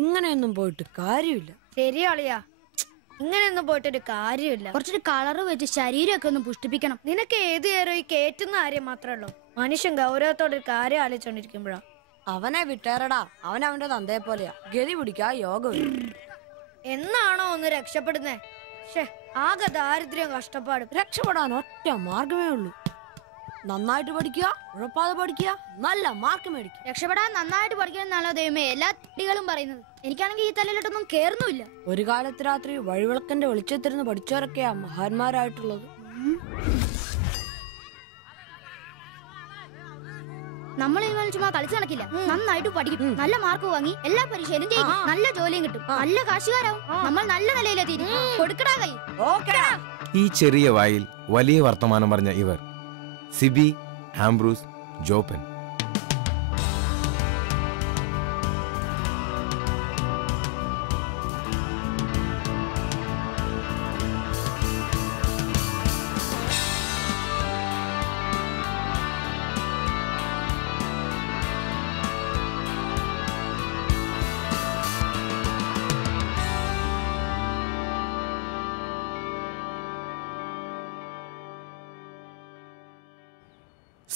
ഇങ്ങനെയൊന്നും പോയിട്ട് കാര്യമില്ല. ശരിയാളിയാ, ഇങ്ങനെയൊന്നും പോയിട്ടൊരു കാര്യമില്ല. കുറച്ചൊരു കളറ് വെച്ച് ശരീരമൊക്കെ ഒന്ന് പുഷ്ടിപ്പിക്കണം. നിനക്ക് ഏത് നേരം ഈ കേറ്റുന്ന കാര്യം മാത്രമേ ഉള്ളൂ. മനുഷ്യൻ ഗൗരവത്തോടെ ഒരു കാര്യം ആലോചിച്ചോണ്ടിരിക്കുമ്പോഴാ. അവനെ വിട്ടേരടാ, അവന്റെ തന്തയെ പോലെയാ. ഗതി പിടിക്കാ യോഗം. എന്നാണോ ഒന്ന് രക്ഷപ്പെടുന്നേ? ആകെ ദാരിദ്ര്യം കഷ്ടപ്പാട്. രക്ഷപ്പെടാൻ ഒറ്റ മാർഗമേ ഉള്ളൂ. നന്നായിട്ട് പഠിക്കുക, ഉഴപ്പാതെ പഠിക്കുക, നല്ല മാർക്ക് മേടിക്കുക. രക്ഷപ്പെടാൻ നന്നായിട്ട് പഠിക്കണമെന്നാണോ ദൈവമേ എല്ലാ കുട്ടികളും പറയുന്നത്? എനിക്കാണെങ്കിൽ ഈ തലയിലോട്ടൊന്നും കേറുന്നുമില്ല. ഒരു കാലത്ത് രാത്രി വഴിവിളക്കന്റെ വെളിച്ചത്തിരുന്ന് പഠിച്ചവരൊക്കെയാ മഹാന്മാരായിട്ടുള്ളത്. നമ്മൾ ചുമ്മാ കളിച്ചു നടക്കില്ല. നന്നായിട്ട് പഠിക്കും, നല്ല മാർക്ക് വാങ്ങി എല്ലാ പരീക്ഷയിലും ജയിക്കും, നല്ല ജോലിയും കിട്ടും, നല്ല കാശുകാരാവും, നമ്മൾ നല്ല നിലയിലെത്തി. കൊടുക്കടാ കൈ. ഈ ചെറിയ വായിൽ വലിയ വർത്തമാനം പറഞ്ഞ ഇവർ സിബി, ആംബ്രൂസ്, ജോപ്പൻ.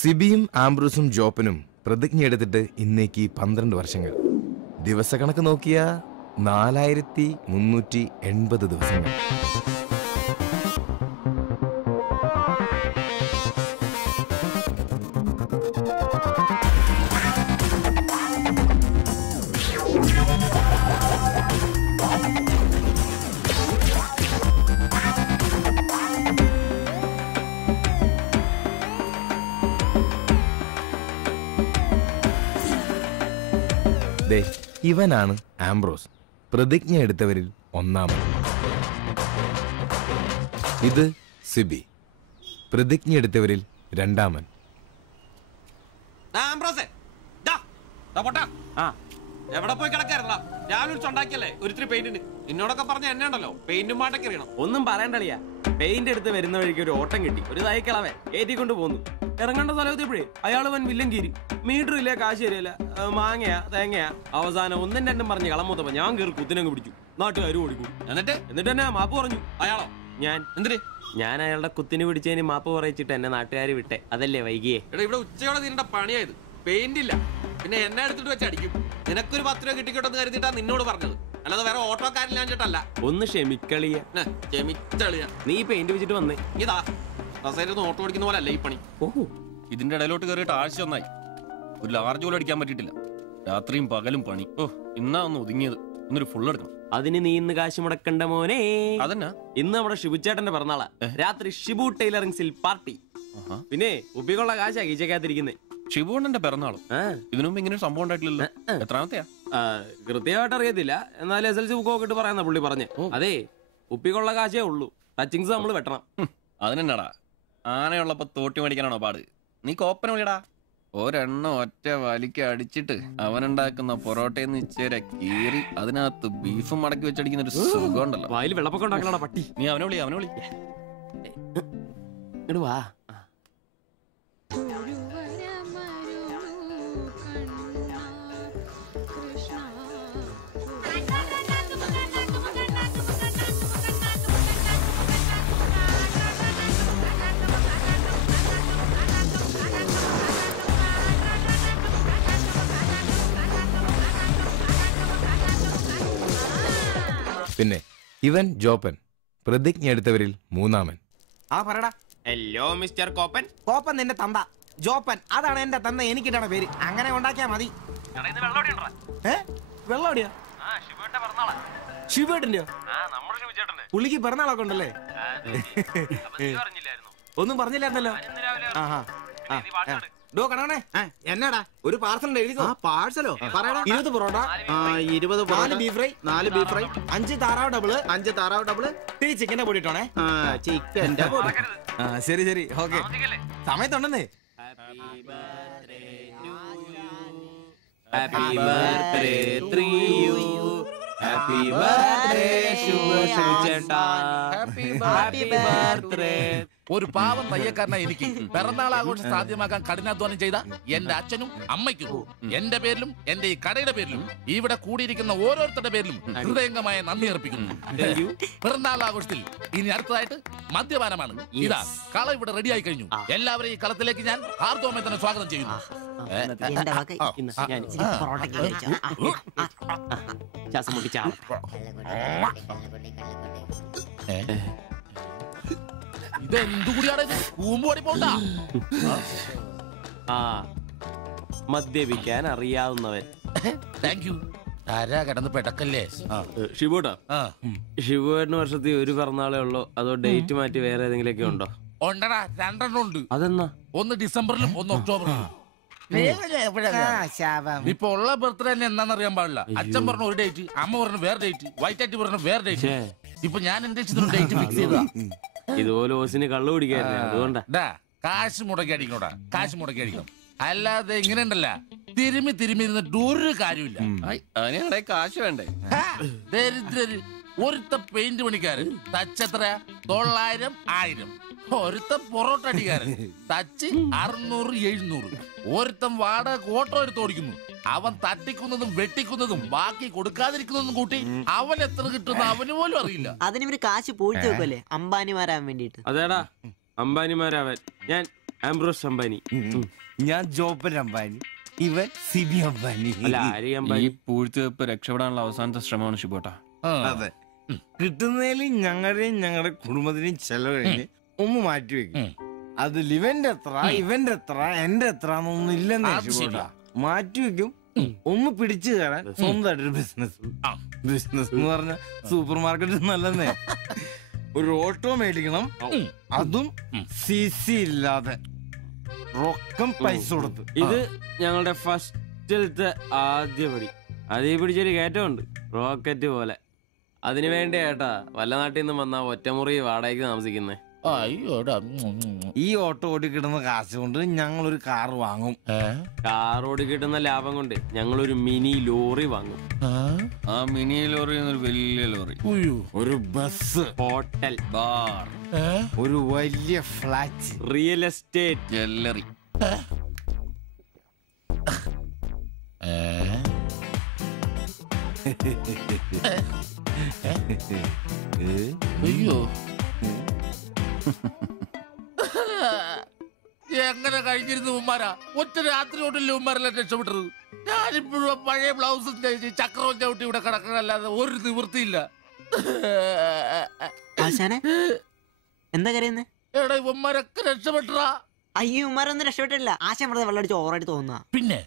സിബിയും ആംബ്രൂസും ജോപ്പനും പ്രതിജ്ഞയെടുത്തിട്ട് ഇന്നേക്ക് 12 വർഷങ്ങൾ. ദിവസക്കണക്ക് നോക്കിയ 4380 ദിവസങ്ങൾ. ഇവനാണ് ആംബ്രോസ്, പ്രതിജ്ഞ എടുത്തവരിൽ ഒന്നാമൻ. ഇത് സിബി, പ്രതിജ്ഞ എടുത്തവരിൽ രണ്ടാമൻ. എവിടെ പോയി കിടക്കായിരുന്നാ? രാവിലെ ഉണ്ടാക്കിയല്ലേ ഒരിത്തിരി പെയിന്റിന്. നിന്നോടൊക്കെ പറഞ്ഞ എന്നെ ഉണ്ടല്ലോ പെയിന്റും മാട്ടൊക്കെ അറിയണം. ഒന്നും പറയണ്ടളിയാ, പെയിന്റ് എടുത്ത് വരുന്ന വഴിക്ക് ഒരു ഓട്ടം കിട്ടി. ഒരു തൈക്കളവേ ഏറ്റിക്കൊണ്ട് പോന്നു. ഇറങ്ങേണ്ട സ്ഥലത്തെപ്പോഴേ അയാൾ വൻ വില്ലൻ കീരി. മീറ്റർ ഇല്ല, കാശ് തരില്ല, മാങ്ങയാ തേങ്ങയാ. അവസാനം ഒന്നും രണ്ടും പറഞ്ഞ് കളമൂത്തപ്പോ ഞാൻ കയറി കുത്തിനങ്ങ് പിടിച്ചു. നാട്ടുകാർ ഓടിക്കും. എന്നിട്ട് എന്നെ മാപ്പ് പറഞ്ഞു. അയാളോ? ഞാൻ. എന്തിന്? ഞാൻ അയാളുടെ കുത്തിന് പിടിച്ചതിന് മാപ്പ് പറയിച്ചിട്ട് എന്നെ നാട്ടുകാർ വിട്ടെ. അതല്ലേ വൈകിയേ? എടാ ഇവിടെ ഉച്ചയോടെ നിന്റെ പണിയായത്. പെയിന്റ് ഇല്ല, പിന്നെ എന്നെ എടുത്തിട്ട് വെച്ച് അടിക്കും. നിനക്കൊരു 10 രൂപ കിട്ടിക്കോട്ടെന്ന് കരുതിട്ടാ നിന്നോട് പറഞ്ഞത്, അല്ലാതെ വേറെ ഓട്ടോക്കാരില്ലാഞ്ഞിട്ടല്ല. ഒന്ന് ക്ഷമിക്കളിയ. ക്ഷമിച്ചളിയ. നീ പെയിന്റ് വെച്ചിട്ട് വന്നേ. ഇതാ ബസ്സേരൊന്നും ഓട്ടോ ഓടിക്കുന്ന പോലെ അല്ല ഈ പണി. ഓഹോ, ഇതിന്റെ ഇടയിലോട്ട് കയറിയിട്ട് ആഴ്ച ഒന്നായി. ഒരു ലാർജ് പോലും അടിക്കാൻ പറ്റിയിട്ടില്ല. രാത്രിയും പകലും പണി. ഓ, ഇന്നാ ഒന്ന് ഒതുങ്ങിയത്. ഇന്നൊരു ഫുൾ എടുക്കണം. അതിന് നീ ഇന്ന് കാശ് മുടക്കണ്ട മോനെ. അതെന്നാ? ഇന്ന് നമ്മുടെ ഷിബുച്ചേട്ടന്റെ പിറന്നാളാ. രാത്രി ഷിബു ടൈലറിംഗ്സിൽ പാർട്ടി. പിന്നെ ഉപ്പിക്കുള്ള കാശാ കീച്ചക്കാത്തിരിക്കുന്നേ. ഷിബുണ്ണന്റെ പിറന്നാളും ഇതിനു മുമ്പ് ഇങ്ങനെ ഒരു സംഭവം ഉണ്ടായിട്ടില്ലല്ലോ. എത്രാമത്തെയാ? കൃത്യമായിട്ട് അറിയത്തില്ല, എന്നാൽ SLC ബുക്ക് നോക്കിട്ട് പറയാന്ന പുള്ളി പറഞ്ഞേ. അതെ, ഉപ്പിക്കുള്ള കാശേ ഉള്ളൂ, ടച്ചിങ്സ് നമ്മൾ വെട്ടണം. അതിനെന്നാടാ, ആനയുള്ളപ്പോ തോട്ടി മേടിക്കാനാണോ പാട്? നീ കോപ്പന വിളിയടാ. ഒരെണ്ണം ഒറ്റ വലിക്ക് അടിച്ചിട്ട് അവനുണ്ടാക്കുന്ന പൊറോട്ടയെന്ന് ഇച്ചേരെ കീറി അതിനകത്ത് ബീഫും മടക്കി വെച്ചടിക്കുന്ന ഒരു സുഖം ഉണ്ടല്ലോ. വായിൽ വെള്ളപ്പൊക്കം ഉണ്ടാക്കണ പട്ടി. നീ അവനെ വിളി. ഇങ്ങോട്ട് വാ. പിന്നെ ഇവൻ ജോപ്പൻ, പ്രതിജ്ഞ എടുത്തവരിൽ മൂന്നാമൻ. ആ പറടാ. Hello mister കോപ്പൻ. കോപ്പൻ നിന്റെ തന്ത, ജോപ്പൻ അതാണ് എന്റെ തന്ത, എനിക്കിട്ടാണ് പേര്. അങ്ങനെ ഉണ്ടാക്കിയാ മതി. വെള്ളോടിയാ? ശിവേട്ടന്റെയോ? പുള്ളിക്ക് പിറന്നാളൊക്കെ ഉണ്ടല്ലേ? ഒന്നും പറഞ്ഞില്ലായിരുന്നല്ലോ. ഡോ കണേ, എന്നാടാ ഒരു പാർസൽ എഴുതിക്കോ. പാഴ്സലോ? 20 parotta, 20 4 beef fry, 4 beef fry, 5 താറാവ് ഡബിള്, 5 താറാവ് ഡബിള്, ഇത്തിരി ചിക്കന്റെ പൊടി ഇട്ടോണേ. ചിക്കന്റെ പൊടി. ശരി ശരി, ഓക്കെ. സമയത്തുണ്ടെന്നേ. Happy birthday to you. Happy birthday ശുഭേട്ടാ. Happy birthday. ഒരു പാവം തയ്യക്കാരനായി എനിക്ക് പിറന്നാൾ ആഘോഷം സാധ്യമാക്കാൻ കഠിനാധ്വാനം ചെയ്ത എന്റെ അച്ഛനും അമ്മയ്ക്കും എന്റെ പേരിലും എന്റെ ഈ കടയുടെ പേരിലും ഇവിടെ കൂടിയിരിക്കുന്ന ഓരോരുത്തരുടെ പേരിലും ഹൃദയംഗമായ നന്ദി അർപ്പിക്കുന്നു. പിറന്നാൾ ആഘോഷത്തിൽ ഇനി അടുത്തതായിട്ട് മദ്യപാനമാണ്. ഇതാ കള ഇവിടെ റെഡിയായി കഴിഞ്ഞു. എല്ലാവരെയും ഈ കളത്തിലേക്ക് ഞാൻ ഹാർദവമായി തന്നെ സ്വാഗതം ചെയ്യുന്നു. ഇതെന്തുകൂടിയാണ് ഇത്? കൂമ്പോടി പോണ്ട. മദ്യപിക്കാൻ അറിയാവുന്നവൻ. Thank you. ആരാ കിടന്ന് പെടക്കല്ലേ? ഷിബുട്ടാ, ഷിബുവേട്ടന് വർഷത്തിൽ ഒരു പിറന്നാളേ ഉള്ളോ അതോ ഡേറ്റ് മാറ്റി വേറെ ഏതെങ്കിലുമൊക്കെ ഉണ്ടോ? ഉണ്ടടാ, 2 ഉണ്ട്. അതെന്നാ? ഒന്ന് ഡിസംബറിലും ഒന്ന് ഒക്ടോബറിലും. ഇപ്പൊ ഉള്ള ബർത്ത്ഡേ തന്നെ എന്താണെന്നറിയാൻ പാടില്ല. അച്ഛൻ പറഞ്ഞ ഒരു ഡേറ്റ്, അമ്മ പറഞ്ഞ വേറെ ഡേറ്റ്, വൈറ്റാറ്റി പറഞ്ഞ വേറെ ഡേറ്റ്. ഇപ്പൊ ഞാൻ എന്റെ ഡേറ്റ് ഫിക്സ് ചെയ്തതാ. ഇതുപോലെ ഓസിന് കള്ളു കുടിക്കായിരുന്നു, അതുകൊണ്ടാ. കാശ് മുടക്കി അടിക്കണോടാ, കാശ് മുടക്കി അടിക്കണം. അല്ലാതെ ഇങ്ങനെ ഉണ്ടല്ല തിരുമ്മി ഇരുന്നിട്ട് ഒരു കാര്യമില്ല. അതിനെ കാശ് വേണ്ടേ? ദരിദ്രര്. ഒരുത്ത പെയിന്റ് പണിക്കാരൻ തച്ചെത്ര 900 1000. ഒരുത്ത പൊറോട്ട അടിക്കാരൻ തച്ച് 600 700. ഒരുത്തം വാടക ഓട്ടോ എടുത്ത് ഓടിക്കുന്നു. അവൻ തട്ടിക്കുന്നതും വെട്ടിക്കുന്നതും ബാക്കി കൊടുക്കാതിരിക്കുന്നതും കൂട്ടി അവൻ എത്ര കിട്ടുന്ന അവന് പോലും അറിയില്ല. അതിനിവര് കാശ് പൂഴ്ത്തി വെക്കല്ലേ അംബാനിമാരാൻ വേണ്ടിട്ട്. അതേടാ, അംബാനിമാരാവൻ. ഞാൻ ആംബ്രോസ് അംബാനി. ഞാൻ ജോപ്പൻ അംബാനി, ഇവൻ സിബി അംബാനി. അല്ല, ആര്യ ഈ അംബാനി. പൂഴ്ത്തിവെപ്പ് രക്ഷപ്പെടാനുള്ള അവസാനത്തെ ശ്രമമാണ് ഷിബോട്ടാ. അതെ, കിട്ടുന്നതിൽ ഞങ്ങളുടെയും ഞങ്ങളുടെ കുടുംബത്തിനെയും ചെലവ് കഴിഞ്ഞ് ഒന്ന് മാറ്റി വെക്കും. അതിൽ ഇവന്റെ എത്ര ഇവന്റെ എത്ര എന്റെ എത്ര എന്നൊന്നും ഇല്ലെന്ന് മാറ്റി വെക്കും. ഒന്ന് പിടിച്ചു കയറാൻ സ്വന്തമായിട്ടൊരു ബിസിനസ്. ബിസിനസ് എന്ന് പറഞ്ഞ സൂപ്പർ മാർക്കറ്റ് നല്ലതേ. ഒരു ഓട്ടോ മേടിക്കണം, അതും CC ഇല്ലാതെ റൊക്കം പൈസ കൊടുത്ത്. ഇത് ഞങ്ങളുടെ ഫസ്റ്റിലത്തെ ആദ്യ പടി. അതീ പിടിച്ചൊരു കയറ്റമുണ്ട്, റോക്കറ്റ് പോലെ. അതിനു വേണ്ടി ഏട്ടാ വല്ല നാട്ടിൽ നിന്നും വന്നാ ഒറ്റമുറി വാടകയ്ക്ക് താമസിക്കുന്നേ. ഈ ഓട്ടോ ഓടിക്കിടുന്ന കാശ് കൊണ്ട് ഞങ്ങളൊരു കാർ വാങ്ങും. കാർ ഓടിക്കിട്ടുന്ന ലാഭം കൊണ്ട് ഞങ്ങളൊരു മിനി ലോറി വാങ്ങും. ആ മിനി ലോറി ഒരു വലിയ ലോറി, ഒരു ബസ്, ഹോട്ടൽ, ബാർ, ഒരു വലിയ ഫ്ലാറ്റ്, റിയൽ എസ്റ്റേറ്റ്, ജ്വല്ലറി. അയ്യോ, എങ്ങനെ കഴിഞ്ഞിരുന്നു ഉമ്മാരാ? ഒറ്റ രാത്രി കൊണ്ടല്ലേ ഉമ്മാരെല്ലാം രക്ഷപ്പെട്ടത്. ഞാനിപ്പോഴും പഴയ ബ്ലൗസും ചക്രവും ചവിട്ടി ഇവിടെ കിടക്കണല്ലാതെ ഒരു നിവൃത്തിയില്ല. എന്താ കരയുന്നേ? എടാ ഉമ്മാരൊക്കെ രക്ഷപ്പെട്ടടാ. അയ്യോ, ഉമ്മാരൊന്നും രക്ഷപ്പെട്ടില്ല. ആശാൻ വെറുതെ വെള്ളം അടിച്ച് ഓവറായിട്ട് തോന്നുക. പിന്നെ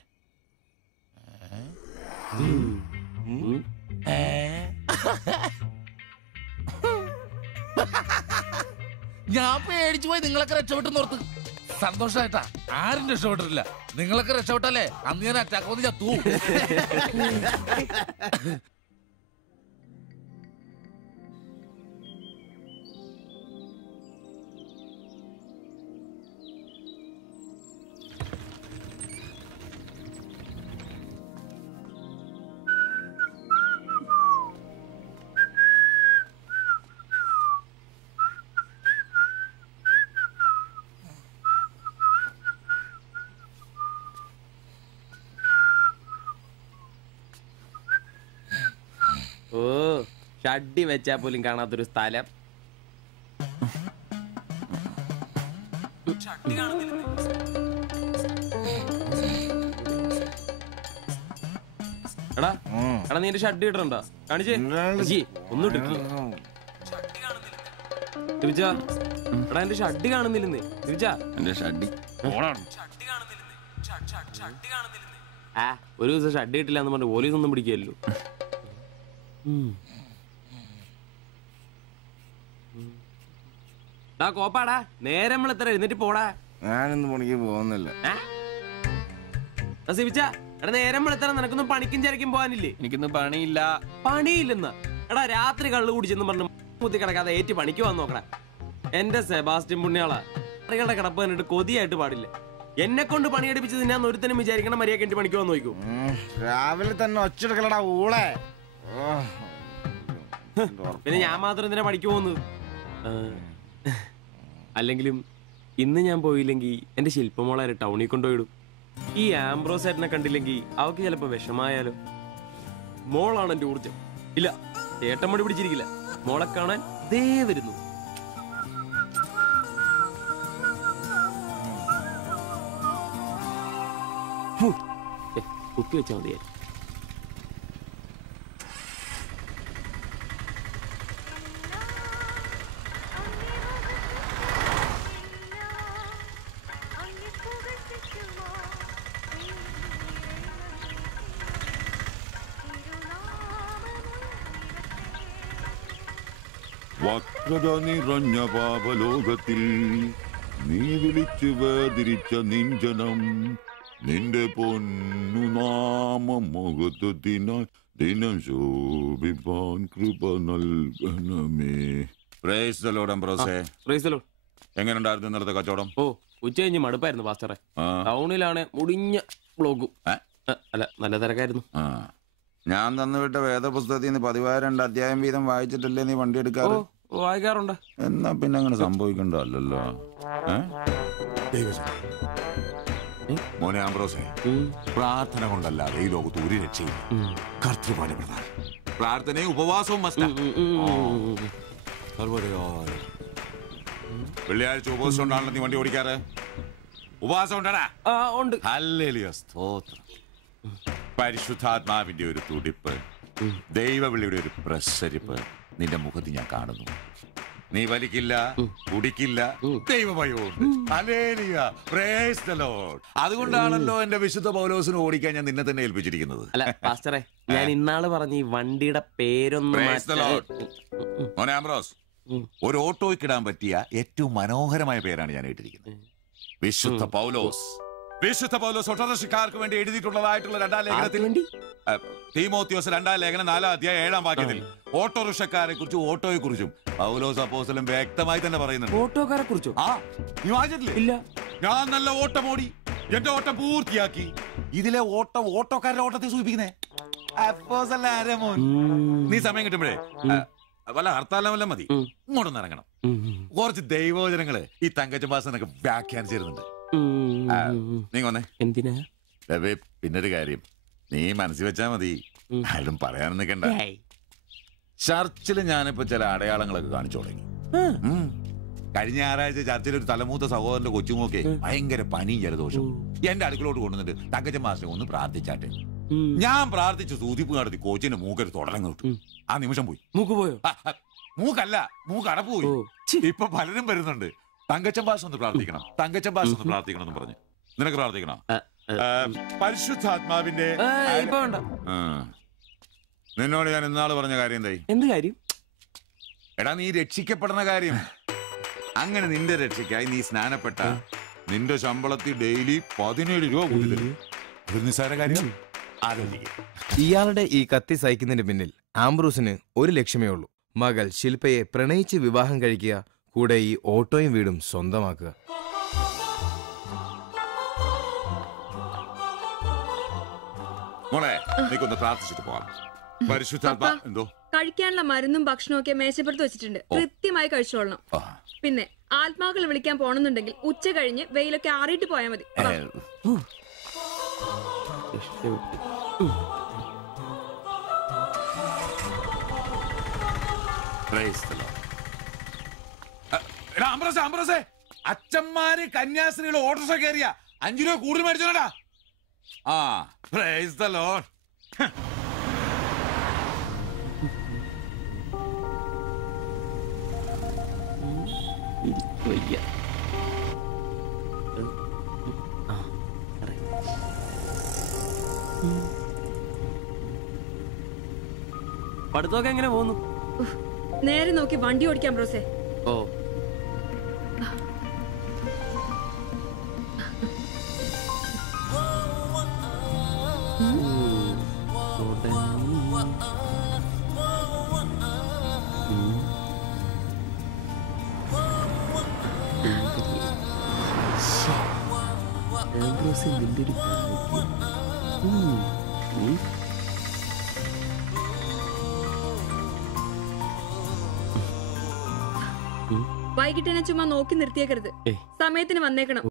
ഞാൻ പേടിച്ചു പോയി. നിങ്ങളൊക്കെ രക്ഷപ്പെട്ടെന്ന് ഓർത്ത് സന്തോഷായിട്ടാ. ആരും രക്ഷപ്പെട്ടിട്ടില്ല. നിങ്ങളൊക്കെ രക്ഷപ്പെട്ടല്ലേ അന്ന് ഞാൻ അറ്റാക്ക് വന്ന് ചത്തു. ഓ, ഷഡ്ഡി വെച്ചാ പോലും കാണാത്തൊരു സ്ഥലം. എടാ, എടാ നീ എന്റെ ഷഡ് ഇടണ്ട കാണിച്ചേ ഒന്നും ഇട്ടിട്ടില്ല എടാ എന്റെ ഷഡ് കാണുന്നില്ലെന്നേ എന്റെ ഷഡ്ഡി ഒരു ദിവസം ഷഡ് ഇട്ടില്ല എന്ന് പറഞ്ഞ പോലീസ് ഒന്നും പിടിക്കല്ലോ. കോപ്പാടാ നേരെ നമ്മൾ എത്ര എഴുന്നേറ്റ് പോടാ. ഞാനൊന്നും പണിക്ക് പോകുന്നില്ല. എടാ നേരം വെളുത്തറ നിനക്കൊന്നും പണിക്കും ചരക്കും പോകാനില്ലേ? എനിക്കൊന്നും പണിയില്ല. പണിയില്ലെന്ന് എടാ രാത്രി കള്ളു കുടിച്ചെന്ന് പറഞ്ഞു കുത്തി കിടക്കാതെ ഏറ്റ് പണിക്ക് വന്ന് നോക്കണ എന്റെ സെബാസ്റ്റ്യൻ പുണ്യാളാ. സ്ത്രീകളുടെ കിടപ്പ് കണ്ടിട്ട് കൊതിയായിട്ട് പാടില്ല. എന്നെ കൊണ്ട് പണിയെടുപ്പിച്ചത് ഞാൻ ഒരുത്തനും വിചാരിക്കണം മര്യാദ എന്റെ പണിക്ക് വന്ന് നോക്കൂ. രാവിലെ തന്നെ ഒച്ചെടുക്കലടാ ഊളെ. പിന്നെ ഞാൻ മാത്രം എന്തിനാ പണിക്ക് പോകുന്നത്? അല്ലെങ്കിലും ഇന്ന് ഞാൻ പോയില്ലെങ്കിൽ എന്റെ ശില്പമോളെ ടൗണിൽ കൊണ്ടുപോയിടും. ഈ ആംബ്രോസ് ഏട്ടനെ കണ്ടില്ലെങ്കിൽ അവക്ക് ചിലപ്പോ വിഷമായാലോ. മോളാണ് എന്റെ ഊർജം. ഇല്ല ചേട്ടൻ മടി പിടിച്ചിരിക്കില്ല. മോളെ കാണാൻ ദേ വരുന്നു. കുപ്പി വെച്ചാൽ മതിയായി. വക്രത നിറഞ്ഞ പാപലോകത്തിൽ നീ വിളിച്ചു വേദിരിച്ച നിഞ്ചനം നിന്റെ പൊന്നു നാമം മുഖത്തിനായി ദിനം ശോഭിപ്പാൻ കൃപ നൽകണമേ. എങ്ങനെയുണ്ടായിരുന്നു ഇന്നലത്തെ കച്ചവടം? ഓ ഉച്ച കഴിഞ്ഞ് മടുപ്പായിരുന്നു പാസ്റ്ററെ. ടൗണിലാണ് മുടിഞ്ഞ ബ്ലോഗും. അല്ല നല്ല തിരക്കായിരുന്നു. ഞാൻ തന്നുവിട്ട വേദപുസ്തകത്തിൽ നിന്ന് 12 അധ്യായം വീതം വായിച്ചിട്ടല്ലേ നീ വണ്ടി എടുക്കാറ്? വായിക്കാറുണ്ട്. എന്നാ പിന്നെ അങ്ങനെ സംഭവിക്കണ്ടല്ലോ. മോനെ ആംബ്രോസേ, പ്രാർത്ഥന കൊണ്ടല്ലാതെ ഈ ലോകത്ത് ഒരു രക്ഷയില്ല. കർത്തൃപാട് പ്രധാനം. പ്രാർത്ഥനയും ഉപവാസവും വെള്ളിയാഴ്ച ഉപവാസം ഉണ്ടാണല്ലോ നീ വണ്ടി ഓടിക്കാറ്. ഉപവാസം ഉണ്ടാടാ? ഉണ്ട്. ഹല്ലേലൂയ, സ്തോത്രം. പരിശുദ്ധാത്മാവിന്റെ ഒരു തുടിപ്പ്, ദൈവവിളിയുടെ ഒരു പ്രസരിപ്പ് നിന്റെ മുഖത്ത് ഞാൻ കാണുന്നു. നീ വലിക്കില്ല, കുടിക്കില്ല, ദൈവഭയമുണ്ട്. ഹല്ലേലൂയ, പ്രൈസ് ദി ലോർഡ്. അതുകൊണ്ടാണല്ലോ എന്റെ വിശുദ്ധ പൗലോസിനെ ഓടിക്കാൻ ഞാൻ നിന്നെ തന്നെ ഏൽപ്പിച്ചിരിക്കുന്നത്. അല്ല പാസ്റ്ററെ, ഞാൻ ഇന്നാള് പറഞ്ഞ ഈ വണ്ടിയുടെ പേരൊന്നും. മോനെ ആംബ്രോസ്, ഒരു ഓട്ടോയ്ക്കിടാൻ പറ്റിയ ഏറ്റവും മനോഹരമായ പേരാണ് ഞാൻ ഇട്ടിരിക്കുന്നത്. വിശുദ്ധ പൗലോസ്. വിശുദ്ധ പൗലോസ് ഓട്ടോറിക്ഷക്കാർക്ക് വേണ്ടി എഴുതിയിട്ടുള്ളതായിട്ടുള്ള 2-ാം ലേഖനത്തിൽ, തീമോത്തിയോസ് 2-ാം ലേഖനം 4-ാം അധ്യായം 7-ാം വാക്യത്തിൽ ഓട്ടോറിക്ഷക്കാരെ കുറിച്ചും ഓട്ടോയെ കുറിച്ചും പൗലോസ് അപ്പോസ്തലൻ വ്യക്തമായി തന്നെ പറയുന്നുണ്ട്. ഓട്ടോക്കാരെ കുറിച്ചോ? നീ വായിച്ചിട്ടില്ലേ? ഇല്ല. ഞാൻ നല്ല ഓട്ടം ഓടി, എന്റെ ഓട്ടം പൂർത്തിയാക്കി. ഇതിലെ ഓട്ടം ഓട്ടോക്കാരുടെ ഓട്ടത്തെ സൂചിപ്പിക്കുന്നേ. നീ സമയം കിട്ടുമ്പോഴേ വല്ല ഹർത്താലം വല്ല മതി, ഇങ്ങോട്ടൊന്ന് ഇറങ്ങണം. കുറച്ച് ദൈവവചനങ്ങള് ഈ തങ്കച്ചമ്പാസനൊക്കെ വ്യാഖ്യാനിച്ചിരുന്നുണ്ട്. നീ വന്നേ. എന്തിനാ? പിന്നൊരു കാര്യം നീ മനസ്സിൽ വെച്ചാ മതി, ആരും പറയാനും നിൽക്കണ്ട. ചർച്ചിൽ ഞാനിപ്പോ ചില അടയാളങ്ങളൊക്കെ കാണിച്ചു തുടങ്ങി. കഴിഞ്ഞ ഞായറാഴ്ച ചർച്ചിൽ ഒരു തലമൂത്ത സഹോദരന്റെ കൊച്ചുമോക്കെ ഭയങ്കര പനിയും ജലദോഷവും എന്റെ അടുക്കളോട്ട് കൊണ്ടുവന്നിട്ട് തങ്കച്ചമ്പാസനെ ഒന്ന് പ്രാർത്ഥിച്ചാട്ടെ. ഞാൻ പ്രാർത്ഥിച്ചു സൂതിപ്പ് നടത്തി കോച്ചിന്റെ മൂക്കൊരു തുടരങ്ങ് കിട്ടു. ആ നിമിഷം പോയി. മൂക്ക് പോയോ? മൂക്കല്ല, മൂക്ക് അടപ്പ് പോയി. ഇപ്പൊ പലരും വരുന്നുണ്ട്, തങ്കച്ചമ്പാസ് ഒന്ന് പ്രാർത്ഥിക്കണം, തങ്കച്ചമ്പാസ് ഒന്ന് പ്രാർത്ഥിക്കണം എന്ന് പറഞ്ഞു. നിനക്ക് പ്രാർത്ഥിക്കണം? പരിശുദ്ധാത്മാവിന്റെ. നിന്നോട് ഞാൻ ഇന്നാള് പറഞ്ഞ കാര്യം എന്തായി? എന്ത് കാര്യം? എടാ നീ രക്ഷിക്കപ്പെടുന്ന കാര്യം. അങ്ങനെ നിന്റെ രക്ഷയ്ക്കായി നീ സ്നാനപ്പെട്ട നിന്റെ ശമ്പളത്തിൽ ഡെയിലി 17 രൂപ കൂടി തരും. ഒരു നിസ്സാര കാര്യം ആലോചിക്കുക. ഇയാളുടെ ഈ കത്തി സഹിക്കുന്നതിന് പിന്നിൽ ആംബ്രൂസിന് ഒരു ലക്ഷ്യമേ ഉള്ളൂ: മകൾ ശില്പയെ പ്രണയിച്ച് വിവാഹം കഴിക്കുക, കൂടെ ഈ ഓട്ടോയും വീടും സ്വന്തമാക്കുക. മോളെ നീക്കൊന്ന് പ്രാർത്ഥിച്ചിട്ട് പോവാം. പരിശുദ്ധാത്മാ. എന്തോ? കഴിക്കാനുള്ള മരുന്നും ഭക്ഷണവും ഒക്കെ മേശപ്പുറത്ത് വെച്ചിട്ടുണ്ട്, കൃത്യമായി കഴിച്ചോളണം. പിന്നെ ആത്മാക്കൾ വിളിക്കാൻ പോണെന്നുണ്ടെങ്കിൽ ഉച്ച കഴിഞ്ഞ് വെയിലൊക്കെ ആറിയിട്ട് പോയാൽ മതി. അച്ഛന്മാര് കന്യാസ്ത്രീകൾ ഓട്ടോറിക്ഷ കയറിയ 5 രൂപ കൂടുതൽ മേടിച്ചോടാ. ആ പ്രൈസ് ദി ലോർഡ്. വയ്യ. പഠിത്തമൊക്കെ എങ്ങനെ പോകുന്നു? നേരെ നോക്കി വണ്ടി ഓടിക്കാം ബ്രോസേ. ഓ വൈകിട്ട് എന്നെ ചുമ്മാ നോക്കി നിർത്തിയേക്കരുത്. സമയത്തിന് വന്നേക്കണം.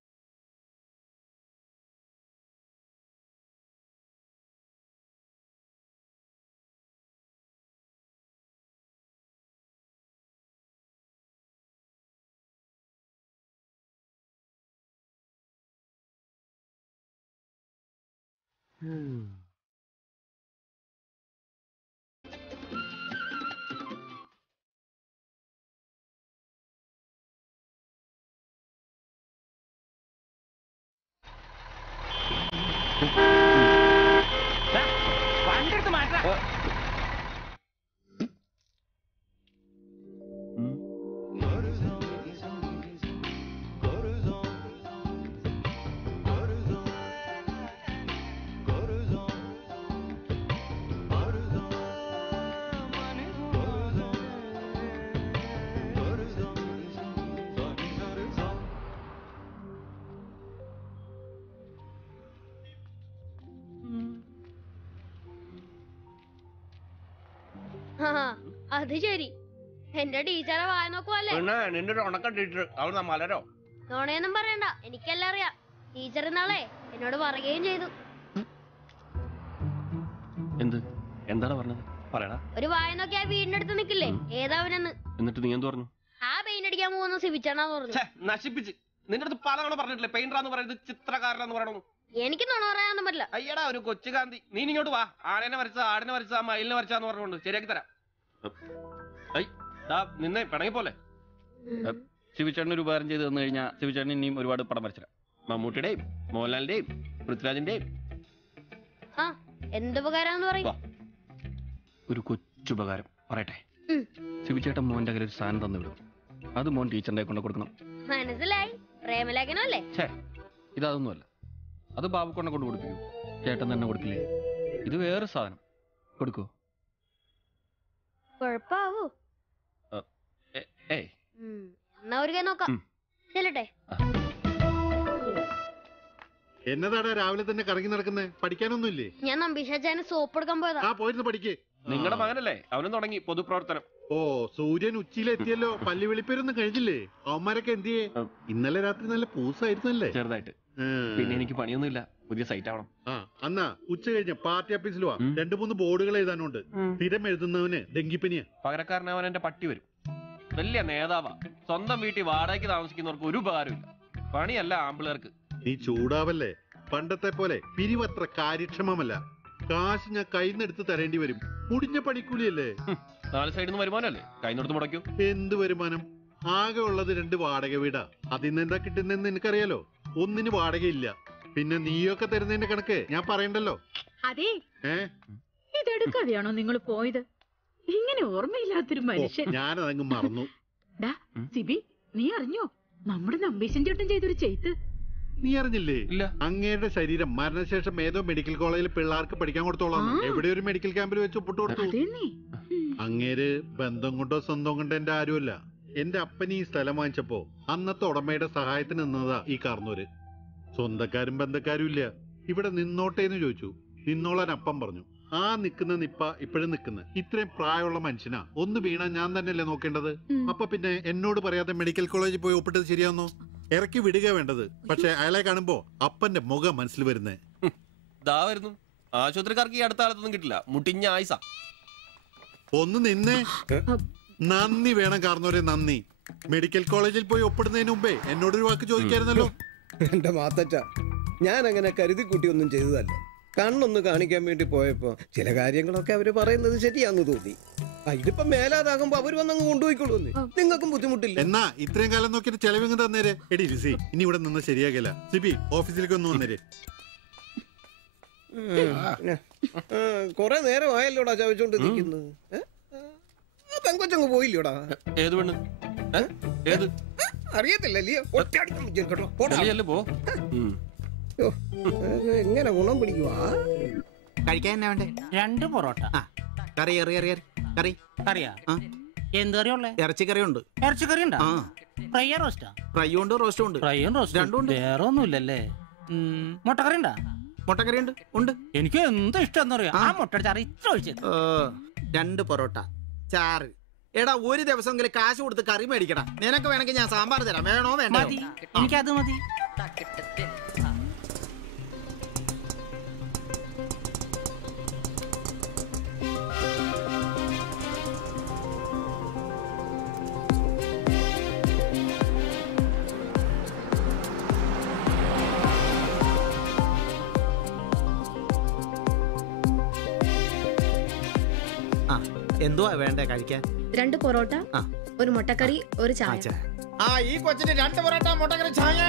അത് ശരി, എന്റെ ടീച്ചറെ വായ നോക്കുവല്ലേ? നിന്റെ ഉണക്ക ടീച്ചർ അവൾ മലരോ? നോണയൊന്നും പറയണ്ട, എനിക്കെല്ലാം അറിയാം. ടീച്ചർ ഇന്നാളെ എന്നോട് പറയുകയും ചെയ്തു. എന്ത്? എന്താണ് പറഞ്ഞത്? പറയടാ. ഒരു വായ നോക്കി ആ വീടിനടുത്ത് നിക്കില്ലേ, ഏതാവനെന്ന്. എന്നിട്ട് നീ എന്ത് പറഞ്ഞു? ആ പെയിന്റ് അടിക്കാൻ പോകുന്ന സിബിച്ചാണെന്ന് പറഞ്ഞു. നശിപ്പിച്ച്. നിന്റെ അടുത്ത് പലതവണ പറഞ്ഞിട്ടില്ലേ പെയിന്ററാന്ന് പറയുന്നത് ചിത്രകാരനെന്ന് പറയണു. എനിക്ക് നുണ പറയാനൊന്നും പറ്റില്ല. അയ്യടാ ഒരു കൊച്ചു കാന്തി. നീ ഇങ്ങോട്ട് വാ. ആനേനെ വരച്ച, ആടിനെ വരച്ച, മയിലിനെ വരച്ചാന്ന് പറഞ്ഞുകൊണ്ട് ശരിയാക്കി തരാം. നിന്നെ പിണങ്ങി പോലെ. ശിവചേട്ടന് ഒരു ഉപകാരം ചെയ്ത് തന്നു കഴിഞ്ഞാൽ ശിവചേട്ടൻ ഇനിയും ഒരുപാട് പടം വരച്ചില്ല. മമ്മൂട്ടിയുടെയും മോഹൻലാലിന്റെയും പൃഥ്വിരാജിന്റെയും. ആ എന്തുപകാരാന്ന് പറയും? ഒരു കൊച്ചുപകാരം പറയട്ടെ. ശിവചേട്ടൻ മോന്റെ കയ്യിൽ ഒരു സാധനം തന്നു വിടും. അത് മോൻ ടീച്ചറിന്റെ കൊണ്ട് കൊടുക്കണം. മനസ്സിലായി, പ്രേമലേഖനല്ലേ? ഇതൊന്നുമല്ല, അത് ബാബുക്കൊണ്ട കൊണ്ട് കൊടുപ്പിക്കൂ. ചേട്ടൻ തന്നെ കൊടുക്കില്ലേ? ഇത് വേറെ സാധനം. കൊടുക്കൂ. കൊഴപ്പാവൂ? എന്നാ ഒരു കൈ നോക്കാം. ചെല്ലട്ടെ. എന്നതാടാ രാവിലെ തന്നെ കറങ്ങി നടക്കുന്നേ? പഠിക്കാനൊന്നുമില്ലേ? ഞാൻ നമ്പീശാച്ചാന് സോപ്പ് എടുക്കാൻ പോയതാ. പോയിരുന്നു പഠിക്കേ. നിങ്ങളുടെ മകനല്ലേ, അവനും തുടങ്ങി പൊതുപ്രവർത്തനം. ഓ, സൂര്യൻ ഉച്ചയിലെത്തിയല്ലോ. പല്ലി വെളിപ്പേരൊന്നും കഴിഞ്ഞില്ലേ? അവന്മാരൊക്കെ എന്തിയേ? ഇന്നലെ രാത്രി നല്ല പൂസായിരുന്നല്ലേ? ചെറുതായിട്ട്. പിന്നെ എനിക്ക് പണിയൊന്നുമില്ല, പുതിയ സൈറ്റ് ആവണം. അന്നാ ഉച്ച കഴിഞ്ഞ പാർട്ടി ഓഫീസിൽ വാ. 2-3 ബോർഡുകൾ എഴുതാനുണ്ട്. സ്ഥിരം എഴുതുന്നവന് ഡെങ്കിപ്പനിയാ. പകരക്കാരനവൻ എന്റെ പട്ടി വരും. വലിയ നേതാവാ. സ്വന്തം വീട്ടിൽ വാടകയ്ക്ക് താമസിക്കുന്നവർക്ക് ഒരു ഉപകാരമില്ല. പണിയല്ല ആമ്പിളേർക്ക്. നീ ചൂടാവല്ലേ? പണ്ടത്തെ പോലെ പിരിവത്ര കാര്യക്ഷമമല്ല. കാശ് ഞാൻ കൈന്നെടുത്ത് തരേണ്ടി വരും. മുടിഞ്ഞ പണിക്കൂലിയല്ലേ? 4 സൈഡിൽ നിന്ന് വരുമാനല്ലേ? കൈന്നെടുത്ത് മുടക്കൂ. എന്ത് വരുമാനം? ആകെ ഉള്ളത് 2 വാടക വീടാ. അതിന്ന് എന്താ കിട്ടുന്നെന്ന് എനിക്കറിയാലോ. ഒന്നിന് വാടകയില്ല. പിന്നെ നീയൊക്കെ തരുന്നതിന്റെ കണക്ക് ഞാൻ പറയണ്ടല്ലോ. അതെ, ഇതെടുക്കാതെയാണോ നിങ്ങൾ പോയത്? ഇങ്ങനെ ഓർമ്മയില്ലാത്തൊരു മനുഷ്യൻ. ഞാനതങ്ങ് മറന്നു. സിബി, നീ അറിഞ്ഞോ നമ്മുടെ നമ്പീശൻ ചേട്ടൻ ചെയ്തൊരു ചെയ്ത്ത്? നീ അറിഞ്ഞില്ലേ? അങ്ങയുടെ ശരീരം മരണശേഷം ഏതോ മെഡിക്കൽ കോളേജിൽ പിള്ളേർക്ക് പഠിക്കാൻ കൊടുത്തോളാം. എവിടെ ഒരു മെഡിക്കൽ ക്യാമ്പിൽ വെച്ച് ഒപ്പിട്ട് കൊടുത്തു. അങ്ങേര് ബന്ധം കൊണ്ടോ സ്വന്തം കൊണ്ടോ എന്റെ ആരുമല്ല. എന്റെ അപ്പന് ഈ സ്ഥലം വാങ്ങിച്ചപ്പോ അന്നത്തെ ഉടമയുടെ സഹായത്തിന് നിന്നതാ ഈ കാർന്നൂര്. സ്വന്തക്കാരും ബന്ധക്കാരും ഇല്ല. ഇവിടെ നിന്നോട്ടേന്ന് ചോദിച്ചു. നിന്നോളാൻ അപ്പം പറഞ്ഞു. ആ നിക്കുന്ന നിപ്പ ഇപ്പോഴും നിക്കുന്ന ഇത്രയും പ്രായമുള്ള മനുഷ്യനാ. ഒന്ന് വീണാ ഞാൻ തന്നെയല്ലേ നോക്കേണ്ടത്? അപ്പൊ പിന്നെ എന്നോട് പറയാതെ മെഡിക്കൽ കോളേജിൽ പോയി ഒപ്പിട്ടത് ശരിയാന്നോ? ഇറക്കി വിടുക വേണ്ടത്. പക്ഷെ അയാളെ കാണുമ്പോ അപ്പന്റെ മുഖം മനസ്സിൽ വരുന്നേ. ആശുപത്രിക്കാർക്ക് ഈ അടുത്ത കാലത്തൊന്നും കിട്ടില്ല. മുട്ടിഞ്ഞ ആയിസ. ഒന്ന് നിന്നേ. നന്ദി വേണം കാർന്നോരെ, നന്ദി. മെഡിക്കൽ കോളേജിൽ പോയി ഒപ്പിടുന്നതിന് മുമ്പേ എന്നോടൊരു വാക്ക് ചോദിക്കായിരുന്നല്ലോ. എന്റെ മാത്തച്ച, ഞാൻ അങ്ങനെ കരുതി കൂട്ടിയൊന്നും ചെയ്തതല്ല. കണ്ണൊന്ന് കാണിക്കാൻ വേണ്ടി പോയപ്പോ ചില കാര്യങ്ങളൊക്കെ അവര് പറയുന്നത് ശരിയാന്ന് തോന്നി. ഇതിപ്പോ മേലാതാകുമ്പോ അവര് വന്നങ്ങ് കൊണ്ടുപോയിക്കോളൂ. നിങ്ങൾക്കും ബുദ്ധിമുട്ടില്ല. എന്നാ ഇത്രയും കാലം നോക്കിയിട്ട് ചെലവിങ് തന്നേരെ. എടി ലിസി, ഇനി ഇവിടെ നിന്ന് ശരിയാകില്ല. സിബി, ഓഫീസിലേക്ക് ഒന്ന് വന്നേരെ. കൊറേ നേരമായല്ലോടാ ചവച്ചോണ്ട് നിൽക്കുന്നത്. പെങ്കൊച്ചങ്ങ് പോയില്ലോടാ. ഏത് പെണ്ണ്? ഏത് അറിയത്തില്ലല്ലേ? എങ്ങനെ ഗുണം പിടിക്കുവാ? കഴിക്കാൻ എന്നാ വേണ്ടേ? 2 പൊറോട്ട. കറി കറി കറിയാ? എന്ത് കറിയുള്ളേ? ഇറച്ചിക്കറി ഉണ്ട്. ഇറച്ചിക്കറി ഉണ്ടാ? ഫ്രൈയാ റോസ്റ്റാ? ഫ്രൈയും ഉണ്ട് റോസ്റ്റും ഉണ്ട്. ഫ്രൈയും റോസ്റ്റും രണ്ടും ഉണ്ട്. വേറെ ഒന്നുമില്ലല്ലേ? മുട്ടക്കറി ഉണ്ടാ? മുട്ടക്കറി ഉണ്ട്. എനിക്ക് എന്ത് ഇഷ്ടം അറിയാം. ആ മുട്ടയുടെ ചാറ് ഇത്ര ഒഴിച്ചത്. 2 പൊറോട്ട, ചാറ്. എടാ, ഒരു ദിവസമെങ്കിലും കാശ് കൊടുത്ത് കറി മേടിക്കടാ. നിനക്ക് വേണമെങ്കിൽ ഞാൻ സാമ്പാർ തരാം. വേണോ വേണ്ട? എനിക്കത് മതി. എന്തുവാ വേണ്ടേ കഴിക്കാൻ? 2 പൊറോട്ട, ഒരു മുട്ടക്കറി, ഒരു ചായ. ഈ കൊച്ചിന് 2 പൊറോട്ട, മുട്ടക്കറി, ചായ.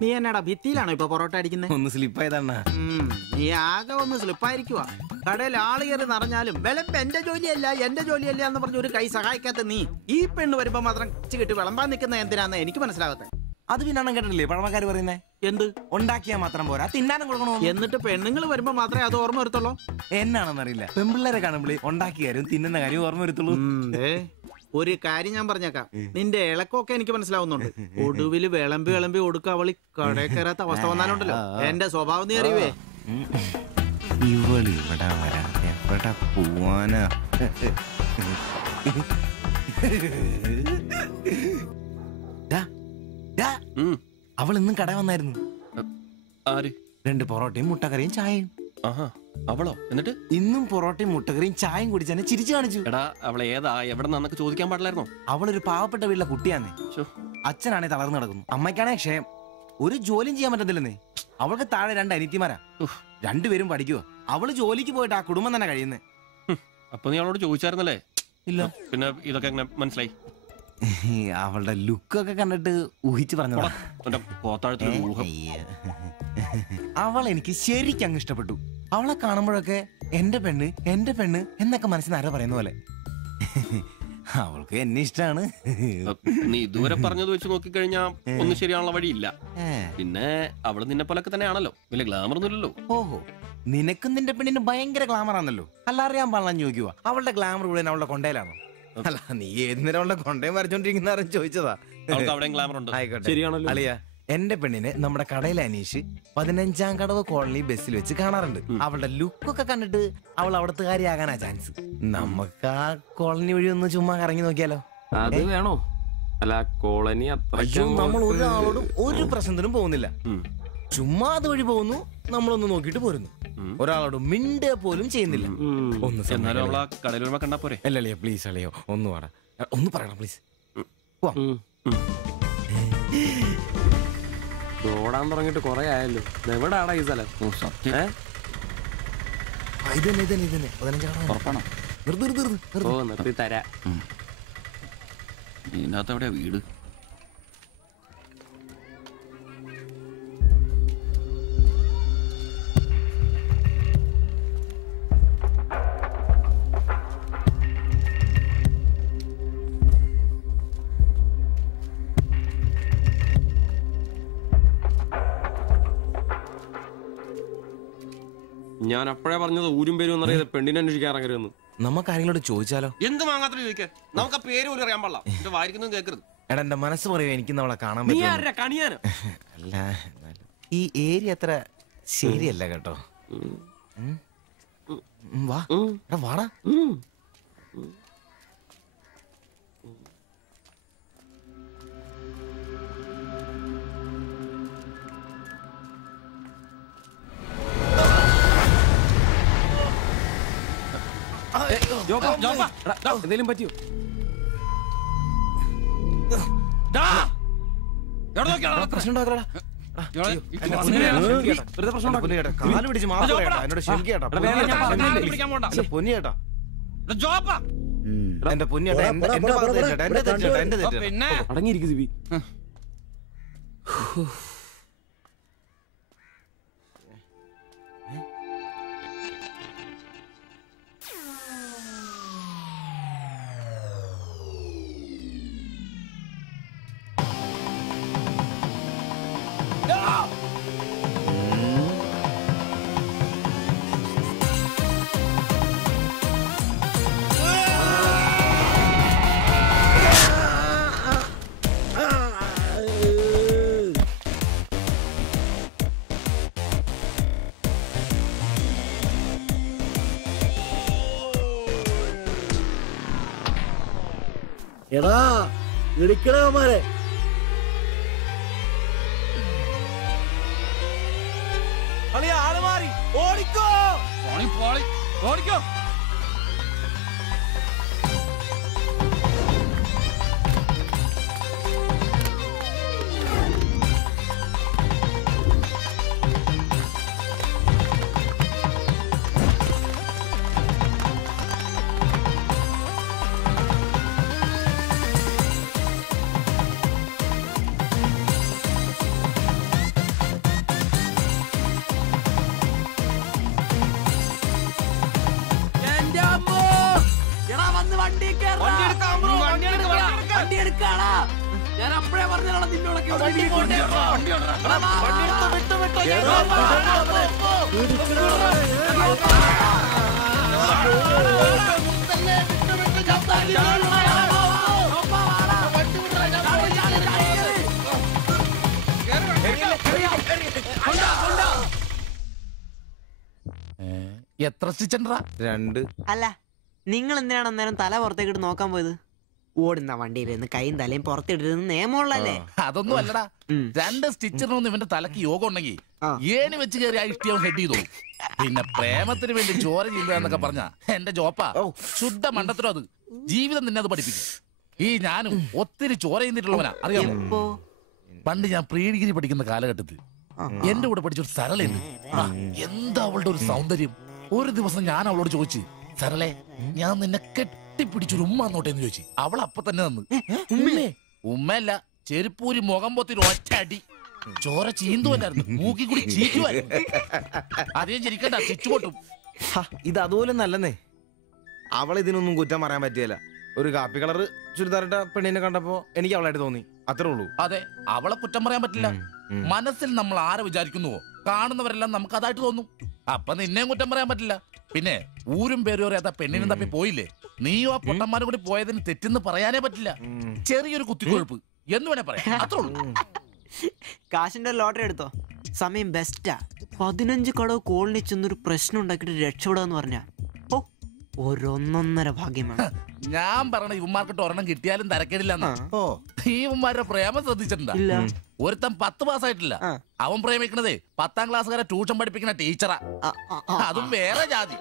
നീ എന്നാടാ ഭിത്തിയിലാണോ ഇപ്പൊ പൊറോട്ട അടിക്കുന്നത്? ഒന്ന് സ്ലിപ്പായതാണ്. നീ ആകെ ഒന്ന് സ്ലിപ്പായിരിക്കുവാ. കടയിൽ ആള് കയറി നിറഞ്ഞാലും വിളമ്പ് എന്റെ ജോലിയല്ല എന്ന് പറഞ്ഞ ഒരു കൈ സഹായിക്കാത്ത നീ ഈ പെണ്ണ് വരുമ്പോ മാത്രം കിട്ടി വിളമ്പാൻ നിൽക്കുന്ന എന്തിനാന്ന് എനിക്ക് മനസ്സിലാകത്തെ. അത് പിന്നെ കേട്ടില്ലേ പഴമക്കാര് പറയുന്നേ? എന്ത് ഉണ്ടാക്കിയാ മാത്രം പോരാ, തിന്നാനും കൊടുക്കണോ? എന്നിട്ട് പെണ്ണുങ്ങൾ വരുമ്പോ മാത്രമേ അത് ഓർമ്മ വരുത്തുള്ളൂ. എന്നാണെന്നറിയില്ല, പെൺപിള്ളേരെ കാണുമ്പോൾ ഉണ്ടാക്കിയ കാര്യം തിന്നുന്ന കാര്യം ഓർമ്മ വരുത്തുള്ളൂ. ഒരു കാര്യം ഞാൻ പറഞ്ഞേക്കാം, നിന്റെ ഇളക്കമൊക്കെ എനിക്ക് മനസ്സിലാവുന്നുണ്ട്. ഒടുവില് വിളമ്പി ഒടുക്ക അവളി കടയിൽ കയറാത്ത അവസ്ഥ വന്നാലുണ്ടല്ലോ എന്റെ സ്വഭാവം നീ അറിയുവേ. ഇവിടെ വരാ, എവിടെ പോവാനാ? അവൾ ഇന്നും കട വന്നായിരുന്നു. 2 പൊറോട്ടയും മുട്ടക്കറിയും ചായയും. അവളോ? എന്നിട്ട് ഇന്നും പൊറോട്ടയും മുട്ടക്കറിയും ചായയും കുടിച്ചെന്നെ ചിരിച്ചു കാണിച്ചു. എടാ, അവളെ ഏതാ എവിടെ നിന്നൊക്കെ ചോദിക്കാൻ പാടില്ലായിരുന്നോ? അവളൊരു പാവപ്പെട്ട വീട്ടിലെ കുട്ടിയാന്നേ. അച്ഛനാണെ തളർന്നു നടക്കുന്നു, അമ്മയ്ക്കാണെ ക്ഷയം. ഒരു ജോലിയും ചെയ്യാൻ പറ്റത്തില്ലെന്നേ. അവൾക്ക് താഴെ 2 അനിയത്തിമാരാ. 2 പേരും പഠിക്കുവോ. അവള് ജോലിക്ക് പോയിട്ട് ആ കുടുംബം തന്നെ കഴിയുന്നേ. അപ്പൊ നീ അവളോട് ചോദിച്ചായിരുന്നല്ലേ? ഇല്ല. പിന്നെ ഇതൊക്കെ എങ്ങനെ മനസ്സിലായി? അവളുടെ ലുക്കൊക്കെ കണ്ടിട്ട് ഊഹിച്ചു പറഞ്ഞതാ. അവൾ എനിക്ക് ശരിക്കും അങ്ങ് ഇഷ്ടപ്പെട്ടു. അവളെ കാണുമ്പോഴൊക്കെ എന്റെ പെണ്ണ് എന്നൊക്കെ മനസ്സിൽ ആരോ പറയുന്ന പോലെ. അവൾക്ക് എന്നെ ഇഷ്ടമാണ്. നീ ഇതുവരെ പറഞ്ഞത് വെച്ച് നോക്കിക്കഴിഞ്ഞാ ഒന്നും ശരിയാണുള്ള വഴിയില്ല. പിന്നെ അവള് നിന്നെ പോലൊക്കെ തന്നെയാണല്ലോ, വലിയ ഗ്ലാമർ ഒന്നുമില്ലല്ലോ. ഓഹോ, നിനക്കും നിന്റെ പെണ്ണിന് ഭയങ്കര ഗ്ലാമർ ആണല്ലോ. അല്ല, അറിയാൻ പാടില്ല ചോദിക്കുക, അവളുടെ ഗ്ലാമർ മുഴുവൻ അവളുടെ കൊണ്ടയിലാണോ? അല്ല, നീ ഏത് നേരം അവളുടെ കൊണ്ടയും വരച്ചോണ്ടിരിക്കുന്ന ചോദിച്ചതാ. ശരിയാണല്ലോ അളിയ, എന്റെ പെണ്ണിനെ നമ്മുടെ കടയിലെ അനീഷ് 15-ാം കടവ് കോളനി ബസ്സിൽ വെച്ച് കാണാറുണ്ട്. അവളുടെ ലുക്കൊക്കെ കണ്ടിട്ട് അവൾ അവിടുത്തെ കാര്യമാകാനാ ചാൻസ്. നമുക്ക് ആ കോളനി വഴി ഒന്ന് ചുമ്മാ കറങ്ങി നോക്കിയാലോ? അത് വേണോ? അല്ല, കോളനി നമ്മൾ ഒരാളോടും ഒരു പ്രശ്നത്തിനും പോകുന്നില്ല. ചുമ്മാ അത് വഴി പോകുന്നു, നമ്മളൊന്ന് നോക്കിട്ട് പോരുന്നു. ഒരാളോട് മിണ്ട പോലും ചെയ്യുന്നില്ല. അല്ലല്ലേ, പ്ലീസ് അളിയോ, ഒന്ന് പറയണം പ്ലീസ്. ഓടാൻ തുടങ്ങിട്ട് കൊറേ ആയല്ലോ. എവിടാടാ ഈ സ്ഥലം? നിർത്തി തരാ. ഇതിനകത്ത് എവിടെയാ വീട്? ഞാൻ അപ്പോഴേ പറഞ്ഞത് ഊരും പേരും എന്നറിയാതെ പെണ്ണിനെ അന്വേഷിക്കാൻ ഇറങ്ങരുതെന്ന്. നമുക്ക് ആരെങ്കിലും ചോദിച്ചാലോ? എന്ത് വാങ്ങാത്ത ചോദിക്കാൻ? നമുക്ക് ആ പേര് പോലും അറിയാൻ പാടില്ല. എന്റെ വായിരിക്കുന്നു കേൾക്കരുത്. എടാ എന്റെ മനസ്സ് പറയൂ, എനിക്ക് നമ്മളെ കാണാൻ നീ പറ്റും. ആരാ കണിയാനോ? അല്ല, ഈ ഏരിയ അത്ര ശരിയല്ല കേട്ടോ. വാ എടാ വാടാ. എന്തേലും പറ്റിയോ? പ്രശ്നം ഉണ്ടാക്കലടാ. കാല് പിടിച്ച് മാറി എന്നോട് ക്ഷമിക്കേട്ടാ. പൊന്നിയേട്ടാ, എന്റെ പൊന്നിയേട്ടാ, എന്റെ ഭാഗത്ത് എന്റെ തെറ്റേട്ടാ, എന്റെ തെറ്റേട്ടാ. അടങ്ങിയിരിക്കും സിബി. എടാ ഇടിക്കണമാരെ ആള് മാറി. ഓടിക്കോ ഓടിക്കോ. ഞാൻ അപ്പഴേ പറഞ്ഞാണ് നിന്നോടൊക്കെ എത്ര സ്റ്റിച്ചണ്ടാ? 2. അല്ല, നിങ്ങൾ എന്തിനാണ് അന്നേരം തല പുറത്തേക്കിട്ട് നോക്കാൻ പോയത്? ഓടുന്ന വണ്ടിയിലിരുന്ന് കൈയും തലയും പുറത്തിട്ടിരുന്ന് നിയമമുള്ളല്ലേ? അതൊന്നും അല്ലടാ. 2 സ്റ്റിച്ചറിനൊന്നും ഇവന്റെ തലക്ക് യോഗം ഉണ്ടെങ്കിൽ ഏണി വെച്ച് കയറി ആ ഇഷ്ടിയവൻ ഹെഡ് ചെയ്തു. പിന്നെ പ്രേമത്തിന് വേണ്ടി ചോര ചെയ്യുന്നതൊക്കെ പറഞ്ഞ എന്റെ ജോപ്പ ശുദ്ധ മണ്ടത്തരം. അത് ജീവിതം നിന്നെ അത് പഠിപ്പിക്കും. ഈ ഞാനും ഒത്തിരി ചോര ചെയ്യുന്നിട്ടുള്ളവനാ, അറിയാമോ? പണ്ട് ഞാൻ പ്രീ ഡിഗ്രി പഠിക്കുന്ന കാലഘട്ടത്തിൽ എന്റെ കൂടെ പഠിച്ചൊരു സരളയുണ്ട്. എന്താ അവളുടെ ഒരു സൗന്ദര്യം! ഒരു ദിവസം ഞാൻ അവളോട് ചോദിച്ചു, സരളെ, ഞാൻ നിന്നെ കെട്ടിപ്പിടിച്ചൊരു ഉമ്മ എന്നോട്ടെ എന്ന് ചോദിച്ചു. അവൾ അപ്പൊ തന്നെ തന്നു. ഉമ്മയല്ല, ചെരുപ്പൂരി മുഖം പൊത്തിരി ഒറ്റ അടി. ചോര ചീന്തുവല്ലായിരുന്നു, മൂക്കി കൂടി ചീറ്റുമായിരുന്നു. അധികം ചിരിക്കണ്ട, ചിച്ചുപൊട്ടും. ഇത് അതുപോലെ നല്ലെന്നേ. അവളിതിനൊന്നും കുറ്റം പറയാൻ പറ്റിയല്ല. ഒരു കാപ്പി കളറ് ചുരിദാറിട്ട പെണ്ണിനെ കണ്ടപ്പോ എനിക്ക് അവളായിട്ട് തോന്നി, അത്രേ ഉള്ളൂ. അതെ, അവളെ കുറ്റം പറയാൻ പറ്റില്ല. മനസ്സിൽ നമ്മൾ ആരെ വിചാരിക്കുന്നുവോ കാണുന്നവരെല്ലാം നമുക്ക് അതായിട്ട് തോന്നും. അപ്പൊ നിന്നെയും കുറ്റം പറയാൻ പറ്റില്ല. പിന്നെ ഊരും പേരും അറിയാത്ത പെണ്ണിനും തപ്പി പോയില്ലേ? നീയോ ആ പൊട്ടന്മാരും കൂടി പോയതിന് തെറ്റെന്ന് പറയാനേ പറ്റില്ല. ചെറിയൊരു കുത്തിക്കൊഴുപ്പ് എന്ന് വേണേ പറയാം, അത്രേ ഉള്ളൂ. കാശിന്റെ ലോട്ടറി എടുത്തോ, സമയം ബെസ്റ്റാ. 15 കടവ് കോളനി ചെന്നൊരു പ്രശ്നം ഉണ്ടാക്കിട്ട് രക്ഷപ്പെടാന്ന് പറഞ്ഞ ഒരൊന്നൊന്നര ഭാഗ്യമാണ്. ഞാൻ പറഞ്ഞ ഇവന്മാർക്കിട്ട് ഒരെണ്ണം കിട്ടിയാലും തരക്കേടില്ലെന്നാ. ഈ ഇവന്മാരുടെ പ്രേമം ശ്രദ്ധിച്ചിട്ടുണ്ടാ? ഒരുത്തൻ 10 പാസ്സായിട്ടില്ല. അവൻ പ്രേമിക്കണതേ 10ാം ക്ലാസ്സുകാരെ ട്യൂഷൻ പഠിപ്പിക്കുന്ന ടീച്ചറാ. അതും വേറെ ജാതി.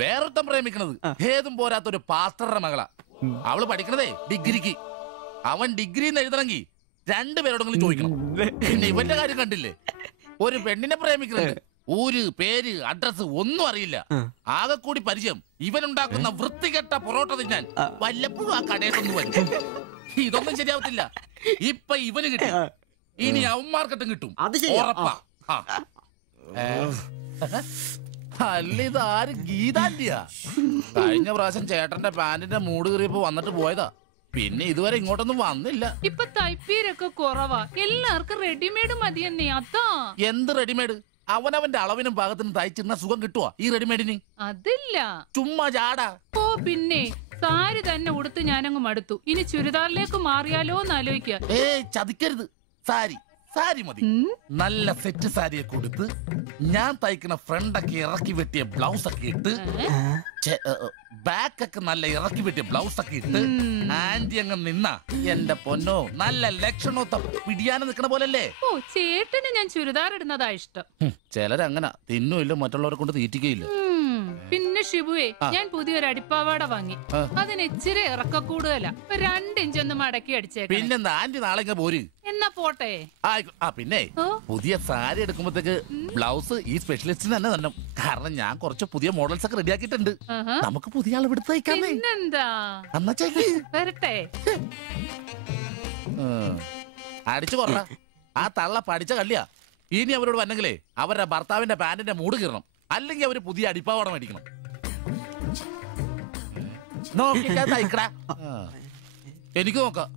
വേറൊരുത്തൻ പ്രേമിക്കണത് ഏതും പോരാത്തൊരു പാസ്റ്ററുടെ മകളാ. അവള് പഠിക്കണതേ ഡിഗ്രിക്ക്. അവൻ ഡിഗ്രി എഴുതണമെങ്കിൽ 2 പേരോടെങ്കിലും ചോദിക്കണം. പിന്നെ ഇവന്റെ കാര്യം കണ്ടില്ലേ? ഒരു പെണ്ണിനെ പ്രേമിക്കുന്നുണ്ട്, ഊര് പേര് അഡ്രസ് ഒന്നും അറിയില്ല. ആകെ കൂടി പരിചയം ഇവനുണ്ടാക്കുന്ന വൃത്തികെട്ട പൊറോട്ട തിന്നാൻ വല്ലപ്പോഴും ആ കടയിലൊന്നും വരും. ഇതൊന്നും ശരിയാവത്തില്ല. ഇപ്പൊ ഇവന് കിട്ടി, ഇനി അവന്മാർക്കിട്ടും കിട്ടും, ഉറപ്പാ. അല്ല, ഇതാര് ഗീതാന്റിയാ? കഴിഞ്ഞ പ്രാവശ്യം ചേട്ടന്റെ പാന്റിന്റെ മൂട് കയറിയപ്പോ വന്നിട്ട് പോയതാ. പിന്നെ ഇതുവരെ ഇങ്ങോട്ടൊന്നും വന്നില്ല. ഇപ്പൊ തൈപ്പീരൊക്കെ കുറവാ, എല്ലാവർക്കും റെഡിമെയ്ഡ് മതി തന്നെ. അതാ. എന്ത് റെഡിമെയ്ഡ്? അവനവന്റെ അളവിനും പാകത്തിനും തയ്ച്ചിരുന്ന സുഖം കിട്ടുവാ ഈ റെഡിമെയ്ഡിന്? അതില്ല. ചുമ്മാ ചാടാ. ഓ പിന്നെ സാരി തന്നെ ഉടുത്ത് ഞാനങ്ങ് മടുത്തു. ഇനി ചുരിദാറിലേക്ക് മാറിയാലോ എന്ന് ആലോചിക്കുക. ചതിക്കരുത്. സാരി സാരി മതി. നല്ല സെറ്റ് സാരിയെ കൊടുത്ത് ഞാൻ തയ്ക്കുന്ന ഫ്രണ്ടൊക്കെ ഇറക്കി വെട്ടിയ ബ്ലൗസ് ഒക്കെ ഇട്ട് ബാക്കൊക്കെ നല്ല ഇറക്കി വെട്ടിയ ബ്ലൗസ് ഒക്കെ ഇട്ട് ആന്റി അങ്ങ് നിന്ന എന്റെ പൊന്നോ നല്ല ലക്ഷണോ പിടിയാനെ നിക്കണ പോലല്ലേ. ഓ ചേട്ടന് ഞാൻ ചുരിദാർ ഇടുന്നതാ ഇഷ്ടം. ചിലരങ്ങനെ തിന്നുമില്ല, മറ്റുള്ളവരെ കൊണ്ട് തീറ്റിക്കയില്ല. പിന്നെ ഷിബുവേ ഞാൻ പുതിയൊരു അടിപ്പാവാട വാങ്ങി. അതിന് ഇച്ചിരി ഇറക്ക കൂടുതലാ. 2 ഇഞ്ച് ഒന്ന് മടക്കി അടിച്ചേക്കാം. പിന്നെന്താ ആന്റി നാളെ പോര്. എന്നാ പോട്ടെ. പിന്നെ പുതിയ സാരി എടുക്കുമ്പോഴത്തേക്ക് ബ്ലൗസ് ഈ സ്പെഷ്യലിസ്റ്റിന് തന്നെ തന്നെ. കാരണം ഞാൻ കുറച്ച് പുതിയ മോഡൽസ് ഒക്കെ റെഡിയാക്കിയിട്ടുണ്ട്. നമുക്ക് പുതിയ ആൾ എടുത്ത് തയ്ക്കാന്നേ. പിന്നെന്താ വരട്ടെ. അടിച്ചു കൊറ. ആ തള്ള പഠിച്ച കള്ളിയാ. ഇനി അവരോട് വന്നെങ്കിലേ അവരുടെ ഭർത്താവിന്റെ പാന്റിന്റെ മൂട് കീറണം. അല്ലെങ്കിൽ അവര് പുതിയ അടിപ്പാവാട മേടിക്കണം. എനിക്ക് നോക്കാം.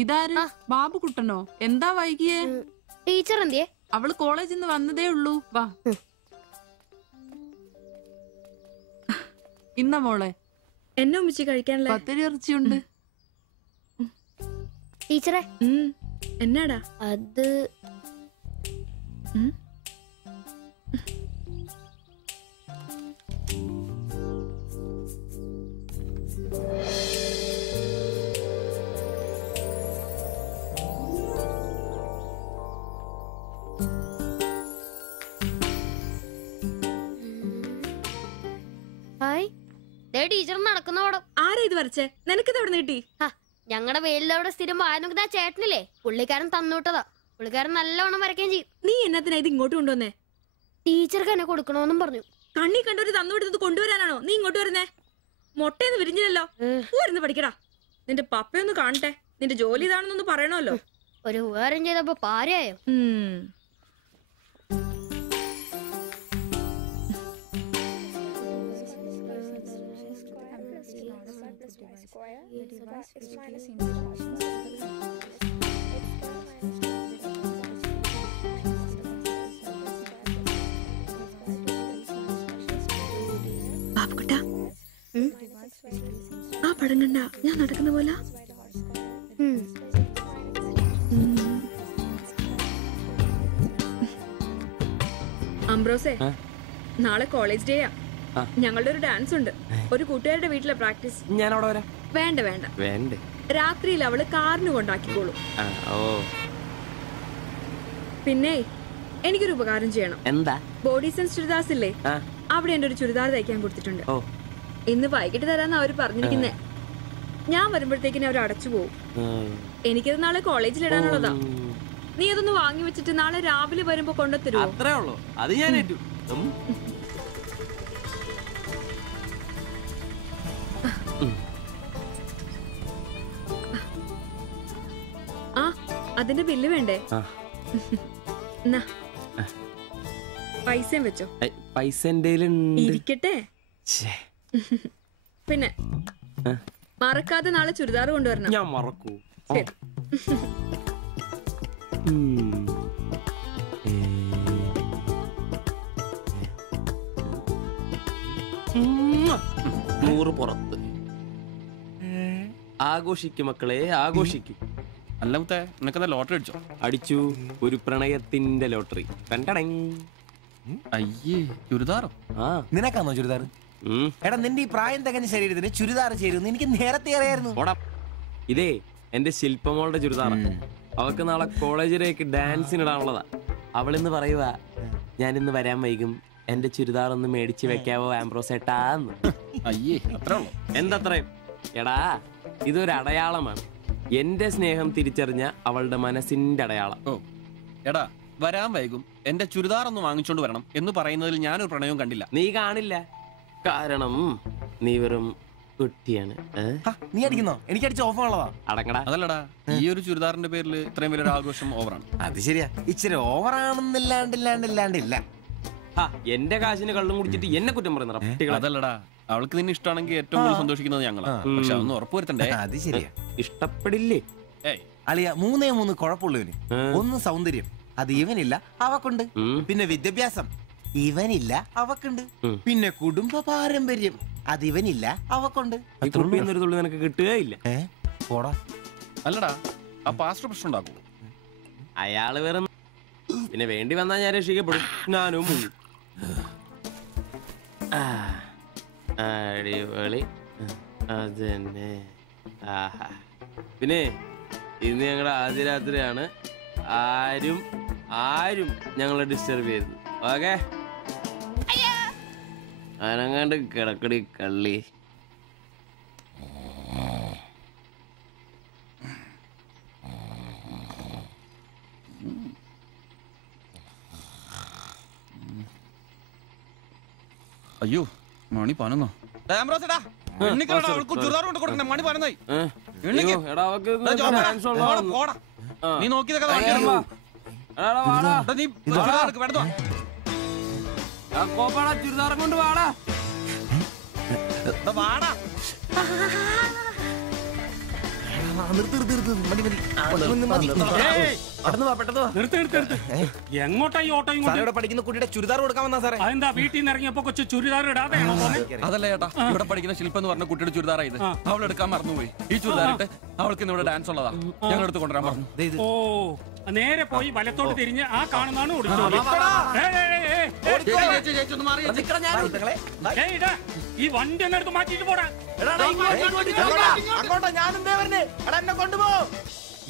ഇതാര്? ബാബുക്കുട്ടനോ? എന്താ വൈകിയേ? ടീച്ചർ എന്തിയെ? അവള് കോളേജിൽ നിന്ന് വന്നതേ ഉള്ളൂ. വാ ഇന്ന മോളെ എന്നെ ഉമ്മിച്ച് കഴിക്കാനല്ലേ? പത്തിരി ഇറച്ചിയുണ്ട്. ടീച്ചറെ എന്നാടാ അത്? ടീച്ചർ നടക്കുന്ന പടം. ആരാ ഇത് വരച്ചേ? നിനക്കിത് എവിടെ നീട്ടി? ഞങ്ങളുടെ വെയിലവിടെ സ്ഥിരം വായനോക്കുന്ന ചേട്ടനില്ലേ, പുള്ളിക്കാരൻ തന്നുവിട്ടതാ. പുള്ളിക്കാരൻ നല്ലോണം വരയ്ക്കുകയും ചെയ്യും. നീ എന്നതിനാ ഇത് ഇങ്ങോട്ട് കൊണ്ടുവന്നേ? ടീച്ചർക്ക് എന്നെ കൊടുക്കണോന്നും പറഞ്ഞു. കണ്ണി കണ്ടൊരു തന്നുവിട്ടത് കൊണ്ടുവരാനാണോ നീ ഇങ്ങോട്ട് വരുന്നേ? മുട്ടയൊന്ന് വിരിഞ്ഞില്ലല്ലോ. പോരുന്ന് പഠിക്കടാ. നിന്റെ പപ്പയൊന്ന് കാണട്ടെ. നിന്റെ ജോലി ഇതാണെന്നൊന്ന് പറയണമല്ലോ. ഒരു ഉപകാരം ചെയ്തപ്പോ പാരയായോ? ബാബുക്കുട്ടാ, ആ പടം കണ്ട ഞാൻ നടക്കുന്ന പോലെ? അംബ്രോസേ, നാളെ കോളേജ് ഡേയാ. ഞങ്ങളുടെ ഒരു ഡാൻസ് ഉണ്ട്. ഒരു കൂട്ടുകാരുടെ വീട്ടിലെ പ്രാക്ടീസ്. ഞാൻ അവിടെ വരാം. വേണ്ട വേണ്ട വേണ്ടേ? രാത്രിയിൽ അവള് കാറിന് കൊണ്ടാക്കിക്കോളൂ. പിന്നെ എനിക്കൊരു ഉപകാരം ചെയ്യണം. എന്താ? ബോഡി സെൻസ് ചുരിദാർസ് ഇല്ലേ, അവിടെ എന്റെ ഒരു ചുരിദാർ തയ്ക്കാൻ കൊടുത്തിട്ടുണ്ട്. ഇന്ന് വൈകിട്ട് തരാന്ന് അവര് പറഞ്ഞിരിക്കുന്നേ. ഞാൻ വരുമ്പോഴത്തേക്കിന് അവർ അടച്ചു പോകും. എനിക്കത് നാളെ കോളേജിൽ ഇടാനുള്ളതാ. നീ അതൊന്ന് വാങ്ങി വെച്ചിട്ട് നാളെ രാവിലെ വരുമ്പോ കൊണ്ടുത്തരുമോ? അത്രേ ഉള്ളൂ. അത് ഞാൻ ഏറ്റു. ആ, അതിന്റെ ബില്ല് വേണ്ടേ? എന്നാ പൈസയും വെച്ചോ. പൈസ ഇരിക്കട്ടെ. പിന്നെ മറക്കാതെ നാളെ ചുരിദാർ കൊണ്ടുവരണം. ഞാൻ മറക്കൂ. ശരി. 100 പുറത്ത്. ആഘോഷിക്കും മക്കളെ, ആഘോഷിക്കും. അല്ല മുത്തേ, നിനക്കെന്താ ലോട്ടറി അടിച്ചോ? അടിച്ചു. ഒരു പ്രണയത്തിന്റെ ലോട്ടറി. അയ്യേ, ചുരിദാറോ? നിനക്കാന്നോ ചുരിദാർ? എടാ, നിന്റെ ഈ പ്രായം തികഞ്ഞ ശരീരത്തിന് ചുരിദാർ ചേരുന്നു എനിക്ക് നേരത്തെ അറിയായിരുന്നു. ഇതേ എന്റെ ശില്പമോളുടെ ചുരിദാറാണ്. അവൾക്ക് നാളെ കോളേജിലേക്ക് ഡാൻസിനിടാനുള്ളതാ. അവളിന്ന് പറയുക, ഞാനിന്ന് വരാൻ വൈകും, എന്റെ ചുരിദാർ ഒന്ന് മേടിച്ച് വെക്കാവോ ആംബ്രോസേട്ടാന്ന്. അയ്യേ, അത്രേ ഉള്ളൂ. എന്തത്രയും? എടാ, ഇതൊരു അടയാളമാണ്. എന്റെ സ്നേഹം തിരിച്ചറിഞ്ഞ അവളുടെ മനസ്സിന്റെ അടയാളം. ഓ എടാ, വരാൻ വൈകും, എന്റെ ചുരിദാർ ഒന്ന് വാങ്ങിച്ചോണ്ട് വരണം എന്ന് പറയുന്നതിൽ ഞാനൊരു പ്രണയവും കണ്ടില്ല. നീ കാണില്ല. കാരണം നീ വെറും കുട്ടിയാണ് നീ അടിക്കുന്നോ? എനിക്ക് അടിച്ച ഓഫ് ഉള്ളതാ. അടങ്ങടാ. അതല്ലടാ, ഈ ഒരു ചുരിദാറിന്റെ പേരിൽ ഇത്രയും വലിയൊരു ആഘോഷം ഓവറാണ്. അത് ശരിയാ, ഇച്ചിരി ഓവറാണെന്നില്ലാണ്ടില്ല. എന്റെ കാശിന് കള്ളും കുടിച്ചിട്ട് എന്നെ കുറ്റം പറയുന്ന. അതല്ലടാ, അവൾക്ക് നിന്നെ ഇഷ്ടമാണെങ്കിൽ ഏറ്റവും കൂടുതൽ സന്തോഷിക്കുന്നത് ഞങ്ങളാ. പക്ഷെ അതൊന്നും ഉറപ്പുവരുത്തണ്ടേ. അത് ശരിയാ. ഇഷ്ടപ്പെടില്ലേ അളിയ? 3 കുഴപ്പമുള്ളവന്. ഒന്ന് സൗന്ദര്യം, അത് ഇവനില്ല, അവക്കുണ്ട്. പിന്നെ വിദ്യാഭ്യാസം, ഇവനില്ല, അവക്കുണ്ട്. പിന്നെ കുടുംബ പാരമ്പര്യം, അത് ഇവനില്ല, അവക്കുണ്ട്. നിനക്ക് കിട്ടുകയില്ല. പോടാ. അല്ലടാ, ആ പാസ്റ്റർ പ്രശ്നം ഉണ്ടാക്കും. അയാള് വേറെ പിന്നെ വേണ്ടി വന്നാ ഞാൻ രക്ഷിക്കപ്പെടും. ഞാനും മുങ്ങും. അടിപൊളി. അതന്നെ. പിന്നെ ഇന്ന് ഞങ്ങളുടെ ആദ്യ രാത്രിയാണ്. ആരും ഞങ്ങളെ ഡിസ്റ്റർബ് ചെയ്തു. ഓക്കെ, അനങ്ങാണ്ട് കിടക്കടി കള്ളി. അയ്യോ, മണി 11. നീ നോക്കിയതൊക്കെ ചുരിദാറും കൊണ്ട് വാടാ. എങ്ങോട്ടാ ഈ ഓട്ടോ? പഠിക്കുന്ന കുട്ടിയുടെ ചുരിദാർ കൊടുക്കാൻ വന്നാ സാറേ. അതെന്താ വീട്ടിൽ നിന്ന് ഇറങ്ങിയപ്പോ കൊച്ചു ചുരിദാർ ഇടാതെയാണോ? അതല്ല ചേട്ടാ, ഇവിടെ പഠിക്കുന്ന ശില്പ എന്ന് പറഞ്ഞ കുട്ടിയുടെ ചുരിദാറാ ഇത്. അവൾ എടുക്കാൻ മറന്നുപോയി. ഈ ചുരിദാറിട്ട് അവൾക്ക് ഇന്ന് ഇവിടെ ഡാൻസ് ഉള്ളതാ. ഞങ്ങൾ എടുത്ത് കൊണ്ടുവരാൻ പറഞ്ഞു. ഓ, നേരെ പോയി വലത്തോട്ട് തിരിഞ്ഞ് ആ കാണുന്നതാണ് ഈ വണ്ടി എന്നെടുത്ത് മാറ്റിട്ട് പോടാ.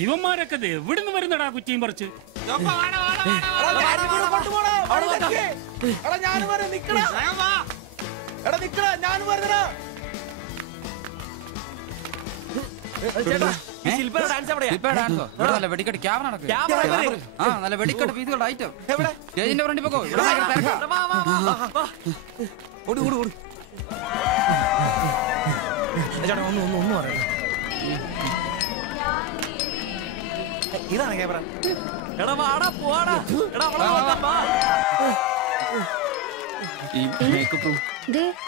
ഇവന്മാരൊക്കെ എവിടുന്ന് വരുന്നടാ കുറ്റിയും പറിച്ച്? ഇതാണ് ക്യാമറ.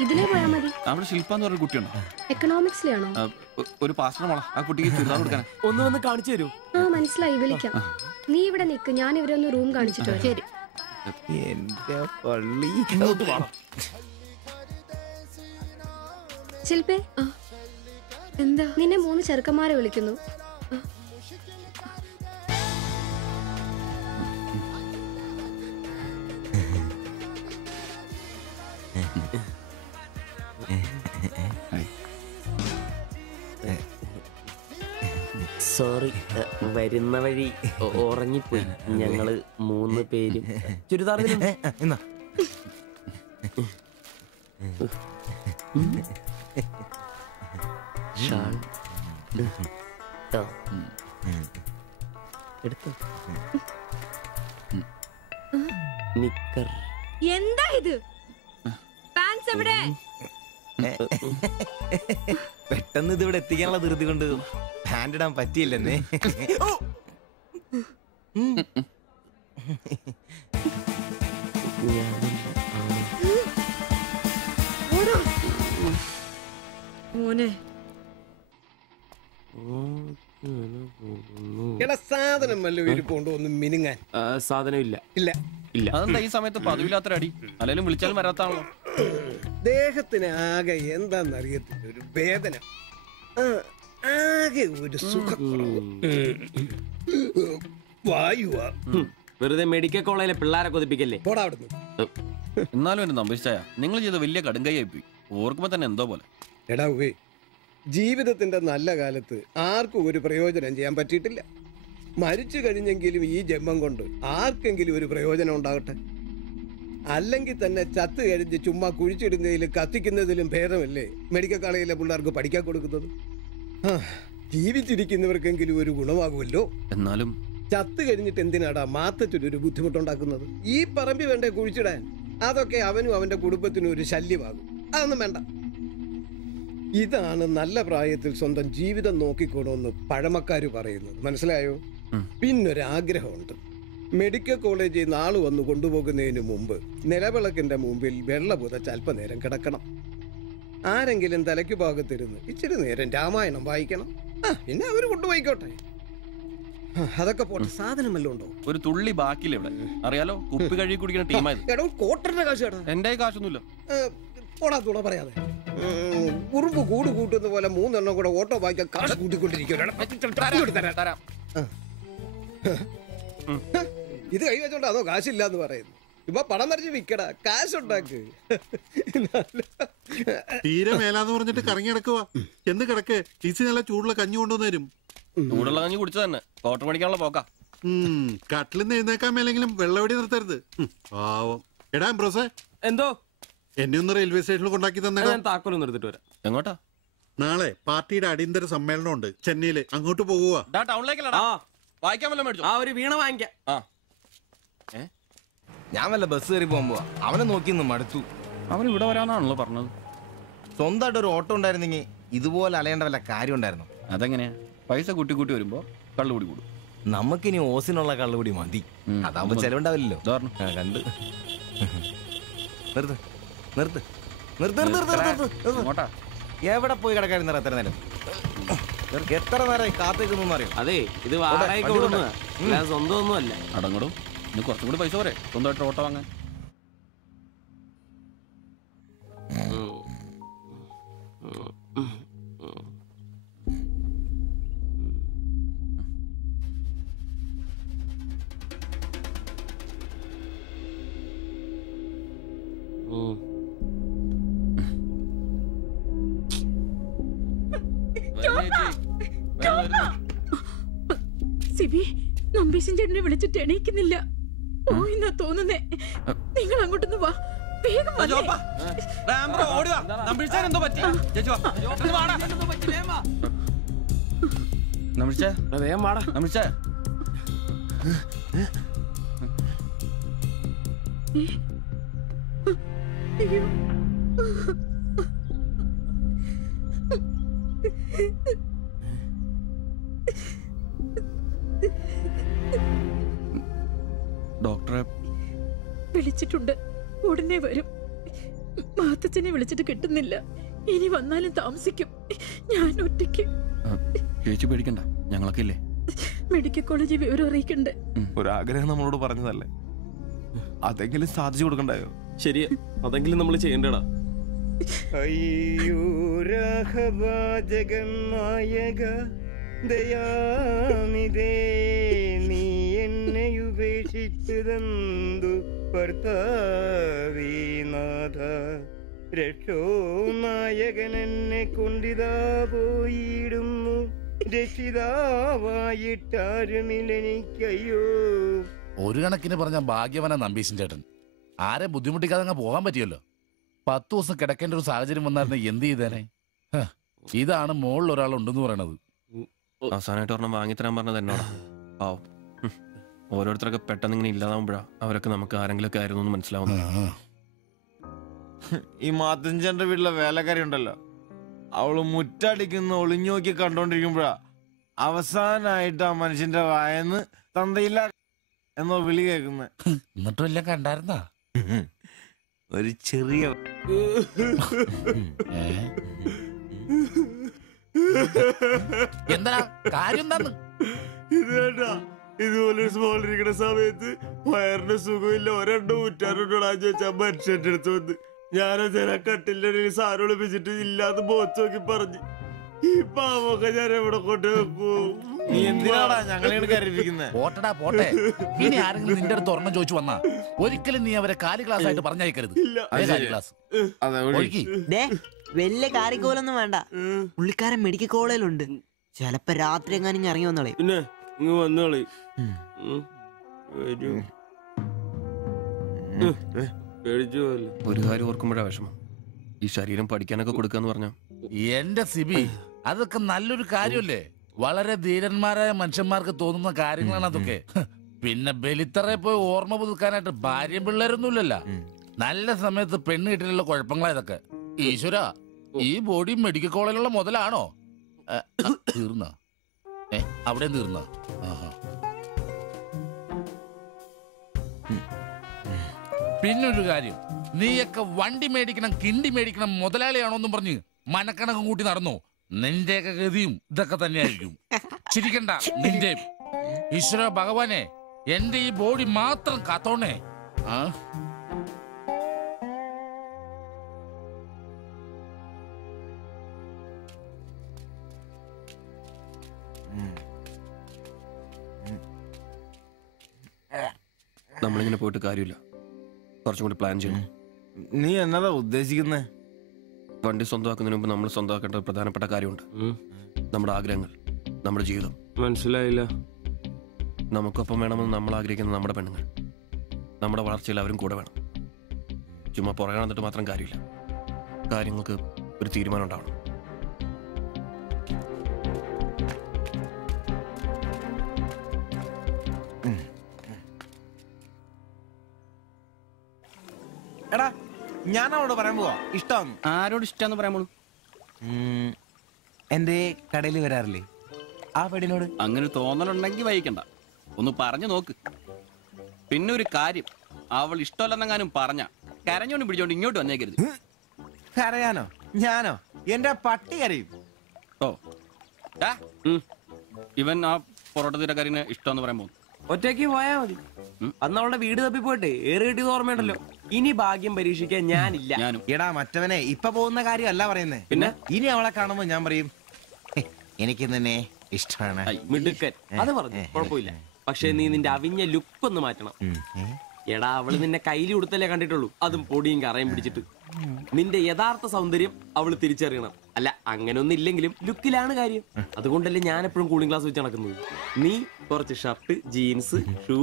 ഇതിലേ പോയാ മതി. അവിടെ ശില്പ എന്ന് പറഞ്ഞ കുട്ടിയാണ്. എക്കണോമിക്സിലാണോ? ഒരു പാസ്റ്റർ മോളാ. ആ കുട്ടിക്ക് ചുരിദാർ കൊടുക്കാൻ ഒന്ന് വന്ന് കാണിച്ചു തരൂ. മനസ്സിലായി, വിളിക്കാം. നീ ഇവിടെ നിക്ക്, ഞാൻ ഇവരെ ഒന്ന് റൂം കാണിച്ചിട്ട് വരാം. ശരി. എന്റെ പള്ളി. ശില്പേ, എന്താ? നിന്നെ 3 ചെറുക്കന്മാരെ വിളിക്കുന്നു. സോറി, വരുന്ന വഴി ഉറങ്ങിപ്പോയി. ഞങ്ങള് 3 പേരും ചുരിദാറിൽ നിക്കർ. എന്താ ഇത്? പാൻസ് എവിടെ? പെട്ടെന്ന് ഇതിവിടെ എത്തിക്കാനുള്ള ധൃതി കൊണ്ട് പാന്റ് ഇടാൻ പറ്റിയില്ലെന്നേ. മോനെ, സാധനം വല്ല ഇരിപ്പുണ്ടോ? ഒന്ന് മിനുങ്ങാൻ സാധനം ഇല്ല. ഇല്ല ഇല്ല. അതെന്താ ഈ സമയത്ത് പതിവില്ലാത്തൊരു അടി? അല്ലെങ്കിലും വിളിച്ചാലും വരാത്താണല്ലോ. ദേഹത്തിന് ആകെ എന്താന്നറിയത്തില്ല, ഒരു വേദന, ആകെ ഒരു സുഖക്കുറവ്. വായുവാ. വെറുതെ മെഡിക്കൽ കോളേജിലെ പിള്ളേരെ കൊതിപ്പിക്കല്ലേ. പോടാ അവിടുന്ന്. എന്നാലും എന്നെ നമ്പിച്ചായ നിങ്ങൾ ചെയ്ത വലിയ കടുങ്കയായി പോയി. ഓർക്കുമ്പോ തന്നെ എന്തോ പോലെ. എടാ ഉവേ, ജീവിതത്തിന്റെ നല്ല കാലത്ത് ആർക്കും ഒരു പ്രയോജനം ചെയ്യാൻ പറ്റിയിട്ടില്ല. മരിച്ചു കഴിഞ്ഞെങ്കിലും ഈ ജന്മം കൊണ്ട് ആർക്കെങ്കിലും ഒരു പ്രയോജനം ഉണ്ടാകട്ടെ. അല്ലെങ്കിൽ തന്നെ ചത്ത് കഴിഞ്ഞ് ചുമ്മാ കുഴിച്ചിടുന്നതിലും കത്തിക്കുന്നതിലും ഭേദമല്ലേ മെഡിക്കൽ കോളേജിലെ പിള്ളേർക്ക് പഠിക്കാൻ കൊടുക്കുന്നത്. ജീവിച്ചിരിക്കുന്നവർക്കെങ്കിലും ഒരു ഗുണമാകുമല്ലോ. എന്നാലും ചത്ത് കഴിഞ്ഞിട്ട് എന്തിനാടാ മാത്തച്ചൊരു ബുദ്ധിമുട്ടുണ്ടാക്കുന്നത്? ഈ പറമ്പി വേണ്ടേ കുഴിച്ചിടാൻ? അതൊക്കെ അവനും അവന്റെ കുടുംബത്തിനും ഒരു ശല്യമാകും. അതൊന്നും വേണ്ട. ഇതാണ് നല്ല പ്രായത്തിൽ സ്വന്തം ജീവിതം നോക്കിക്കോണമെന്ന് പഴമക്കാര് പറയുന്നത്, മനസ്സിലായോ? പിന്നൊരാഗ്രഹമുണ്ട്. മെഡിക്കൽ കോളേജിൽ നാള് വന്ന് കൊണ്ടുപോകുന്നതിന് മുമ്പ് നിലവിളക്കിന്റെ മുമ്പിൽ വെള്ള പുതച്ച് അല്പനേരം കിടക്കണം. ആരെങ്കിലും തലയ്ക്ക് ഭാഗത്തിരുന്ന് ഇച്ചിരി നേരം രാമായണം വായിക്കണം. പിന്നെ അവര് കൊണ്ടുപോയിക്കോട്ടെ. അതൊക്കെ പോട്ടെ, സാധനം വല്ലതും ഉണ്ടോ? ഒരു തുള്ളി ബാക്കിയില്ല ഇവിടെ, അറിയാലോ. കുപ്പി കഴുകി കുടിക്കുന്ന ടീമായത്. എടോ കോട്ടറിന്റെ കാശ് കേട്ടോ. എന്റെ കാശൊന്നുമില്ല. ഓടാ തുണ പറയാതെ. ഉറുമ്പ് കൂട് കൂട്ടുന്ന പോലെ 3 എണ്ണം കൂടെ ഓട്ടോ വായിക്കാൻ കാശ് കൂട്ടിക്കൊണ്ടിരിക്കും. ഇത് കൈവച്ചോണ്ട് അതോ കാശില്ലാന്ന് പറയുന്നു. ഇപ്പൊ പണം വരച്ച് വിക്കടാ, കാശുണ്ടാക്ക്. തീരെ മേലാന്ന് പറഞ്ഞിട്ട് കറങ്ങി കിടക്കുക. എന്ന് കിടക്ക്, ടീസി നല്ല ചൂടുള്ള കഞ്ഞി കൊണ്ടുവന്ന് തരും. ചൂടുള്ള കഞ്ഞി കുടിച്ചു തന്നെ കോട്ടർ പഠിക്കാനുള്ള പോക്കാ. കട്ടിലിന്ന് എഴുന്നേക്കാൻ മേലെങ്കിലും വെള്ളവടി നിർത്തരുത്. പാവം. എടാ ബ്രോസേ, എന്തോ എന്നെ ഒന്ന് റെയിൽവേ സ്റ്റേഷനിൽ കൊണ്ടാക്കി തന്നെ. താക്കോലൊന്നും എടുത്തിട്ട് വരാം. എങ്ങോട്ടാ? നാളെ പാർട്ടിയുടെ അടിയന്തര സമ്മേളനം ഉണ്ട് ചെന്നൈയില്, അങ്ങോട്ട് പോകുക. ടൗണിലേക്കല്ലടാ, വായിക്കാൻ വല്ല മേടിച്ചു. ഒരു വീണ വാങ്ങിക്കാം. ഞാൻ വല്ല ബസ് കയറി പോകുമ്പോ അവനെ നോക്കി മടുത്തു. അവൻ ഇവിടെ വരാന്നാണല്ലോ പറഞ്ഞത്. സ്വന്തമായിട്ട് ഒരു ഓട്ടോ ഉണ്ടായിരുന്നെങ്കിൽ ഇതുപോലെ അലയേണ്ട വല്ല കാര്യം ഉണ്ടായിരുന്നു. അതെങ്ങനെയാ? പൈസ കൂട്ടി കൂട്ടി വരുമ്പോ കള്ളുകൂടി കൂടും. നമുക്കിനി ഓസിനുള്ള കള്ളുകൂടി മതി. അതാവുമ്പോ ചെലവുണ്ടാവില്ലല്ലോ. കണ്ട് നിർത്ത് നിർത്ത് നിർത്ത് നിർത്ത്. എവിടെ പോയി കിടക്കാരുന്ന എത്ര നേരം? എത്ര നേരമായി കാത്തേക്കൊന്നും അറിയാം. അതെ, ഇത് വാടകയ്ക്ക് കൊടുക്കുന്നതാ, സ്വന്തം ഒന്നും അല്ല. അടങ്ങടും. ഇനി കുറച്ചും കൂടി പൈസ പോരെ സ്വന്തമായിട്ട് ഓട്ടോ വാങ്ങാൻ. സിബി, നമ്പീശൻ ചേട്ടനെ വിളിച്ചിട്ട് എണീക്കുന്നില്ല. പോയിന്നാ തോന്നുന്നേ. നിങ്ങൾ അങ്ങോട്ടൊന്ന് വാ, വേഗം വന്നേ. അയ്യോ, ഡോക്ടറെ വിളിച്ചിട്ടുണ്ട്, ഉടനെ വരും. മാത്തച്ഛനെ വിളിച്ചിട്ട് കിട്ടുന്നില്ല. ഇനി വന്നാലും താമസിക്കും. ഞാൻ ഒറ്റയ്ക്ക്. ചേച്ചി പേടിക്കണ്ട, ഞങ്ങളൊക്കെ ഇല്ലേ. മെഡിക്കൽ കോളേജിൽ വിവരം അറിയിക്കണ്ടേ? ഒരാഗ്രഹം നമ്മളോട് പറഞ്ഞതല്ലേ, അതെങ്കിലും സാധിച്ചു കൊടുക്കണ്ടായോ? ശരിയാ, അതെങ്കിലും നമ്മൾ ചെയ്യണ്ടടാ. അയ്യോ രാഘവാജകനായക ദയാനിധേ, നീ എന്നെ ഉപേക്ഷിച്ചതെന്തു ഭർത്താവീനാഥ. രക്ഷോ നായകൻ എന്നെ കൊണ്ടിതാ പോയിടുന്നു, രക്ഷിതാവായിട്ടാരുമില്ലെനിക്കയ്യോ. ഒരു കണക്കിന് പറഞ്ഞ ഭാഗ്യവന നമ്പീശൻ ചേട്ടൻ. ആരെ ബുദ്ധിമുട്ടിക്കാതെ അങ്ങ് പോകാൻ പറ്റിയല്ലോ. 10 ദിവസം കിടക്കേണ്ട ഒരു സാഹചര്യം വന്നായിരുന്നു എന്ത് ചെയ്തേനെ? ഇതാണ് മുകളിൽ ഒരാളുണ്ടെന്ന് പറയണത്. അവസാനമായിട്ട് ഒരെണ്ണം വാങ്ങിത്തരാൻ പറഞ്ഞത് എന്നോടാ. പാവം. ഓരോരുത്തരൊക്കെ പെട്ടെന്ന് ഇങ്ങനെ ഇല്ലാതാവുമ്പോഴാ അവരൊക്കെ നമുക്ക് ആരെങ്കിലൊക്കെ ആയിരുന്നു എന്ന് മനസ്സിലാവുന്നു. ഈ മാത്തഞ്ചന്റെ വീട്ടിലെ വേലക്കാരി ഉണ്ടല്ലോ, അവള് മുറ്റടിക്കുന്ന ഒളിഞ്ഞു നോക്കി കണ്ടോണ്ടിരിക്കുമ്പോഴാ അവസാനായിട്ട് ആ മനുഷ്യന്റെ വായന്ന് തന്തയില്ല എന്നോ വിളി കേൾക്കുന്നത്. എന്നിട്ടും എല്ലാം കണ്ടായിരുന്നാ? ഒരു ചെറിയ എന്താ കാര്യം? ഇതുപോലെ സ്മോളിരിക്കുന്ന സമയത്ത് വയറിന് സുഖമില്ല, ഒരെണ്ണം ഊറ്റാറുണ്ടോടാന്ന് ചോദിച്ചാ മനുഷ്യന്റെ അടുത്ത് വന്ന് ഞാനതിനെ കട്ടിലിന്റെ ഇടയിൽ സാറ് വിളിപ്പിച്ചിട്ട് ഇല്ലാന്ന് ബോച്ച് നോക്കി പറഞ്ഞു. ഈ പാവൊക്കെ ഞാൻ എവിടെ കൊണ്ട് വെക്കും? നീ എന്തിനാടാ ഞങ്ങളെ കരയിപ്പിക്കുന്നത്? പോട്ടടാ പോട്ടെ. ഇനി ആരെങ്കിലും നിന്റെ അടുത്ത് ഒരെണ്ണം ചോദിച്ചു വന്നാ ഒരിക്കലും നീ അവരെ കാലി ക്ലാസ് ആയിട്ട് പറഞ്ഞയക്കരുത്. വലിയ കാര്യക്കോലൊന്നും വേണ്ട, പുള്ളിക്കാരൻ മെഡിക്കൽ കോളേജിലുണ്ട്. ചിലപ്പോ രാത്രി എങ്ങാനും ഇറങ്ങി വന്നോളെ. പിന്നെ ഇങ്ങ് വന്നോളി. ഒരു കാര്യം ഓർക്കുമ്പോഴാ വിഷമം. ഈ ശരീരം പഠിക്കാനൊക്കെ കൊടുക്കാന്ന് പറഞ്ഞ എന്റെ സിബി, അതൊക്കെ നല്ലൊരു കാര്യമല്ലേ? വളരെ ധീരന്മാരായ മനുഷ്യന്മാർക്ക് തോന്നുന്ന കാര്യങ്ങളാണ് അതൊക്കെ. പിന്നെ ബലിത്തറെ പോയി ഓർമ്മ പുതുക്കാനായിട്ട് ഭാര്യയും പിള്ളേരൊന്നുമില്ലല്ലോ. നല്ല സമയത്ത് പെണ്ണ് കിട്ടിയുള്ള കുഴപ്പങ്ങളാ ഇതൊക്കെ. ഈശ്വര, ഈ ബോഡി മെഡിക്കൽ കോളേജിലുള്ള മുതലാണോ? തീർന്ന അവിടെ തീർന്ന. പിന്നൊരു കാര്യം, നീയൊക്കെ വണ്ടി മേടിക്കണം കിണ്ടി മേടിക്കണം മുതലാളിയാണോന്നും പറഞ്ഞ് മനക്കണക്കും കൂട്ടി നടന്നു. നിന്റെയൊക്കെ ഗതിയും ഇതൊക്കെ തന്നെയായിരിക്കും. ചിരിക്കണ്ട. നിന്റെ ഈശ്വര ഭഗവാനെ, എന്റെ ഈ ബോഡി മാത്രം കാത്തോണേ. നമ്മളിങ്ങനെ പോയിട്ട് കാര്യമില്ല, കുറച്ചും കൂടി പ്ലാൻ ചെയ്യണം. നീ എന്നതാ ഉദ്ദേശിക്കുന്നേ? വണ്ടി സ്വന്തമാക്കുന്നതിന് മുമ്പ് നമ്മൾ സ്വന്തമാക്കേണ്ട ഒരു പ്രധാനപ്പെട്ട കാര്യമുണ്ട്. നമ്മുടെ ആഗ്രഹങ്ങൾ, നമ്മുടെ ജീവിതം. മനസ്സിലായില്ല. നമുക്കൊപ്പം വേണമെന്ന് നമ്മൾ ആഗ്രഹിക്കുന്ന നമ്മുടെ പെണ്ണുങ്ങൾ, നമ്മുടെ വളർച്ചയിൽ അവരും കൂടെ വേണം. ചുമ്മാ പുറകെ നടന്നിട്ട് മാത്രം കാര്യമില്ല. കാര്യങ്ങൾക്ക് ഒരു തീരുമാനം ഉണ്ടാവണം. എടാ, ഞാൻ അവളോട് പറയാൻ പോവാ ഇഷ്ടം. ആരോട് ഇഷ്ടമെന്ന് പറയാൻ പോണു? എന്റെ കടയിൽ വരാറില്ലേ ആ പെടിനോട്? അങ്ങനെ തോന്നലുണ്ടെങ്കിൽ വൈകിക്കണ്ട, ഒന്ന് പറഞ്ഞു നോക്ക്. പിന്നെ ഒരു കാര്യം, അവൾ ഇഷ്ടമല്ലെന്നെങ്ങാനും പറഞ്ഞ കരഞ്ഞോണ്ട് പിടിച്ചോണ്ട് ഇങ്ങോട്ട് വന്നേക്കരുത്. കരയാനോ? ഞാനോ? എന്റെ പട്ടി കരയും. ഓ, ഇവൻ ആ പൊറോട്ട തീരക്കാരിനെ ഇഷ്ടമെന്ന് പറയാൻ പോകുന്നു. ഒറ്റയ്ക്ക് പോയാ മതി. അന്ന് അവളുടെ വീട് തപ്പി പോയിട്ട് ഏറ് കിട്ടിയത് ഓർമ്മയുണ്ടല്ലോ. ഇനി ഭാഗ്യം പരീക്ഷിക്കാൻ ഞാനില്ല. എടാ മറ്റവനെ, ഇപ്പൊ പോകുന്ന കാര്യമല്ല പറയുന്നേ. പിന്നെ ഇനി അവളെ കാണുമ്പോ ഞാൻ പറയും എനിക്ക് നിന്നെ ഇഷ്ടമാണ്. മിടുക്കൻ, അത് പറഞ്ഞു കുഴപ്പമില്ല. പക്ഷെ നീ നിന്റെ അവിഞ്ഞ ലുക്ക് ഒന്ന് മാറ്റണം. എടാ, അവള് നിന്നെ കയ്യിൽ കൊടുത്തല്ലേ കണ്ടിട്ടുള്ളൂ, അതും പൊടിയും കറയും പിടിച്ചിട്ട്. നിന്റെ യഥാർത്ഥ സൗന്ദര്യം അവള് തിരിച്ചറിയണം. അല്ല, അങ്ങനൊന്നും ഇല്ലെങ്കിലും ലുക്കിലാണ് കാര്യം. അതുകൊണ്ടല്ലേ ഞാൻ എപ്പോഴും കൂളിംഗ് ഗ്ലാസ് വെച്ച് നടക്കുന്നത്. നീ കുറച്ച് shirt, jeans, shoe,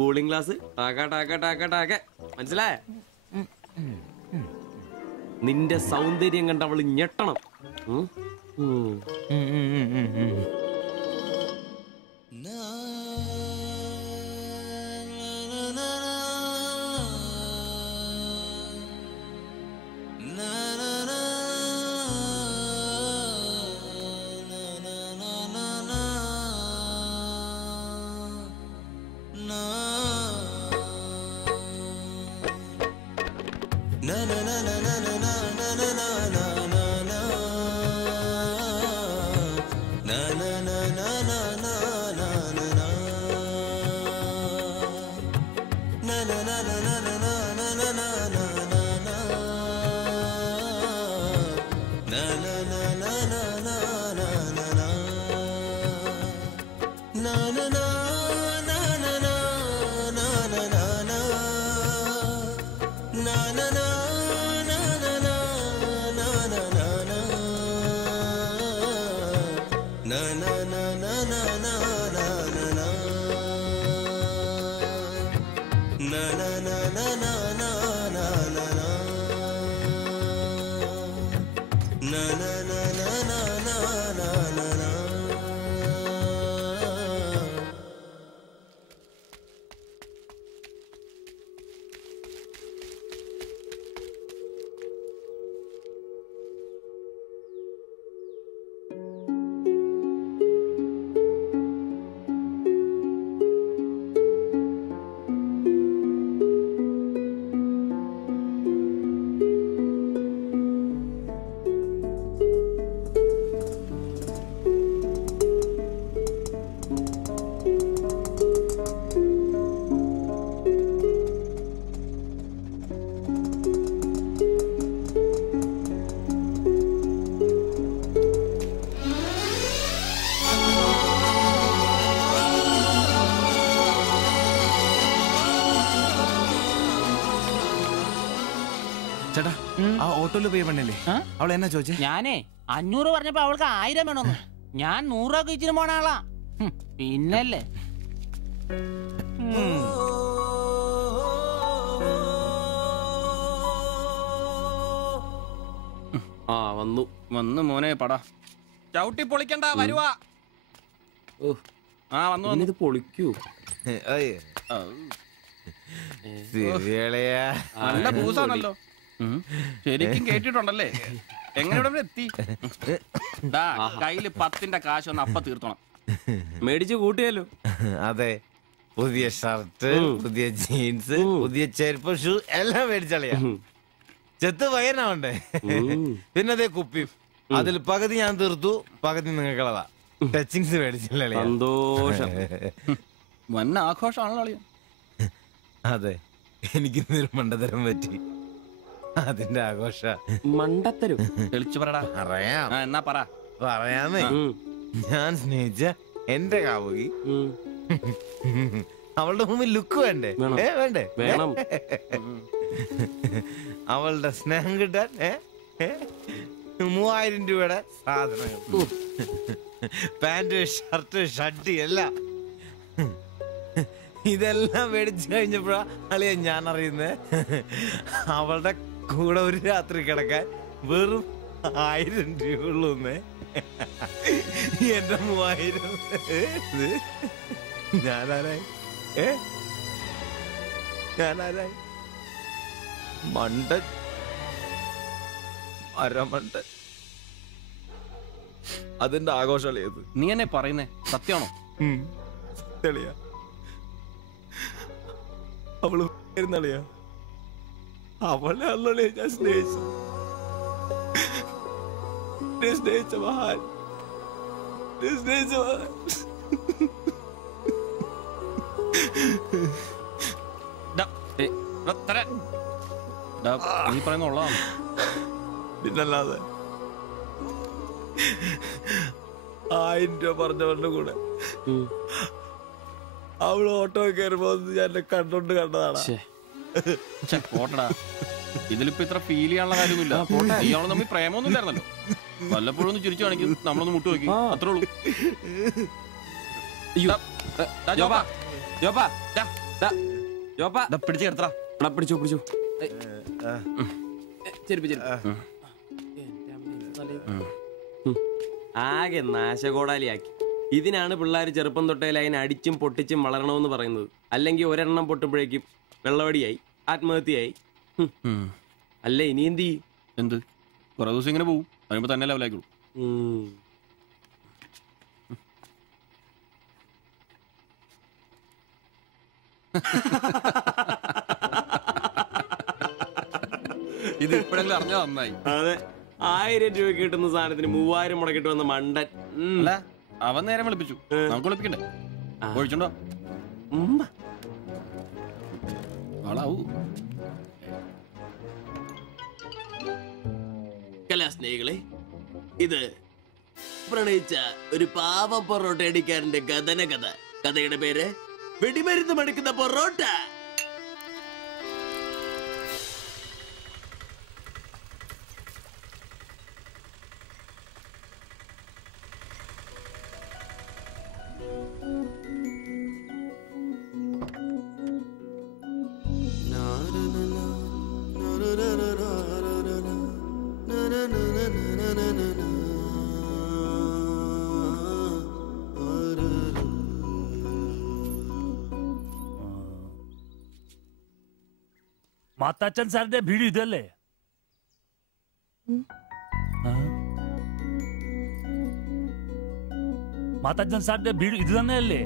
cooling glass, മനസ്സിലായ? നിന്റെ സൗന്ദര്യം കണ്ട് അവള് ഞെട്ടണം. ചേട്ടാ, ആ ഓട്ടോയില് പോയി പെണ്ണല്ലേ അവൾ എന്നാ ചോദിച്ചേ? ഞാനേ 500 പറഞ്ഞപ്പോ അവൾക്ക് 1000 വേണമെന്ന്. ഞാൻ 100 രൂപ ഇച്ചിരി പോണ ആളാ. പിന്നല്ലേ വന്നു മോനെ പടാ. ചവിട്ടി പൊളിക്കണ്ട, വരുവാ. വന്നു ഇത് പൊളിക്കൂ. നല്ല പൂസാണല്ലോ. ശരിക്കും കേട്ടിട്ടുണ്ടല്ലേ? എങ്ങനെ ഇവിടെ എത്തി? കയ്യില് 10ന്റെ കാശ് ഒന്ന് അപ്പ തീർത്തോണം. മേടിച്ച് കൂട്ടിയല്ലോ. അതെ, പുതിയ ഷർട്ട്, പുതിയ ജീൻസ്, പുതിയ ചെരുപ്പ്, ഷൂ എല്ലാം മേടിച്ചളിയാ. ചെത്ത് വയനാവണ്ടേ? പിന്നെ അതേ കുപ്പി, അതിൽ പകുതി ഞാൻ തീർത്തു, പകുതി നിങ്ങൾക്കുള്ളതാ. ടച്ചിങ്സ് മേടിച്ചില്ലേ? സന്തോഷം. വന്ന ആഘോഷമാണല്ലോ അളിയ. അതെ, എനിക്കിന്നൊരു മണ്ടത്തരം പറ്റി, അതിന്റെ ആഘോഷ. മണ്ടത്തരം തെളിച്ചു പറടാ. പറയാം. എന്നാ പറ. പറയാന്നേ, ഞാൻ സ്നേഹിച്ച എന്റെ കാമുകി അവളുടെ മുമ്പിൽ ലുക്ക് വേണ്ടേ? വേണ്ടേ? വേണം. അവളുടെ സ്നേഹം കിട്ടാൻ 3000 രൂപയുടെ സാധനങ്ങൾ, പാന്റ്, ഷർട്ട്, ഷഡ്ഡി എല്ലാം, ഇതെല്ലാം മേടിച്ചു കഴിഞ്ഞപ്പോഴാ അളിയ ഞാൻ അറിയുന്നേ അവളുടെ കൂടെ ഒരു രാത്രി കിടക്കാൻ വെറും 1000 രൂപ ഉള്ളൂന്നേ. എന്റെ 3000 ഞാനാരായി? ഞാനാരായി? മണ്ടൻ, അരമണ്ടൻ. അതിന്റെ ആഘോഷളിയത്. നീ എന്നെ പറയുന്നേ സത്യമാണോ? തെളിയ അവള് ളിയാ, അവളെ അല്ലേ ഞാൻ സ്നേഹിച്ചു. സ്നേഹിച്ച മഹാൻ, സ്നേഹിച്ച മഹാൻ. നീ പറയുന്ന ഉള്ളതാണ്. പിന്നല്ലാതെ 1000 രൂപ പറഞ്ഞവരുടെ കൂടെ അവള് ഓട്ടോ കയറുമ്പോ ഞാൻ കണ്ടോണ്ട് കണ്ടതാണ്. പോട്ടടാ, ഇതിലിപ്പോ ഇത്ര ഫീൽ ചെയ്യാനുള്ള കാര്യമൊന്നുമില്ല. ഇയാള് തമ്മിൽ പ്രേമൊന്നും ഇല്ലായിരുന്നല്ലോ. വല്ലപ്പോഴും ഒന്ന് ചിരിച്ചു കാണിക്കും, നമ്മളൊന്ന് മുട്ടു നോക്കി, അത്രേ ഉള്ളൂ. പിടിച്ചു കിടത്തടാ. പിടിച്ചു പിടിച്ചു. ആകെ നാശകോടാലിയാക്കി. ഇതിനാണ് പിള്ളേർ ചെറുപ്പം തൊട്ടേ ലൈൻ അടിച്ചും പൊട്ടിച്ചും വളരണമെന്ന് പറയുന്നത്. അല്ലെങ്കിൽ ഒരെണ്ണം പൊട്ടുമ്പോഴേക്കും വെള്ളവടിയായി, ആത്മഹത്യയായി. അല്ല ഇനി എന്ത് ചെയ്യും? എന്ത് കുറെ ദിവസം ഇങ്ങനെ പോവും, കഴിയുമ്പോ തന്നെ ലെവലാക്കുള്ളൂ. ഇത് ഇപ്പോഴെങ്കിലും അറിഞ്ഞാ നന്നായി. അതെ, 1000 രൂപ കിട്ടുന്ന സാധനത്തിന് 3000 മുടക്കിട്ട് വന്ന മണ്ടൻ. അല്ല, അവൻ നേരം വിളിപ്പിച്ചു, നമുക്ക് വിളിപ്പിക്കണ്ടേ? ഒഴിച്ചുണ്ടോ? ആളാവൂ. കലാസ്നേഹികളെ, ഇത് പ്രണയിച്ച ഒരു പാവ പൊറോട്ട അടിക്കാരന്റെ കഥന കഥ. കഥയുടെ പേര് വെടിമരുന്ന് മടുക്കുന്ന പൊറോട്ട. മാത്താച്ചൻ സാറിന്റെ വീട് ഇതല്ലേ? മാത്താച്ചൻ സാറിന്റെ വീട് ഇത് തന്നെയല്ലേ?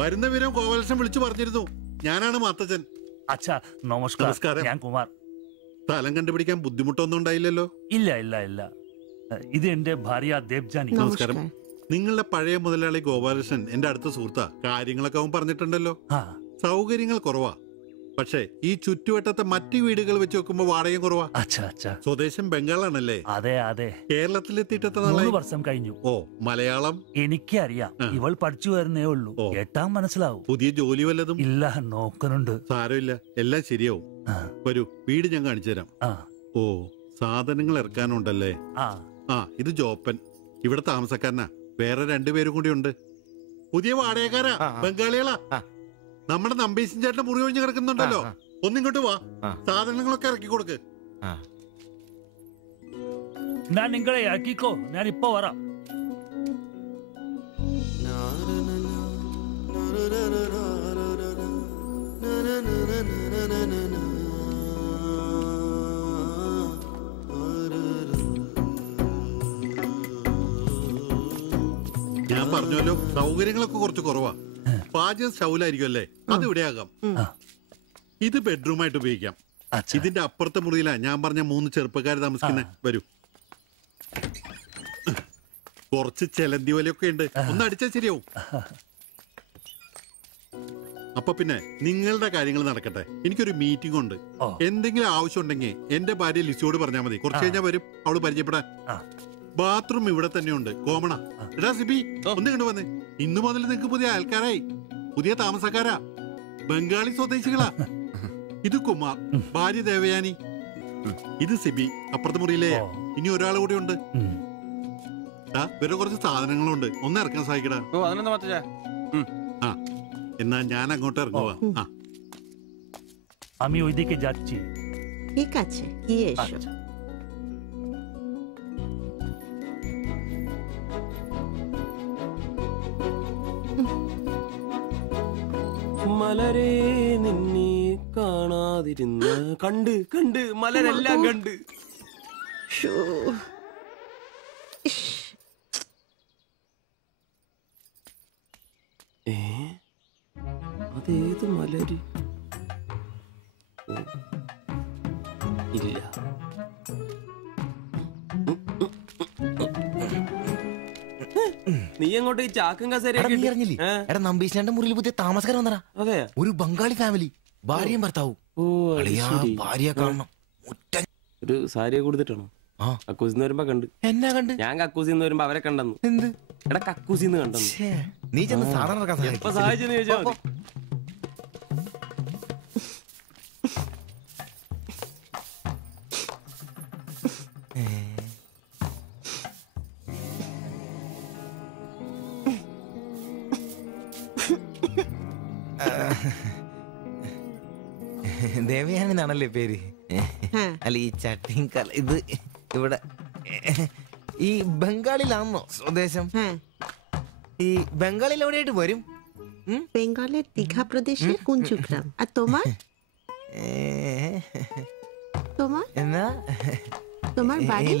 വരുന്ന വിവരം ഗോപാലകൃഷ്ണൻ വിളിച്ചു പറഞ്ഞിരുന്നു. ഞാനാണ് മാത്തച്ചൻ. അച്ഛാ നമസ്കാരം. ഞാൻ കുമാർ. സ്ഥലം കണ്ടുപിടിക്കാൻ ബുദ്ധിമുട്ടൊന്നും ഉണ്ടായില്ലല്ലോ? ഇല്ല ഇല്ല ഇല്ല. ഇത് എന്റെ ഭാര്യ ദേവ്ജാനി. നമസ്കാരം. നിങ്ങളുടെ പഴയ മുതലാളി ഗോപാലകൃഷ്ണൻ എന്റെ അടുത്ത സുഹൃത്താ. കാര്യങ്ങളൊക്കെ അവൻ പറഞ്ഞിട്ടുണ്ടല്ലോ. സൗകര്യങ്ങൾ കുറവാ, പക്ഷേ ഈ ചുറ്റുവട്ടത്തെ മറ്റു വീടുകൾ വെച്ച് നോക്കുമ്പോ വാടകയും കുറവാ. സ്വദേശം ബംഗാളാണല്ലേ? അതെ അതെ. കേരളത്തിലെത്തിയിട്ട് 3 വർഷം കഴിഞ്ഞു. ഓ, മലയാളം എനിക്കറിയാം. ഇവൾ പഠിച്ചു വരുന്നേ ഉള്ളൂ. കേട്ടാൻ മനസ്സിലാവും. പുതിയ ജോലി വല്ലതും? ഇല്ല, നോക്കുന്നുണ്ട്. സാരമില്ല, എല്ലാം ശരിയാവും. വരൂ, വീട് ഞാൻ കാണിച്ചു തരാം. ഓ, സാധനങ്ങൾ ഇറക്കാനുണ്ടല്ലേ? ഇത് ജോപ്പൻ, ഇവിടെ താമസക്കാരനാ. വേറെ 2 പേരും കൂടി ഉണ്ട്. പുതിയ വാടകക്കാരാ, ബംഗാളികളാ. നമ്മുടെ നമ്പീശൻ ചേട്ടൻ മുറി ഒഴിഞ്ഞ് കിടക്കുന്നുണ്ടല്ലോ, ഒന്നിങ്ങോട്ട് വാ, സാധനങ്ങളൊക്കെ ഇറക്കി കൊടുക്ക്. ഞാൻ നിങ്ങളെ ഇറക്കിക്കോ, ഞാൻ ഇപ്പൊ വരാം. ഞാൻ പറഞ്ഞല്ലോ സൗകര്യങ്ങളൊക്കെ കുറച്ച് കുറവാ. പാചകം സ്റ്റൗലായിരിക്കും അല്ലേ? അത് ഇവിടെ ആകാം. ഇത് ബെഡ്റൂമായിട്ട് ഉപയോഗിക്കാം. ഇതിന്റെ അപ്പുറത്തെ മുറിയിലാ ഞാൻ പറഞ്ഞ 3 ചെറുപ്പക്കാർ താമസിക്കുന്ന. വരൂ. കുറച്ച് ചെലന്തി വലയൊക്കെ ഉണ്ട്, ഒന്ന് അടിച്ചാൽ ശരിയാവും. അപ്പൊ പിന്നെ നിങ്ങളുടെ കാര്യങ്ങൾ നടക്കട്ടെ. എനിക്കൊരു മീറ്റിംഗ് ഉണ്ട്. എന്തെങ്കിലും ആവശ്യം ഉണ്ടെങ്കിൽ എന്റെ ഭാര്യ ലിസിയോട് പറഞ്ഞാൽ മതി. കുറച്ച് കഴിഞ്ഞാൽ വരും അവള് പരിചയപ്പെടാൻ. ബാത്റൂം ഇവിടെ തന്നെ ഉണ്ട്, കോമണാ. എടാ സിബി, ഒന്ന് കണ്ടു വന്നേ. ഇന്നു മുതൽ നിങ്ങക്ക് പുതിയ ആൾക്കാരായി, പുതിയ താമസക്കാരാ, ബംഗാളി സ്വദേശികളാ. ഇത് കുമാർ, ഭാര്യ ദേവയാനി. ഇത് സിബി, അപ്പുറത്തെ മുറിയിലെ. ഇനി ഒരാൾ കൂടി ഉണ്ട്. വേറെ കുറച്ച് സാധനങ്ങളുണ്ട്, ഒന്ന് ഇറക്കാൻ സഹായിക്കടാ. എന്നാ ഞാൻ അങ്ങോട്ട് ഇറങ്ങുവാ. আমি ওইদিকে যাচ্ছি। ঠিক আছে, গিয়ে এসো। മലരെ നിന്നെ കാണാതിരുന്ന കണ്ട് കണ്ട് മലരെല്ലാം കണ്ട്. അതേത് മലര്? ഇല്ല. നീ അങ്ങോട്ട് ഈ ചാക്കും കസേരയൊക്കെ നമ്പീശന്റെ മുറിയിൽ പുതിയ താമസക്കാരൻ വന്നടാ. അതെ, ഒരു ബംഗാളി ഫാമിലി, ഭാര്യയും ഭർത്താവും. ഭാര്യ കാണണം. ഒരു സാരിയെ കൊടുത്തിട്ടാണോ? കക്കൂസിന്ന് വരുമ്പോ കണ്ട്. എന്നാ കണ്ട്? ഞാൻ കക്കൂസിന്ന് വരുമ്പോ അവരെ കണ്ടെന്ന്. എന്ത്? എടാ കക്കൂസിന്ന് കണ്ടെന്ന്. നീ ചെന്ന് സാധനം എപ്പോ സഹായിച്ചെന്ന് ചോദിച്ചാ മതി. ദേവയാനെന്നാണല്ലേ പേര്? അല്ല ഈ ചട്ടിയും ഇത് ഇവിടെ ഈ ബംഗാളിലാണോ സ്വദേശം? ഈ ബംഗാളിൽ എവിടെയായിട്ട് വരും? বেঙ্গলের দীঘা প্রদেশের কুঞ্জুগ্রাম। আর তোমার? তোমার എന്നാ তোমার বাড়ি?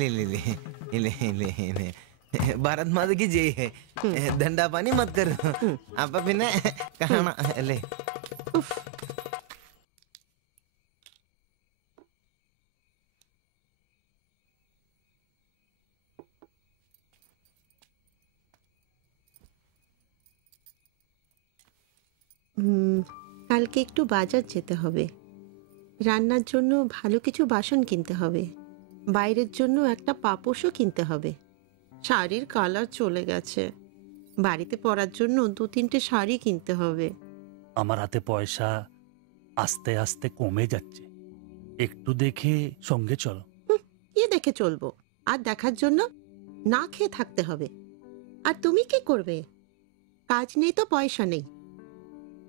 ഭാരത് മാതയ്ക്ക് ജയ് ഹേ, ദണ്ഡാപാനി മത് കരോ. അപ്പൊ പിന്നെ കാണാം അല്ലേ? কালকে একটু বাজার যেতে হবে, রান্নার জন্য ভালো কিছু বাসন কিনতে হবে, বাইরের জন্য একটা পাপোশও কিনতে হবে। শাড়ির কালার চলে গেছে, বাড়িতে পরার জন্য 2-3টে শাড়ি কিনতে হবে। আমার হাতে পয়সা আস্তে আস্তে কমে যাচ্ছে, একটু দেখে সঙ্গে চলো। কি দেখে চলবো? আর দেখার জন্য না খেয়ে থাকতে হবে। আর তুমি কি করবে? কাজ নেই তো পয়সা নেই,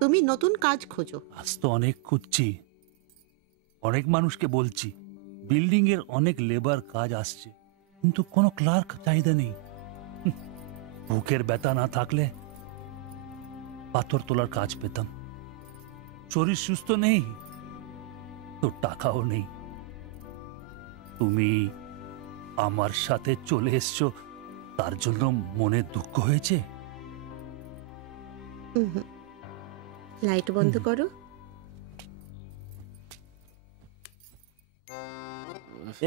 তুমি নতুন কাজ খোঁজো। আজ তো অনেক খুঁজছি, অনেক মানুষকে বলছি, বিল্ডিং এর অনেক লেবার কাজ আসছে, কিন্তু কোনো ক্লার্ক চাহিদা নেই। বুকের ব্যথা না থাকলে পাথর তোলার কাজ পেতাম। শরীর সুস্থ নেই তো টাকাও নেই। তুমি আমার সাথে চলে এসছো, তার জন্য মনে দুঃখ হয়েছে? ലൈറ്റ് ബന്ദ് করো।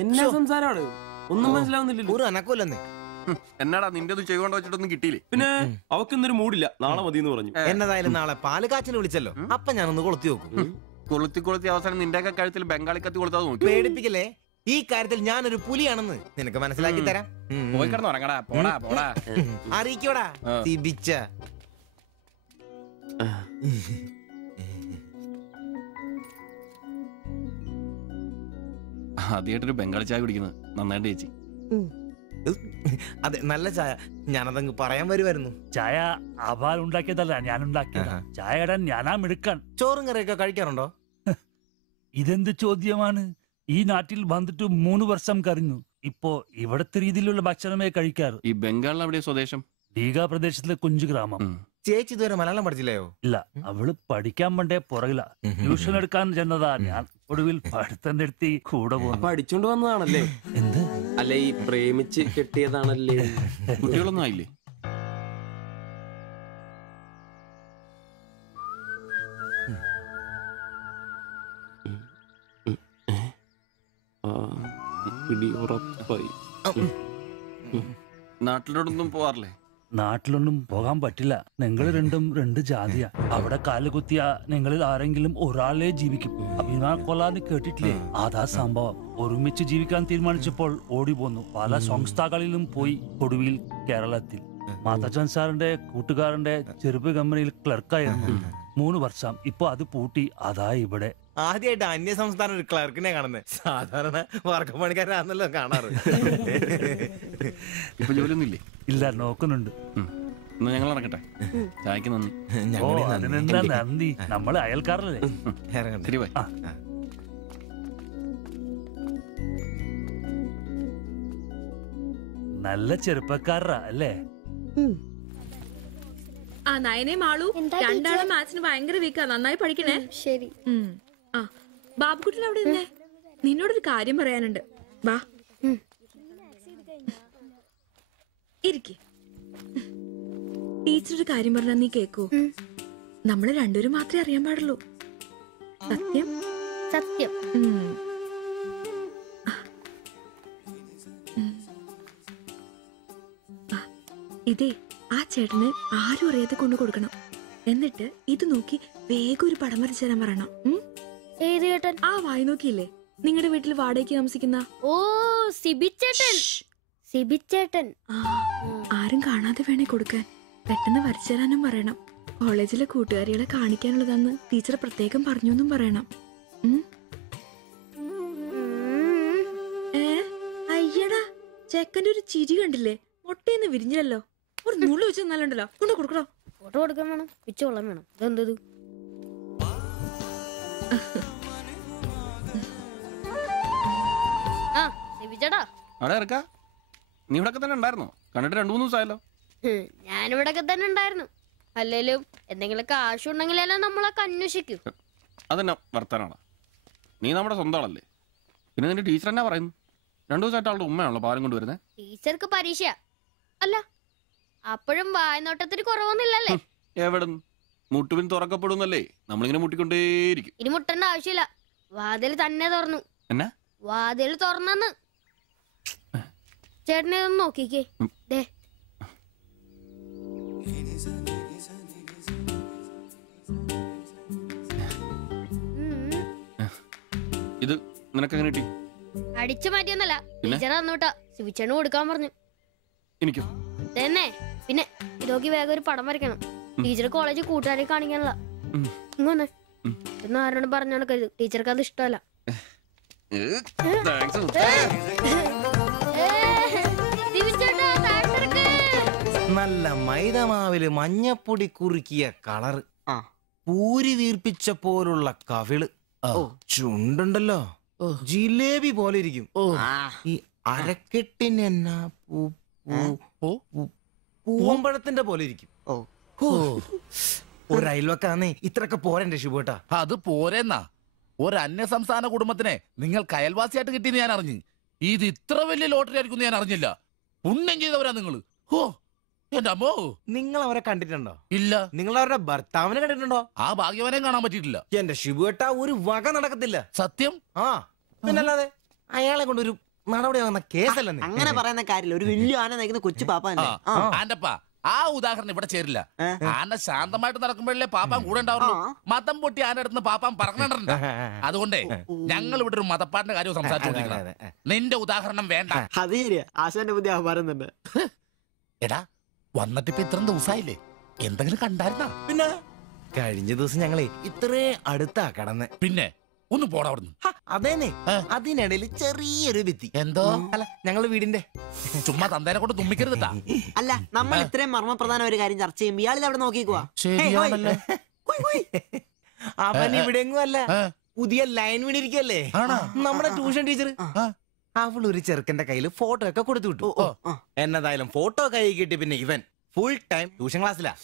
എന്നാ സംസാരമാണ്? ഒന്നും മനസ്സിലാവുന്നില്ലല്ലോ. ഒരു അനക്കമില്ലെന്നേ. എന്നാടാ നിന്റെ ഒന്നും ചെയ്തുകൊണ്ട് വെച്ചിട്ടൊന്നും കിട്ടിയില്ലേ? പിന്നെ അവക്കൊന്നൊരു മൂടില്ല, നാളെ മതി എന്ന് പറഞ്ഞു. എന്നതായാലും നാളെ പാല് കാച്ചിന് വിളിച്ചല്ലോ, അപ്പൊ ഞാനൊന്ന് കൊളുത്തി നോക്കും. കൊളുത്തി അവസാനം നിന്റെ ഒക്കെ കഴുത്തിൽ ബംഗാളി കത്തി കൊടുത്താൽ നോക്കി. പേടിപ്പിക്കല്ലേ, ഈ കാര്യത്തിൽ ഞാനൊരു പുലിയാണെന്ന് നിനക്ക് മനസ്സിലാക്കി തരാം. പോയി കിടന്ന് ഉറങ്ങടാ, പോടാ പോടാ. അറിയിക്കോടാ തിബിച്ച. ആദ്യമായിട്ടൊരു ബംഗാളി ചായ കുടിക്കുന്നത് നന്നായിട്ട് ചേച്ചി. അതെ, നല്ല ചായ. ഞാനതങ്ങ് പറയാൻ വരുമായിരുന്നു. ചായ അപാൽ ഉണ്ടാക്കിയതല്ല, ഞാൻ ഉണ്ടാക്കിയതാ. ചായ ഇടാൻ ഞാനാ മിടുക്കാൻ. ചോറും കറിയൊക്കെ കഴിക്കാറുണ്ടോ? ഇതെന്ത് ചോദ്യമാണ്? ഈ നാട്ടിൽ വന്നിട്ട് 3 വർഷം കഴിഞ്ഞു. ഇപ്പോ ഇവിടത്തെ രീതിയിലുള്ള ഭക്ഷണമേ കഴിക്കാറ്. ഈ ബംഗാളിൽ അവിടെ സ്വദേശം? ദീഘ പ്രദേശത്തിലെ കുഞ്ചു ഗ്രാമം. ചേച്ചി ഇതുവരെ മലയാളം പഠിച്ചില്ലയോ? ഇല്ല, അവള് പഠിക്കാൻ വേണ്ടേ പുറകില. ട്യൂഷൻ എടുക്കാൻ ചെന്നതാ. ഞാൻ ഒടുവിൽ പഠിത്തം നിർത്തി കൂടെ പോകും. പഠിച്ചോണ്ട് വന്നതാണല്ലേ? എന്ത്? അല്ല, ഈ പ്രേമിച്ച് കെട്ടിയതാണല്ലേ? കുട്ടികളൊന്നും ആയില്ലേ? പിടി ഉറപ്പായി. നാട്ടിലോടൊന്നും പോവാറില്ലേ? നാട്ടിലൊന്നും പോകാൻ പറ്റില്ല. നിങ്ങൾ രണ്ടും രണ്ട് ജാതിയാ. അവിടെ കാലുകുത്തിയ നിങ്ങളിൽ ആരെങ്കിലും ഒരാളെ ജീവിക്കും. അഭിമാന കൊല്ലാന്ന് കേട്ടിട്ടില്ലേ? അതാ സംഭവം. ഒരുമിച്ച് ജീവിക്കാൻ തീരുമാനിച്ചപ്പോൾ ഓടി പോന്നു. പല സംസ്ഥകളിലും പോയി. ഒടുവിൽ കേരളത്തിൽ മാതച്ചൻ സാറിന്റെ കൂട്ടുകാരന്റെ ചെറുപ്പ് കമ്പനിയിൽ ക്ലർക്കായിരുന്നു 3 വർഷം. ഇപ്പൊ അത് പൂട്ടി. അതാ ഇവിടെ. ആദ്യമായിട്ട് അന്യ സംസ്ഥാന ഒരു ക്ലർക്കിനെ കാണുന്നത്. സാധാരണ വർക്കപ്പണിക്കാരാണല്ലോ കാണാറ്. ഇപ്പൊ ജോലിയൊന്നും ഇല്ലേ? ഇല്ല, നോക്കുന്നുണ്ട്. ഞങ്ങൾ ഇറങ്ങട്ടെ. ചായക്ക് നന്ദി. അതിനെന്താ നന്ദി, നമ്മള് അയൽക്കാരല്ലേ. ശരി, ബൈ. നല്ല ചെറുപ്പക്കാരാ അല്ലേ? ആ നയനെ മാളു രണ്ടാളും മാത്സിന് ഭയങ്കര വീക്കാ. നന്നായി പഠിക്കണേ. ശരി. ആ ബാബുക്കുട്ടൻ അവിടെ നിന്നേ, നിന്നോടൊരു കാര്യം പറയാനുണ്ട്. വാ ഇരിക്ക്. ടീച്ചർ ഒരു കാര്യം പറഞ്ഞാ നീ കേക്കൂ? നമ്മള് രണ്ടുപേരും മാത്രമേ അറിയാൻ പാടുള്ളൂ. സത്യം സത്യം. ഇതേ ആ ചേട്ടന് ആരും അറിയാതെ കൊണ്ടു കൊടുക്കണം. എന്നിട്ട് ഇത് നോക്കി വേഗം ഒരു പടം വരച്ചു തരാൻ പറയണം. ഏത് ചേട്ടൻ? ആ വായി നോക്കിയില്ലേ, നിങ്ങളുടെ വീട്ടിൽ വാടകയ്ക്ക് താമസിക്കുന്ന? ഓ സിബിച്ചേട്ടൻ. സിബിച്ചേട്ടൻ. ആരും കാണാതെ വേണേ കൊടുക്കാൻ. പെട്ടെന്ന് വരച്ചു തരാനും പറയണം. കോളേജിലെ കൂട്ടുകാരികളെ കാണിക്കാനുള്ളതാന്ന് ടീച്ചർ പ്രത്യേകം പറഞ്ഞു എന്നും പറയണം. അയ്യടാ, ചെക്കന്റെ ഒരു ചിരി കണ്ടില്ലേ? മുട്ടയെന്ന് വിരിഞ്ഞല്ലോ. ഒരു നൂല് വെച്ച് നല്ലുണ്ടല്ലോ. കൊണ്ട് കൊടുക്കണോ? ഫോട്ടോ കൊടുക്കാൻ വേണം, പിച്ചോളം വേണം. ഇതെന്തത്? നീ ഇവിടെ തന്നെ ഉണ്ടായിരുന്നോ? കണ്ടിട്ട് 2-3 ദിവസമായല്ലോ. ഞാനിവിടെ തന്നെ ഉണ്ടായിരുന്നു. അല്ലേലും എന്തെങ്കിലും കാശുണ്ടെങ്കിലല്ലേ നമ്മളൊക്കെ അന്വേഷിക്കും. അതെന്നാ വർത്താനാണ്? നീ നമ്മുടെ സ്വന്തം ആളല്ലേ. പിന്നെ നിന്റെ ടീച്ചർ എന്നാ പറയുന്നു? 2 ദിവസമായിട്ട് അവളുടെ ഉമ്മയാണല്ലോ പാലും കൊണ്ടുവരുന്നത്. ടീച്ചർക്ക് പരീക്ഷ അല്ല, അപ്പോഴും വായനോട്ടത്തിന് കുറവൊന്നുമില്ലല്ലേ? എവിടെ മുട്ടുപിൻ തുറക്കപ്പെടുന്നല്ലേ? നമ്മളിങ്ങനെ മുട്ടിക്കൊണ്ടേയിരിക്കും. ഇനി മുട്ടേണ്ട ആവശ്യമില്ല. വാതിൽ തന്നെ തുറന്നു. എന്നാ വാതിൽ തുറന്നു? ചേട്ടനെ ഒന്ന് നോക്കിക്കേ. ദേ ഇത് നിനക്കെങ്ങനെ കിട്ടി? അടിച്ചു മാറ്റിയൊന്നല്ല, ടീച്ചർ തന്നൂട്ടാ. ശിവിച്ചേണ് കൊടുക്കാൻ പറഞ്ഞു. എനിക്കോ? തന്നെ. പിന്നെ ഇതൊക്കെ വേഗം ഒരു പടം വരയ്ക്കണം. ടീച്ചർ കോളേജിൽ കൂട്ടുകാരെ കാണിക്കാനുള്ള. ഇങ്ങനെ എന്ന് ആരോടും പറഞ്ഞു നടക്കരുത്. ടീച്ചർക്ക് അത് ഇഷ്ടമല്ല. നല്ല മൈദമാവില് മഞ്ഞപ്പൊടി കുറുക്കിയ കളറ്, പൂരി വീർപ്പിച്ച പോലുള്ള കവിള്, ചുണ്ടുണ്ടല്ലോ ജിലേബി പോലെ ഇരിക്കും. ഈ അരക്കെട്ടിന് എന്നാ പൂവമ്പഴത്തിന്റെ പോലെ ഇരിക്കും. ഒരു അയൽവക്കാന്നേ ഇത്രയൊക്കെ പോരണ്ടേ ശുഭേട്ടാ? അത് പോരെന്നാ. ഒരു അന്യ സംസ്ഥാന കുടുംബത്തിനെ നിങ്ങൾക്ക് അയൽവാസിയായിട്ട് കിട്ടിയെന്ന് ഞാൻ അറിഞ്ഞു. ഇത് ഇത്ര വലിയ ലോട്ടറി ആയിരിക്കും ഞാൻ അറിഞ്ഞില്ല. പുണ്യം ചെയ്തവരാ നിങ്ങള്. ഓ എന്റെ അമ്മോ. നിങ്ങൾ അവരെ കണ്ടിട്ടുണ്ടോ? ഇല്ല. നിങ്ങൾ അവരുടെ ഭർത്താവിനെ കണ്ടിട്ടുണ്ടോ? ആ ഭാഗ്യവനെ കാണാൻ പറ്റിയിട്ടില്ല. എന്റെ ശിവേട്ടാ ഒരു വക നടക്കത്തില്ല. സത്യം. ആ പിന്നല്ലാതെ അയാളെ കൊണ്ടൊരു നടപടിയാകുന്ന കേസല്ല. അങ്ങനെ പറയുന്ന കാര്യമില്ല. ഒരു വലിയ ആന നയിക്കുന്ന കൊച്ചു പാപ്പ. ആന്റപ്പ ആ ഉദാഹരണം ഇവിടെ ചേരില്ല. ആന ശാന്തമായിട്ട് നടക്കുമ്പോഴല്ലേ പാപ്പാൻ കൂടെ ഉണ്ടാവുള്ളൂ. മതം പൊട്ടി ആന അടുത്ത് പാപ്പാൻ പറഞ്ഞിട്ടുണ്ട്. അതുകൊണ്ടേ ഞങ്ങൾ ഇവിടെ ഒരു മതപ്പാടിന്റെ കാര്യം സംസാരിച്ചോണ്ടിരിക്കണം. നിന്റെ ഉദാഹരണം വേണ്ട. അത് ശരിയാ. ആശാന്റെ പുതിയ പറയുന്നുണ്ട്. എടാ വന്നിട്ട് ഇപ്പൊ ഇത്ര ദിവസമായില്ലേ? എന്തെങ്കിലും കണ്ടായിരുന്നാ? പിന്നെ കഴിഞ്ഞ ദിവസം ഞങ്ങളെ ഇത്രേ അടുത്താ കടന്ന്. പിന്നെ ഒന്ന് പോടാ അവിടുന്ന്. അതേനെ, അതിനിടയിൽ ചെറിയൊരു ഭിത്തി. എന്തോ? അല്ല ഞങ്ങള് വീടിന്റെ. ചുമ്മാ തന്തേനെ കൊണ്ട് തുമ്മിക്കരുതാ. അല്ല, നമ്മൾ ഇത്രയും മർമ്മപ്രധാന ഒരു കാര്യം ചർച്ച ചെയ്യുമ്പോ ഇയാളിത് അവിടെ നോക്കിക്കുവാ. അവൻ ഇവിടെയെങ്ങും അല്ല, പുതിയ ലൈൻ വീണിരിക്കല്ലേ നമ്മുടെ ട്യൂഷൻ ടീച്ചർ. അവൾ ഒരു ചെറുക്കന്റെ കയ്യിൽ ഫോട്ടോ ഒക്കെ കൊടുത്തു വിട്ടു. എന്നതായാലും ഫോട്ടോ കൈ കിട്ടി. പിന്നെ ഇവൻ ഫുൾ ടൈം ട്യൂഷൻ ക്ലാസ്സിലാ.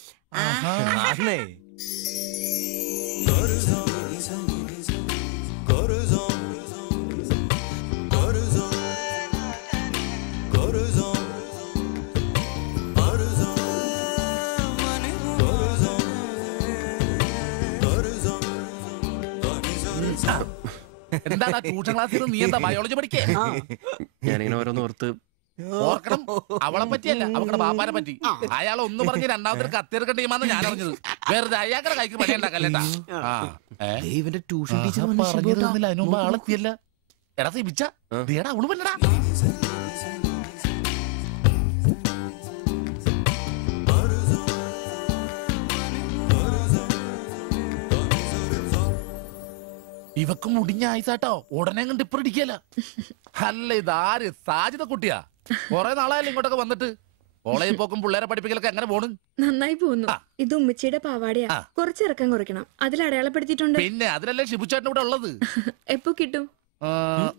എന്താണ് ട്യൂഷൻ ക്ലാസ്സിൽ നീ എന്താ ബയോളജി പഠിക്കേ? ഞാനിങ്ങനെ ഓരോന്ന് ഓർത്ത് ഓർക്കണം, അവളെ പറ്റിയല്ല അവളുടെ ബാപ്പാനെ പറ്റി. അയാൾ ഒന്ന് പറഞ്ഞ് രണ്ടാമത്തെ കത്തിയെടുക്കേണ്ട ടീമാന്ന് ഞാൻ അറിഞ്ഞത്. വെറുതെ അയാളുടെ കൈക്ക് പണി ഉണ്ടാക്കല്ലേട്ടാ. ഇവന്റെ ട്യൂഷൻ ടീച്ചർ അതിനു മുമ്പ് ആളെത്തിയല്ല. എടാ സിബിച്ച അവള് പറ്റടാ. ഇവക്ക് മുടിഞ്ഞ ആയിസാട്ടോ, ഉടനെ കണ്ട് ഇപ്പൊ ഇടിക്കല. അല്ല ഇതാര് സാജിത കുട്ടിയാ? കൊറേ നാളായാലും ഇങ്ങോട്ടൊക്കെ വന്നിട്ട്. കോളേജിൽ പോക്കും പിള്ളേരെ പഠിപ്പിക്കലൊക്കെ എങ്ങനെ പോണ്? നന്നായി പോകുന്നു. ഇത് ഉമ്മച്ചിയുടെ പാവാടയാ, കുറച്ച് ഇറക്കം കുറയ്ക്കണം. അതിൽ അടയാളപ്പെടുത്തിയിട്ടുണ്ട്. പിന്നെ അതിലല്ലേ ഷിബുച്ചേട്ടൻ ഇവിടെ ഉള്ളത്. എപ്പോ കിട്ടും?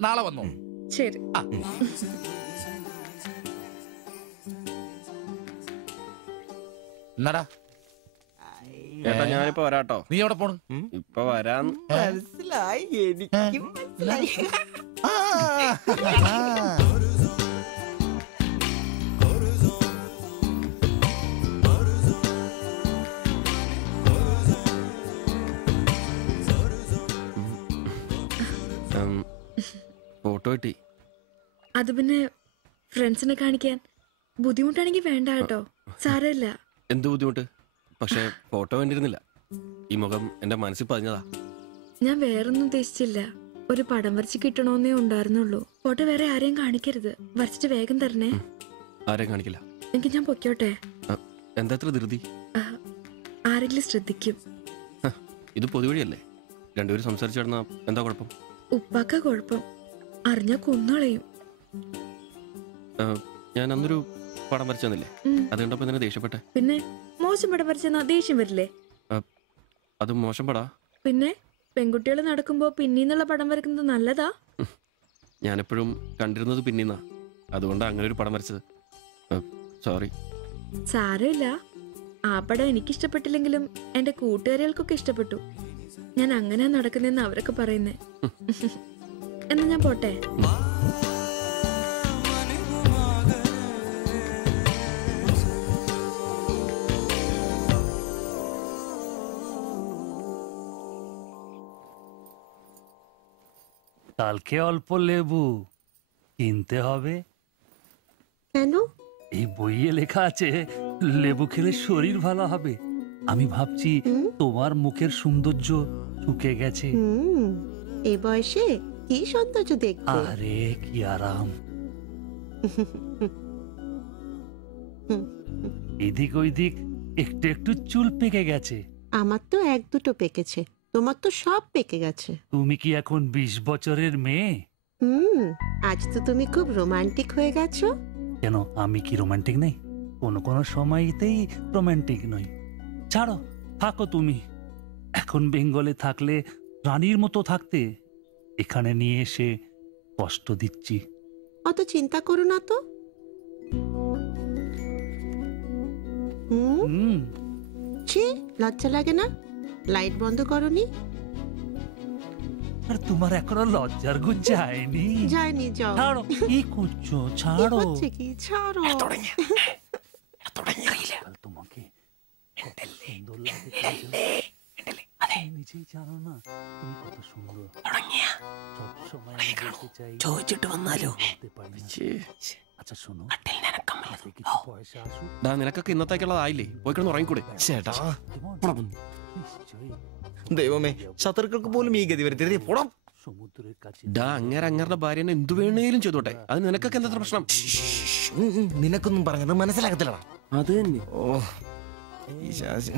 നാളെ വന്നോ? ശരി. എന്നാടാ ചേട്ടാ ഞാനിപ്പോ വരാട്ടോ. നീ എവിടെ പോണ്? ഇപ്പൊ വരാന്ന്. മനസ്സിലായി, എനിക്കും മനസ്സിലായി. ഫോട്ടോ കിട്ടി. അത് പിന്നെ ഫ്രണ്ട്സിനെ കാണിക്കാൻ ബുദ്ധിമുട്ടാണെങ്കിൽ വേണ്ട കേട്ടോ, സാരമില്ല. എന്ത് ബുദ്ധിമുട്ട്? പക്ഷെ ഫോട്ടോ വേണ്ടിയിരുന്നില്ല. ഈ മുഖം എന്റെ മനസ്സിൽ പതിഞ്ഞതാ. ഞാൻ വേറൊന്നും ഉദ്ദേശിച്ചില്ല. ഒരു പടം വരച്ച് കിട്ടണമെന്നേ ഉണ്ടായിരുന്നുള്ളൂ. ഫോട്ടോ വേറെ ആരെയും കാണിക്കരുത്. വരച്ചിട്ട് വേഗം തരണേ. ആരെയും കാണിക്കില്ല. എനിക്ക് ഞാൻ പൊയ്ക്കോട്ടെ? എന്താ ഇത്ര ധൃതി? ആരെങ്കിലും ശ്രദ്ധിക്കും. ഇത് പൊതുവഴിയല്ലേ, രണ്ടുപേരും സംസാരിച്ചു കിടന്നാ എന്താ കുഴപ്പം? ഉപ്പാക്ക കുഴപ്പം, അറിഞ്ഞാ കൊന്നുകളയും. ഞാൻ അന്നൊരു പടം വരച്ചു തന്നില്ലേ, അത് കണ്ടപ്പോ തന്നെ ദേഷ്യപ്പെട്ടെ. പിന്നെ മോശം പടം വരച്ചെന്നാ ദേഷ്യം വരില്ലേ? അത് മോശം പടാ. പിന്നെ പെൺകുട്ടികൾ നടക്കുമ്പോ പിന്നീന്നുള്ള പടം വരക്കുന്നത് നല്ലതാ? ഞാനെപ്പോഴും കണ്ടിരുന്നത് പിന്നീന്നാ, അതുകൊണ്ടാ അങ്ങനെ ഒരു പടം വരച്ചത്. സോറി. സാരമില്ല. ആ പടം എനിക്കിഷ്ടപ്പെട്ടില്ലെങ്കിലും എന്റെ കൂട്ടുകാരികൾക്കൊക്കെ ഇഷ്ടപ്പെട്ടു. ഞാൻ അങ്ങനെ നടക്കുന്നെന്ന് അവരൊക്കെ പറയുന്നേ. എന്നാ ഞാൻ പോട്ടെ. কালকে অল্প লেবু কিনতে হবে। কেন? এই বইয়ে লেখা আছে লেবু খেলে শরীর ভালো হবে। আমি ভাবছি তোমার মুখের সৌন্দর্য শুকে গেছে। এই বয়সে কি সৌন্দর্য দেখবে? আরে কি আরাম। এদিক ওইদিক একটু একটু চুল পেকে গেছে। আমার তো এক দুটো পেকেছে, তোমার তো সব পেকে গেছে। তুমি কি এখন 20 বছরের মেয়ে? আজ তো তুমি খুব রোমান্টিক হয়ে গেছো। কেন, আমি কি রোমান্টিক নেই? কোন কোন সময়তেই রোমান্টিক নই। ছাড়ো, থাকো তুমি। এখন বেঙ্গলে থাকলে রানীর মতো থাকতে, এখানে নিয়ে এসে কষ্ট দিচ্ছি। অত চিন্তা করো না তো। ছি, লজ্জা লাগে না? লাইট বন্ধ করনি? আর তোমার এখনো লজ্জার গুণ যায়নি? যায়নি, যাও। ছাড়ো, কি করছো? ছাড়ো। হচ্ছে কি? ছাড়ো। তোমাকে সুন্দর লাগে, নিজেই জানো না তুমি কত সুন্দর। সবসময় আমি বলতে চাই ചോദിച്ചിട്ട് വന്നാലോ? আচ্ছা শোনো, কিছু পয়সা আসুক। നിനക്കൊക്കെ ഇന്നത്തേക്കുള്ളതായില്ലേ? പോയി കിടന്ന് ഉറങ്ങിക്കൂടെ? ചേട്ടാ ദൈവമേ, ശത്രുക്കൾക്ക് പോലും ഈ ഗതി വരുത്തരുതേ. പോടാം. അങ്ങേരുടെ ഭാര്യനെ എന്തു വേണേലും ചെയ്തോട്ടെ, അത് നിനക്കൊക്കെ എന്താ പ്രശ്നം? നിനക്കൊന്നും പറഞ്ഞത് മനസ്സിലാകത്തില്ലടാ. അത് തന്നെ. ഓ ഈ ശാസി.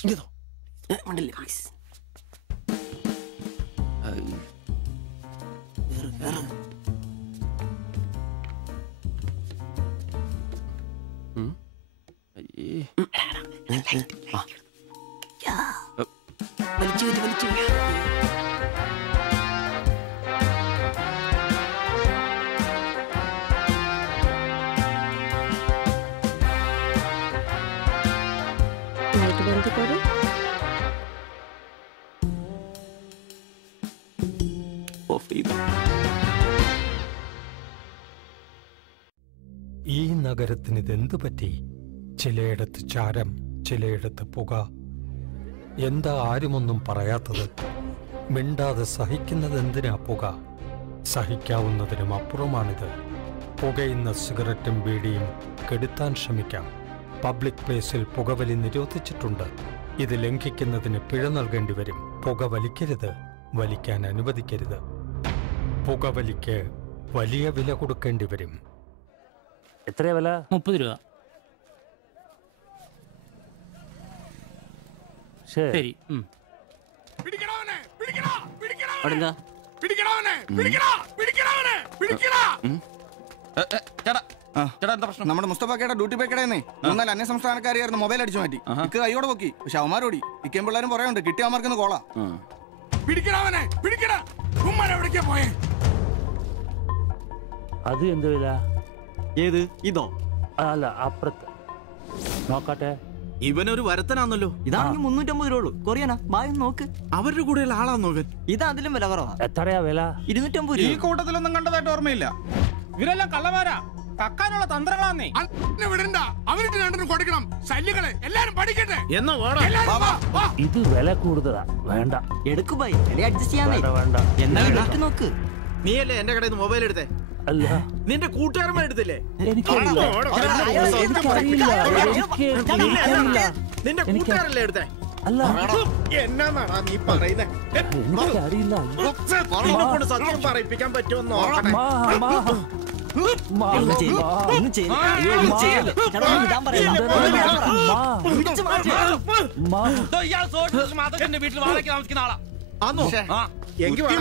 লাইট বন্ধ করো। ഈ നഗരത്തിന് ഇതെന്തു പറ്റി? ചിലയിടത്ത് ചാരം, ചിലയിടത്ത് പുക. എന്താ ആരുമൊന്നും പറയാത്തത്? മിണ്ടാതെ സഹിക്കുന്നത് എന്തിനാ പുക? സഹിക്കാവുന്നതിനും അപ്പുറമാണിത്. പുകയുന്ന സിഗരറ്റും ബീഡിയും കെടുത്താൻ ശ്രമിക്കാം. പബ്ലിക് പ്ലേസിൽ പുകവലി നിരോധിച്ചിട്ടുണ്ട്. ഇത് ലംഘിക്കുന്നതിന് പിഴ നൽകേണ്ടി വരും. പുക വലിക്കരുത്, വലിക്കാൻ അനുവദിക്കരുത്. പുകവലിക്ക് വലിയ വില കൊടുക്കേണ്ടി വരും. എത്രയാ വില? 30 രൂപ. ശരി. നമ്മുടെ മുസ്തഫാക്കയുടെ ഡ്യൂട്ടി പേക്കടേന്നേ 3-4 അന്യ സംസ്ഥാനക്കാരിയായിരുന്നു മൊബൈൽ അടിച്ചു മാറ്റി. ഇക്ക് കൈയോടെ പൊക്കി. പക്ഷെ അവന്മാരോടി ഇക്കേം പിള്ളേരും പറയാനുണ്ട് കിട്ടിയ അവന്മാർക്കൊന്ന് കോളാ. അത് എന്ത് വില? ഏത്? ഇതോ? അല്ല, അപ്പുറത്ത് നോക്കട്ടെ. ഇവനൊരു വരത്തനാന്നല്ലോ. ഇതാണെങ്കിൽ 350 രൂപ. കൊറിയനാ ബായി നോക്ക്. അവരുടെ കൂടെയുള്ള ആളാന്നോ ഇവൻ? ഇത് അതിലും വില കുറവാ. എത്രയാ വില? 250 ഈ രൂപ. കൂട്ടത്തിലൊന്നും കണ്ടതായിട്ട് ഓർമ്മയില്ല. ഇവരെല്ലാം കള്ളമാരാ, കക്കാനുള്ള തന്ത്രങ്ങളാന്നേ. വിടണ്ട, അവർക്ക് രണ്ടിനും കൊടുക്കണം. ശല്യങ്ങളെ എല്ലാരും പഠിക്കട്ടെ. എന്നാ ഇത് വില കൂടുതലാ. വേണ്ട, എടുക്കു ബൈ. അഡ്ജസ്റ്റ് ചെയ്യാൻ വേണ്ട. എന്താ നോക്ക്. നീയല്ലേ എന്റെ കടയിൽ നിന്ന് മൊബൈൽ എടുത്തേ? അല്ല, നിന്റെ കൂട്ടുകാരന്മാർ എടുത്തില്ലേ? നിന്റെ കൂട്ടുകാരല്ലേ എടുത്തേ? അല്ല, എന്നാടാ നീ പറയുന്നേ? എനിക്കറിയില്ല. കൊണ്ട് സത്യം പറയിപ്പിക്കാൻ പറ്റുമെന്ന് നോക്കട്ടെ. വീട്ടിൽ വാടകയ്ക്ക് താമസിക്കുന്ന ആളാ.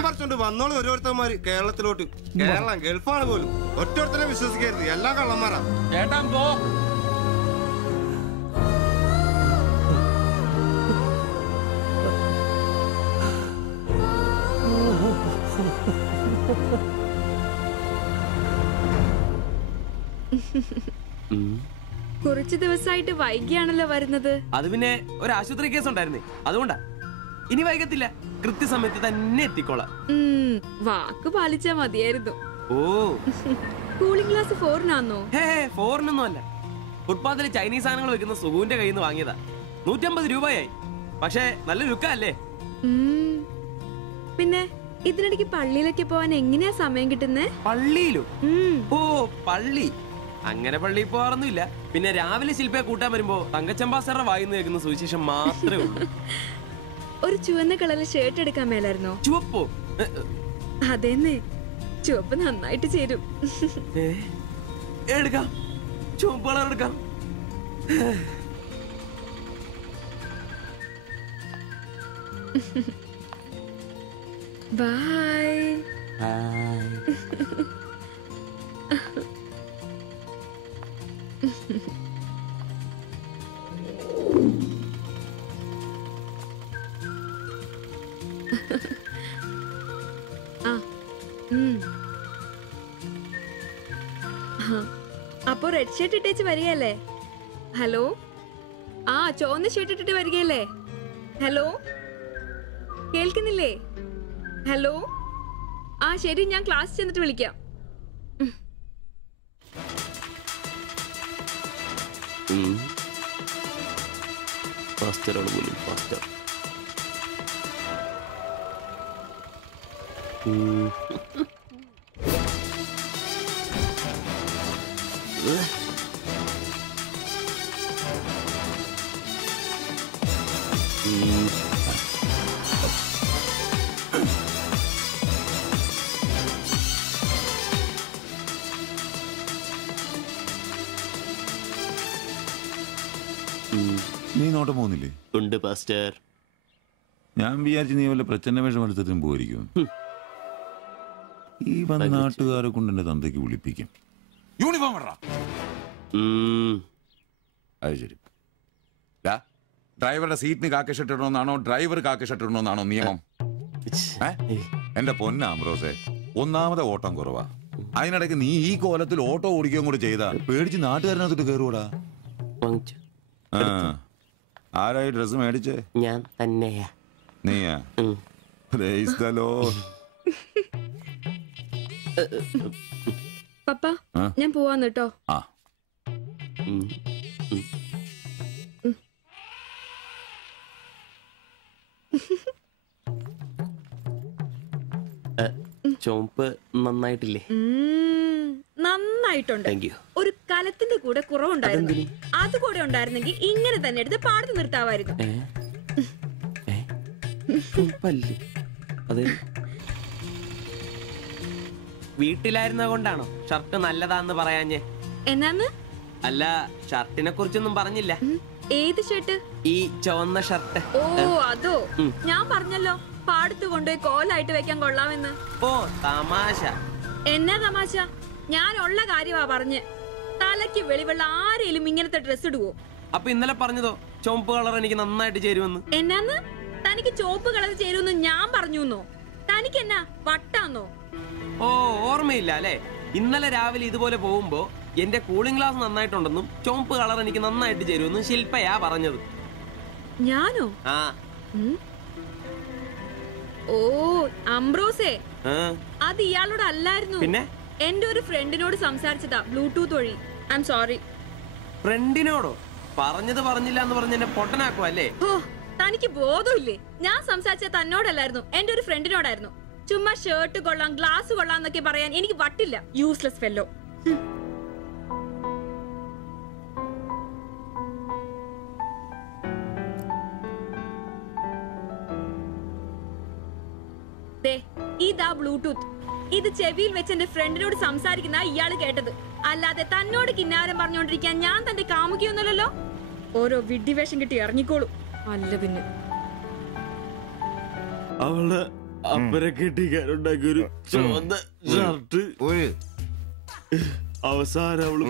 പറിച്ചോണ്ട് വന്നോളൂ ഓരോരുത്തന്മാര് കേരളത്തിലോട്ട്. കേരളം ഗൾഫാണ് പോലും. ഒറ്റൊരുത്തരെ വിശ്വസിക്കരുത്, എല്ലാ കള്ളന്മാരാ. ചേട്ടാ പോ. കുറച്ചു ദിവസമായിട്ട് വൈകിയാണല്ലോ വരുന്നത്. അത് പിന്നെ ഒരു ആശുപത്രി കേസ് ഉണ്ടായിരുന്നേ, അതുകൊണ്ടാ. ഇനി വൈകത്തില്ല, കൃത്യസമയത്ത് തന്നെ എത്തിക്കോളാം. വാക്ക് പാലിച്ചാ മതിയായിരുന്നു. ഓ, കൂളിംഗ് ഗ്ലാസ് 4-നാന്നോ? ഫോറിനൊന്നും അല്ല. ഫുട്പാത്തിൽ ചൈനീസ് സാധനങ്ങൾ വെക്കുന്ന സുഗുവിന്റെ കയ്യിൽ നിന്ന് വാങ്ങിയതാ. 150 രൂപയായി. പക്ഷെ നല്ല ലുക്കല്ലേ? പിന്നെ ഇതിനിടയ്ക്ക് പള്ളിയിലൊക്കെ പോവാൻ എങ്ങനെയാ സമയം കിട്ടുന്നേ? പള്ളിയിലോ? ഓ, പള്ളി. അങ്ങനെ പള്ളിയിൽ പോവാറൊന്നുമില്ല. പിന്നെ രാവിലെ ശില്പയെ കൂട്ടാൻ വരുമ്പോ തങ്കച്ചമ്പാസറുടെ വായിന്ന് കേൾക്കുന്ന സുവിശേഷം മാത്രമേ ഉള്ളൂ. ഒരു ചുവന്ന കളറിൽ ഷർട്ട് എടുക്കാൻ മേലായിരുന്നോ? ചുവപ്പോ? അതെന്നെ, ചുവപ്പ് നന്നായിട്ട് ചേരും. എടുക്കാം, ചുവപ്പ് കളർ എടുക്കാം. ബൈ. അപ്പൊ റെഡ് ഷർട്ട് ഇട്ടേച്ച് വരികയല്ലേ? ഹലോ, ചുവന്ന ഷർട്ട് ഇട്ടിട്ട് വരികയല്ലേ? ഹലോ, കേൾക്കുന്നില്ലേ? ഹലോ, ശരി, ഞാൻ ക്ലാസ് ചെന്നിട്ട് വിളിക്കാം. നീ നോട്ടം പോകുന്നില്ലേ? ഉണ്ട് പാസ്റ്റർ. ഞാൻ വിചാരിച്ചു നീ വല്ല പ്രച്ഛന്ന വേഷം എടുത്തിട്ടും പോയിരിക്കും. ഈ വന്ന നാട്ടുകാരെ കൊണ്ട് എന്റെ തന്തയ്ക്ക് വിളിപ്പിക്കും. യൂണിഫോം ഇടറാ. അത് ശരി. ഡ്രൈവറുടെ സീറ്റിന് കാക്ക ഷർട്ട് ഇടണമെന്നാണോ ഡ്രൈവർ കാക്ക ഷർട്ട് ഇടണമെന്നാണോ നിയമം? എന്റെ പൊന്ന ആംബ്രോസേ, ഒന്നാമത്തെ ഓട്ടം കുറവാ. അതിനിടയ്ക്ക് നീ ഈ കോലത്തിൽ ഓട്ടോ ഓടിക്കുകയും കൂടെ ചെയ്താ പേടിച്ച് നാട്ടുകാരനകത്തോട്ട് കയറൂടാ. ആരായി ഡ്രസ് മേടിച്ചേ? ഞാൻ തന്നെയാ. നീയാ? Price the Lord. പപ്പ ഞാൻ പോവാന്ന് കേട്ടോ. ചോപ്പ് നന്നായിട്ടില്ലേ? നന്നായിട്ടുണ്ട്. ഒരു കലത്തിന്റെ കൂടെ കുറവുണ്ടായിരുന്നു. അത് കൂടെ ഉണ്ടായിരുന്നെങ്കിൽ ഇങ്ങനെ തന്നെ എടുത്ത് പാടത്ത് നിർത്താമായിരുന്നു. വീട്ടിലായിരുന്ന കൊണ്ടാണോ ഷർട്ട് നല്ലതാന്ന് പറയാഞ്ഞേ? എന്നാന്ന്? അല്ല, ഷർട്ടിനെ കുറിച്ചൊന്നും പറഞ്ഞില്ല. ഏത് ഷർട്ട്? ഈ ചുവന്ന ഷർട്ട്. ഓ അതോ, ഞാൻ പറഞ്ഞല്ലോ പാടത്ത് കൊണ്ടുപോയി കോലായിട്ട് വെക്കാൻ കൊള്ളാമെന്ന്. ഓ തമാശ. എന്നാ തമാശ? ഞാൻ ഉള്ള കാര്യമാ പറഞ്ഞ്. തലയ്ക്ക് വെളിവുള്ള ആരെയും ഇങ്ങനത്തെ ഡ്രസ് ഇടുവോ? അപ്പൊ ഇന്നലെ പറഞ്ഞതോ ചുവപ്പ് കളർ എനിക്ക് നന്നായിട്ട് ചേരുമെന്ന്? എന്നാന്ന്? തനിക്ക് ചുവപ്പ് കളർ ചേരുമെന്ന് ഞാൻ പറഞ്ഞുന്നോ? തനിക്ക് എന്നാ വട്ടാന്നോ? ഓ ഓർമ്മയില്ല അല്ലേ? ഇന്നലെ രാവിലെ ഇതുപോലെ പോകുമ്പോ എന്റെ കൂളിംഗ് ഗ്ലാസ് നന്നായിട്ടുണ്ടെന്നും ചുവപ്പ് കളർ എനിക്ക് നന്നായിട്ട് ചേരുമെന്നും ശില്പയാ പറഞ്ഞത്. ഞാനോ? ആ. ഓ അംബ്രോസേ, അത് ഇയാളോട് അല്ലായിരുന്നു. പിന്നെ എന്റെ ഒരു ഫ്രണ്ടിനോട് സംസാരിച്ചതാ ബ്ലൂടൂത്ത് വഴി. I'm sorry. ഫ്രണ്ടിനോടോ? പറഞ്ഞത് പറഞ്ഞില്ല എന്ന് പറഞ്ഞ് എന്നെ പൊട്ടനാക്കും അല്ലേ? ഓ തനിക്ക് ബോധമില്ലേ? ഞാൻ സംസാരിച്ച തന്നോടല്ലായിരുന്നു, എന്റെ ഒരു ഫ്രണ്ടിനോടായിരുന്നു. ചുമ്മാ ഷർട്ട് കൊള്ളാം ഗ്ലാസ് കൊള്ളാം എന്നൊക്കെ പറയാൻ എനിക്ക് വട്ടില്ല. Useless fellow. ഇതാ ബ്ലൂടൂത്ത്. ഇത് ചെവിയിൽ വെച്ച് എന്റെ ഫ്രണ്ടിനോട് സംസാരിക്കുന്ന ഇയാള് കേട്ടത്. അല്ലാതെ തന്നോട് കിന്നാരം പറഞ്ഞോണ്ടിരിക്കാൻ ഞാൻ തന്റെ കാമുകിയൊന്നുമല്ലല്ലോ. ഓരോ വിഡ്ഢിവേഷം കിട്ടി ഇറങ്ങിക്കോളൂ. അല്ല പിന്നെ അവള് അപ്പനെ കെട്ടിക്കാനുണ്ടാക്കിയൊരു ചുവന്ന ഷർട്ട് അവസാനം അവള്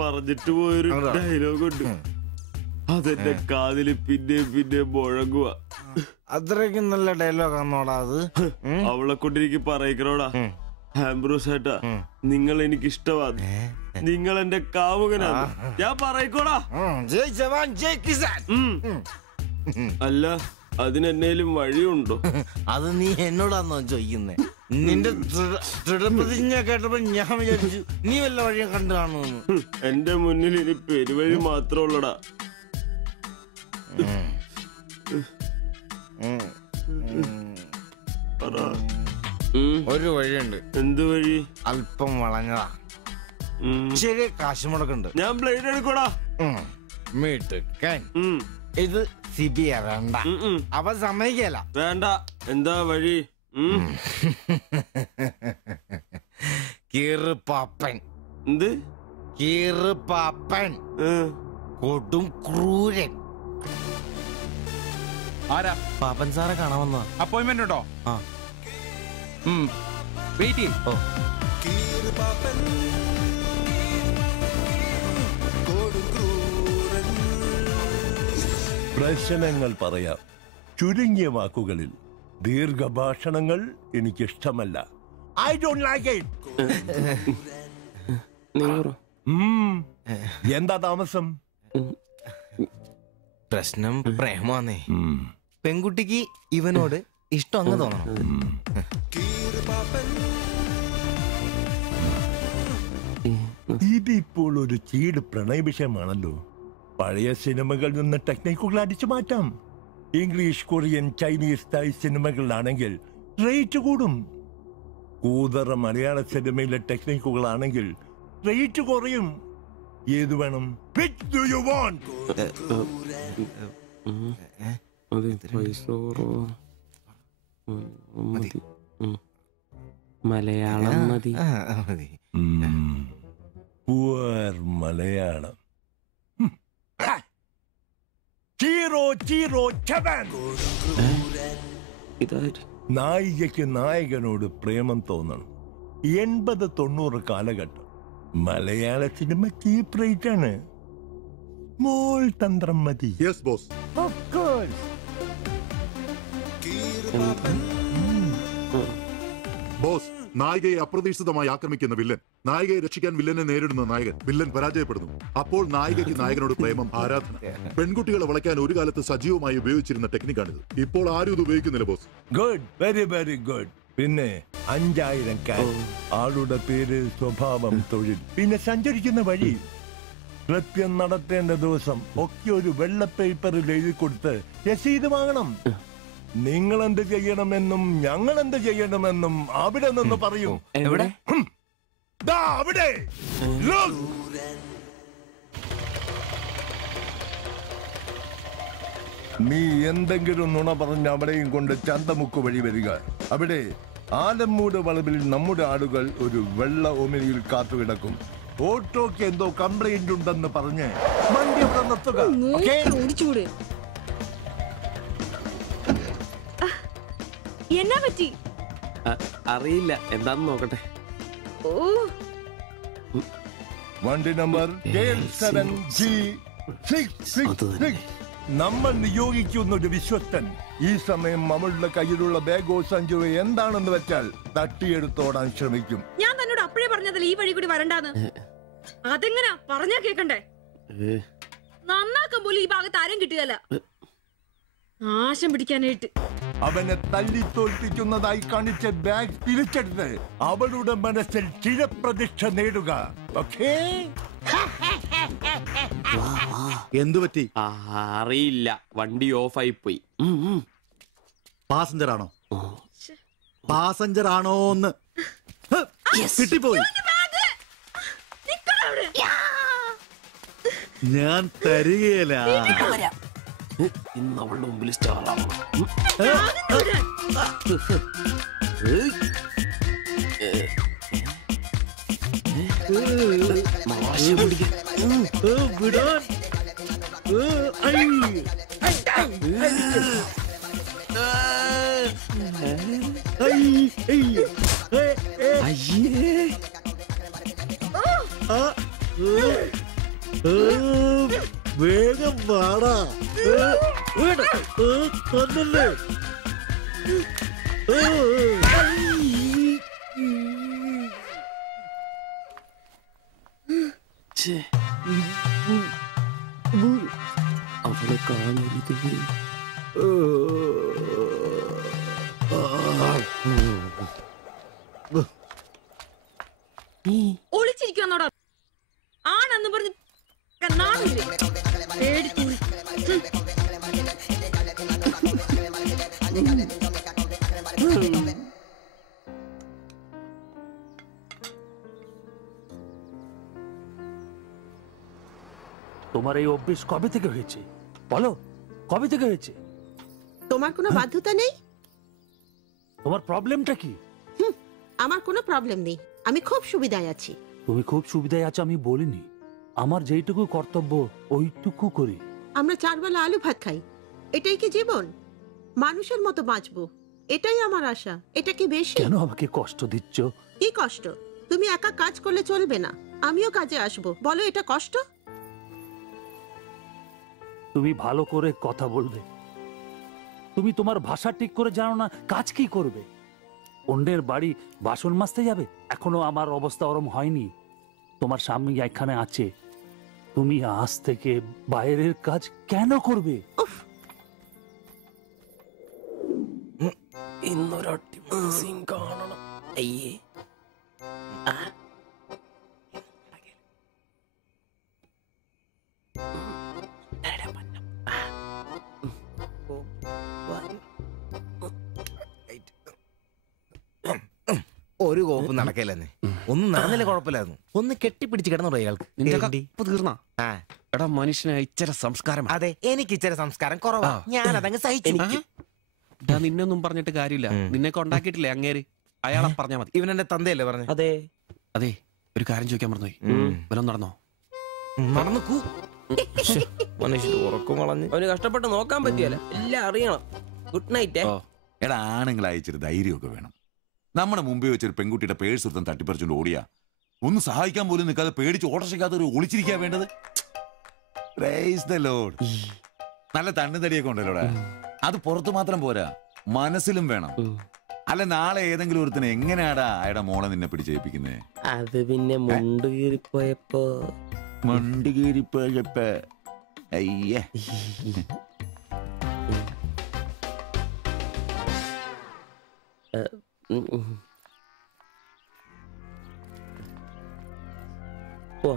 പറഞ്ഞിട്ട് പോയൊരു ഡയലോഗ് ഉണ്ട്. അതെന്റെ കാതില് പിന്നെ മുഴങ്ങുക. അത്രയ്ക്കും നല്ല ഡയലോഗ് ആണോടാ അത്? അവളെ കൊണ്ടെനിക്ക് പറയിക്കണോടാ. ആംബ്രോസ് ഏട്ടാ, നിങ്ങൾ എനിക്ക് ഇഷ്ടമാണ്, നിങ്ങൾ എന്റെ കാമുകനാണ്, ഞാൻ പറയിക്കോടാ. അല്ല അതിനെന്നേലും വഴിയുണ്ടോ? അത് നീ എന്നോടാന്നോ ചോദിക്കുന്നേ? നിന്റെ ദൃഢപ്രതിജ്ഞ കേട്ടപ്പോ ഞാൻ വിചാരിച്ചു നീ വല്ല വഴിയും കണ്ടു കാണുമെന്ന്. എന്റെ മുന്നിൽ ഇനി പെരുവഴി മാത്രമുള്ളടാ. ഒരു വഴിയുണ്ട്. എന്ത് വഴി? അല്പം വളഞ്ഞതാ, ശരി കാശ് മുടക്കുണ്ട്. ഞാൻ ബ്ലേഡ് എടുക്കോടാ. മീട്ടുക്കൻ ഇത് സിബി വേണ്ട, അവ സമ്മതിക്കല. വേണ്ട. എന്താ വഴി? കീറുപാപ്പൻ. എന്ത് കീറുപാപ്പൻ? കൊടും ക്രൂരൻ. ആരാ? പാപ്പൻ സാറെ കാണാൻ വന്ന. അപ്പോയിന്റ്മെന്റ് ഉണ്ടോ? ആ വെയിറ്റ് ചെയ്യ്. പ്രശ്നങ്ങൾ പറയാം ചുരുങ്ങിയ വാക്കുകളിൽ. ദീർഘഭാഷണങ്ങൾ എനിക്കിഷ്ടമല്ല. I don't like it. എന്താ താമസം? പ്രശ്നം പ്രേമാന്നേ. പെൺകുട്ടിക്ക് ഇവനോട് ഇഷ്ടം അങ്ങ് തോന്നണം. ഇതിപ്പോൾ ഒരു ചീട് പ്രണയ വിഷയമാണല്ലോ. പഴയ സിനിമകളിൽ നിന്ന് ടെക്നിക്കുകൾ അടിച്ചു മാറ്റാം. ഇംഗ്ലീഷ്, കൊറിയൻ, ചൈനീസ്, തായ് സിനിമകളിലാണെങ്കിൽ റേറ്റ് കൂടും. കൂതറ മലയാള സിനിമയിലെ ടെക്നിക്കുകളാണെങ്കിൽ റേറ്റ് കുറയും. ഏത് വേണം? Which do you want? Malayalam മതി. Poor മലയാളം. ചീറോ ചവൻ. നായികയ്ക്ക് നായകനോട് പ്രേമം തോന്നണം. 80-90 കാലഘട്ടം മലയാള സിനിമ ചീപ്പ് റേറ്റ് ആണ്. മോൾ തന്ത്രം മതി. Yes boss. Of course. Boss, നായികയെ അപ്രതീക്ഷിതമായി ആക്രമിക്കുന്ന വില്ലൻ, നായികയെ രക്ഷിക്കാൻ വില്ലനെ നേരിടുന്ന നായകൻ, വില്ലൻ പരാജയപ്പെടുന്നു. അപ്പോൾ നായികയ്ക്ക് നായകനോട് പ്രേമം, ആരാധന. പെൺകുട്ടികളെ വളയ്ക്കാൻ ഒരു കാലത്ത് സജീവമായി ഉപയോഗിച്ചിരുന്ന ടെക്നിക്കാണിത്. ഇപ്പോൾ ആരും ഇത് ഉപയോഗിക്കുന്നില്ല boss. Good, very very good. പിന്നെ 5000 ക്യാഷ്, ആളുടെ പേര്, സ്വഭാവം, തൊഴിൽ, പിന്നെ സഞ്ചരിക്കുന്ന വഴി, കൃത്യം നടത്തേണ്ട ദിവസം ഒക്കെ ഒരു വെള്ള പേപ്പറിൽ എഴുതി കൊടുത്ത് രസീത് വാങ്ങണം. നിങ്ങൾ എന്ത് ചെയ്യണമെന്നും ഞങ്ങൾ എന്ത് ചെയ്യണമെന്നും അവിടെ നിന്ന് പറയും. എവിടെ? അവിടെ. നീ എന്തെങ്കിലും നുണ പറഞ്ഞ് അവിടെയും കൊണ്ട് ചന്തമുക്ക് വഴി വരിക. അവിടെ ആലമ്മൂട് വളവിൽ നമ്മുടെ ആളുകൾ ഒരു വെള്ള ഒമിനിയിൽ കാത്തുകിടക്കും. ഓട്ടോക്ക് എന്തോ കംപ്ലൈന്റ് ഉണ്ടെന്ന് പറഞ്ഞ് വണ്ടി അവിടെ നിർത്തുക. എന്നാ പറ്റി? അറിയില്ല, എന്താന്ന് നോക്കട്ടെ. വണ്ടി നമ്പർ K7G666. നമ്മൾ നിയോഗിക്കുന്ന ഒരു വിശ്വസ്തൻ ഈ സമയം നമ്മളുടെ കയ്യിലുള്ള ബാഗോ സഞ്ചോ എന്താണെന്ന് വെച്ചാൽ തട്ടിയെടുത്തോടാൻ ശ്രമിക്കും. ഞാൻ തന്നോട് അപ്പഴേ പറഞ്ഞതല്ലേ ഈ വഴി കൂടി വരണ്ടാന്ന്. അതെങ്ങനാ പറഞ്ഞാ കേക്കണ്ടേ? നന്നാക്കാൻ പോലും ഈ ഭാഗത്ത് ആരും കിട്ടുകയല്ല. നാശം പിടിക്കാനായിട്ട് അവനെ തല്ലി തോൽപ്പിക്കുന്നതായി കാണിച്ച ബാഗ് തിരിച്ചെടുത്ത് അവളുടെ മനസ്സിൽ ചിരപ്രതിഷ്ഠ നേടുക. ഓക്കേ? എന്തു പറ്റി? അറിയില്ല, വണ്ടി ഓഫായി പോയി. പാസഞ്ചർ ആണോ? പാസഞ്ചർ ആണോന്ന് കിട്ടിപ്പോയി. ഞാൻ തരികയില്ല. ഇന്ന് അവളുടെ മുമ്പിൽ സ്റ്റാറാണ്. വേഗം പാടാ. കൊന്നല്ലേ? അവളെ കാണരുത്. ഒളിച്ചിരിക്കുന്നോടാ ആണെന്ന് പറഞ്ഞ് তোমার এই অভ্যেস কবে থেকে হয়েছে বলো? কবে থেকে হয়েছে? তোমার কোনো বাধ্যতা নেই? তোমার প্রবলেমটা কি? আমার কোনো প্রবলেম নেই, আমি খুব সুবিধায় আছি। তুমি খুব সুবিধায় আছো আমি বলিনি, আমার যেইটুকু কর্তব্য ওইটুকু করি। আমরা 4 বেলা আলু ভাত খাই, এটাই কি জীবন? মানুষের মতো বাঁচবো, এটাই আমার আশা। এটা কি বেশি? কেন আমাকে কষ্ট দিচ্ছ? কি কষ্ট? তুমি একা কাজ করলে চলবে না, আমিও কাজে আসবো। বলো এটা কষ্ট? তুমি ভালো করে কথা বলবে, তুমি তোমার ভাষা ঠিক করে জানো না, কাজ কি করবে? অন্যের বাড়ি বাসন মাজতে যাবে? এখনো আমার অবস্থা ওরম হয়নি। তোমার স্বামী এখানে আছে, তুমি আজ থেকে বাইরের কাজ কেন করবে? ഇന്നൊരൊട്ടി സീൻ കാണണം. അയ്യേ ഒരു കോപ്പ് നടക്കില്ലെന്നേ, ഒന്നും നടന്നില്ല കുഴപ്പമില്ലായിരുന്നു. ഒന്ന് കെട്ടിപ്പിടിച്ച് കിടന്നു അയാൾക്ക്. തീർന്നാ എടാ മനുഷ്യന് ഇച്ചിര സംസ്കാരം. അതെ, എനിക്ക് ഇച്ചിരി സംസ്കാരം കുറവാ, ഞാൻ അതങ്ങ് സഹിച്ചു. നിന്നൊന്നും പറഞ്ഞിട്ട് കാര്യമില്ല, നിന്നെ കൊണ്ടാക്കിയിട്ടില്ലേ അങ്ങേര്, അയാളെ പറഞ്ഞാ മതി. ഇവൻ എന്റെ തന്തയല്ലേ പറഞ്ഞു? അതെ അതെ, ഒരു കാര്യം ചോദിക്കാൻ മറന്നുപോയി, വല്ലതും നടന്നോ? നടന്നു മനുഷ്യർ ഉറക്കം കളഞ്ഞ് അവന് കഷ്ടപ്പെട്ട് നോക്കാൻ പറ്റിയല്ല, എല്ലാം അറിയണം. Good night. എടാ, ആണുങ്ങൾ അയച്ചൊരു ധൈര്യമൊക്കെ വേണം. നമ്മുടെ മുമ്പിൽ വെച്ചൊരു പെൺകുട്ടിയുടെ പേഴ്സ് എടുത്തും തട്ടിപ്പറിച്ചുകൊണ്ട് ഓടിയാ ഒന്ന് സഹായിക്കാൻ പോലും നിൽക്കാതെ പേടിച്ച് ഓട്ടർഷയ്ക്കകത്ത് ഒരു ഒളിച്ചിരിക്കാ വേണ്ടത്. Praise the Lord. നല്ല തണ്ണുതടിയൊക്കെ ഉണ്ടല്ലോടാ. അത് പുറത്ത് മാത്രം പോരാ, മനസ്സിലും വേണം. അല്ല, നാളെ ഏതെങ്കിലും ഒരുത്തിന് എങ്ങനെയാടാ അയാളുടെ മോളെ നിന്നെ പിടിച്ചേൽപ്പിക്കുന്നേ? അത് പിന്നെ മുണ്ട് കീറിപ്പോയപ്പോ അയ്യേ. പോ.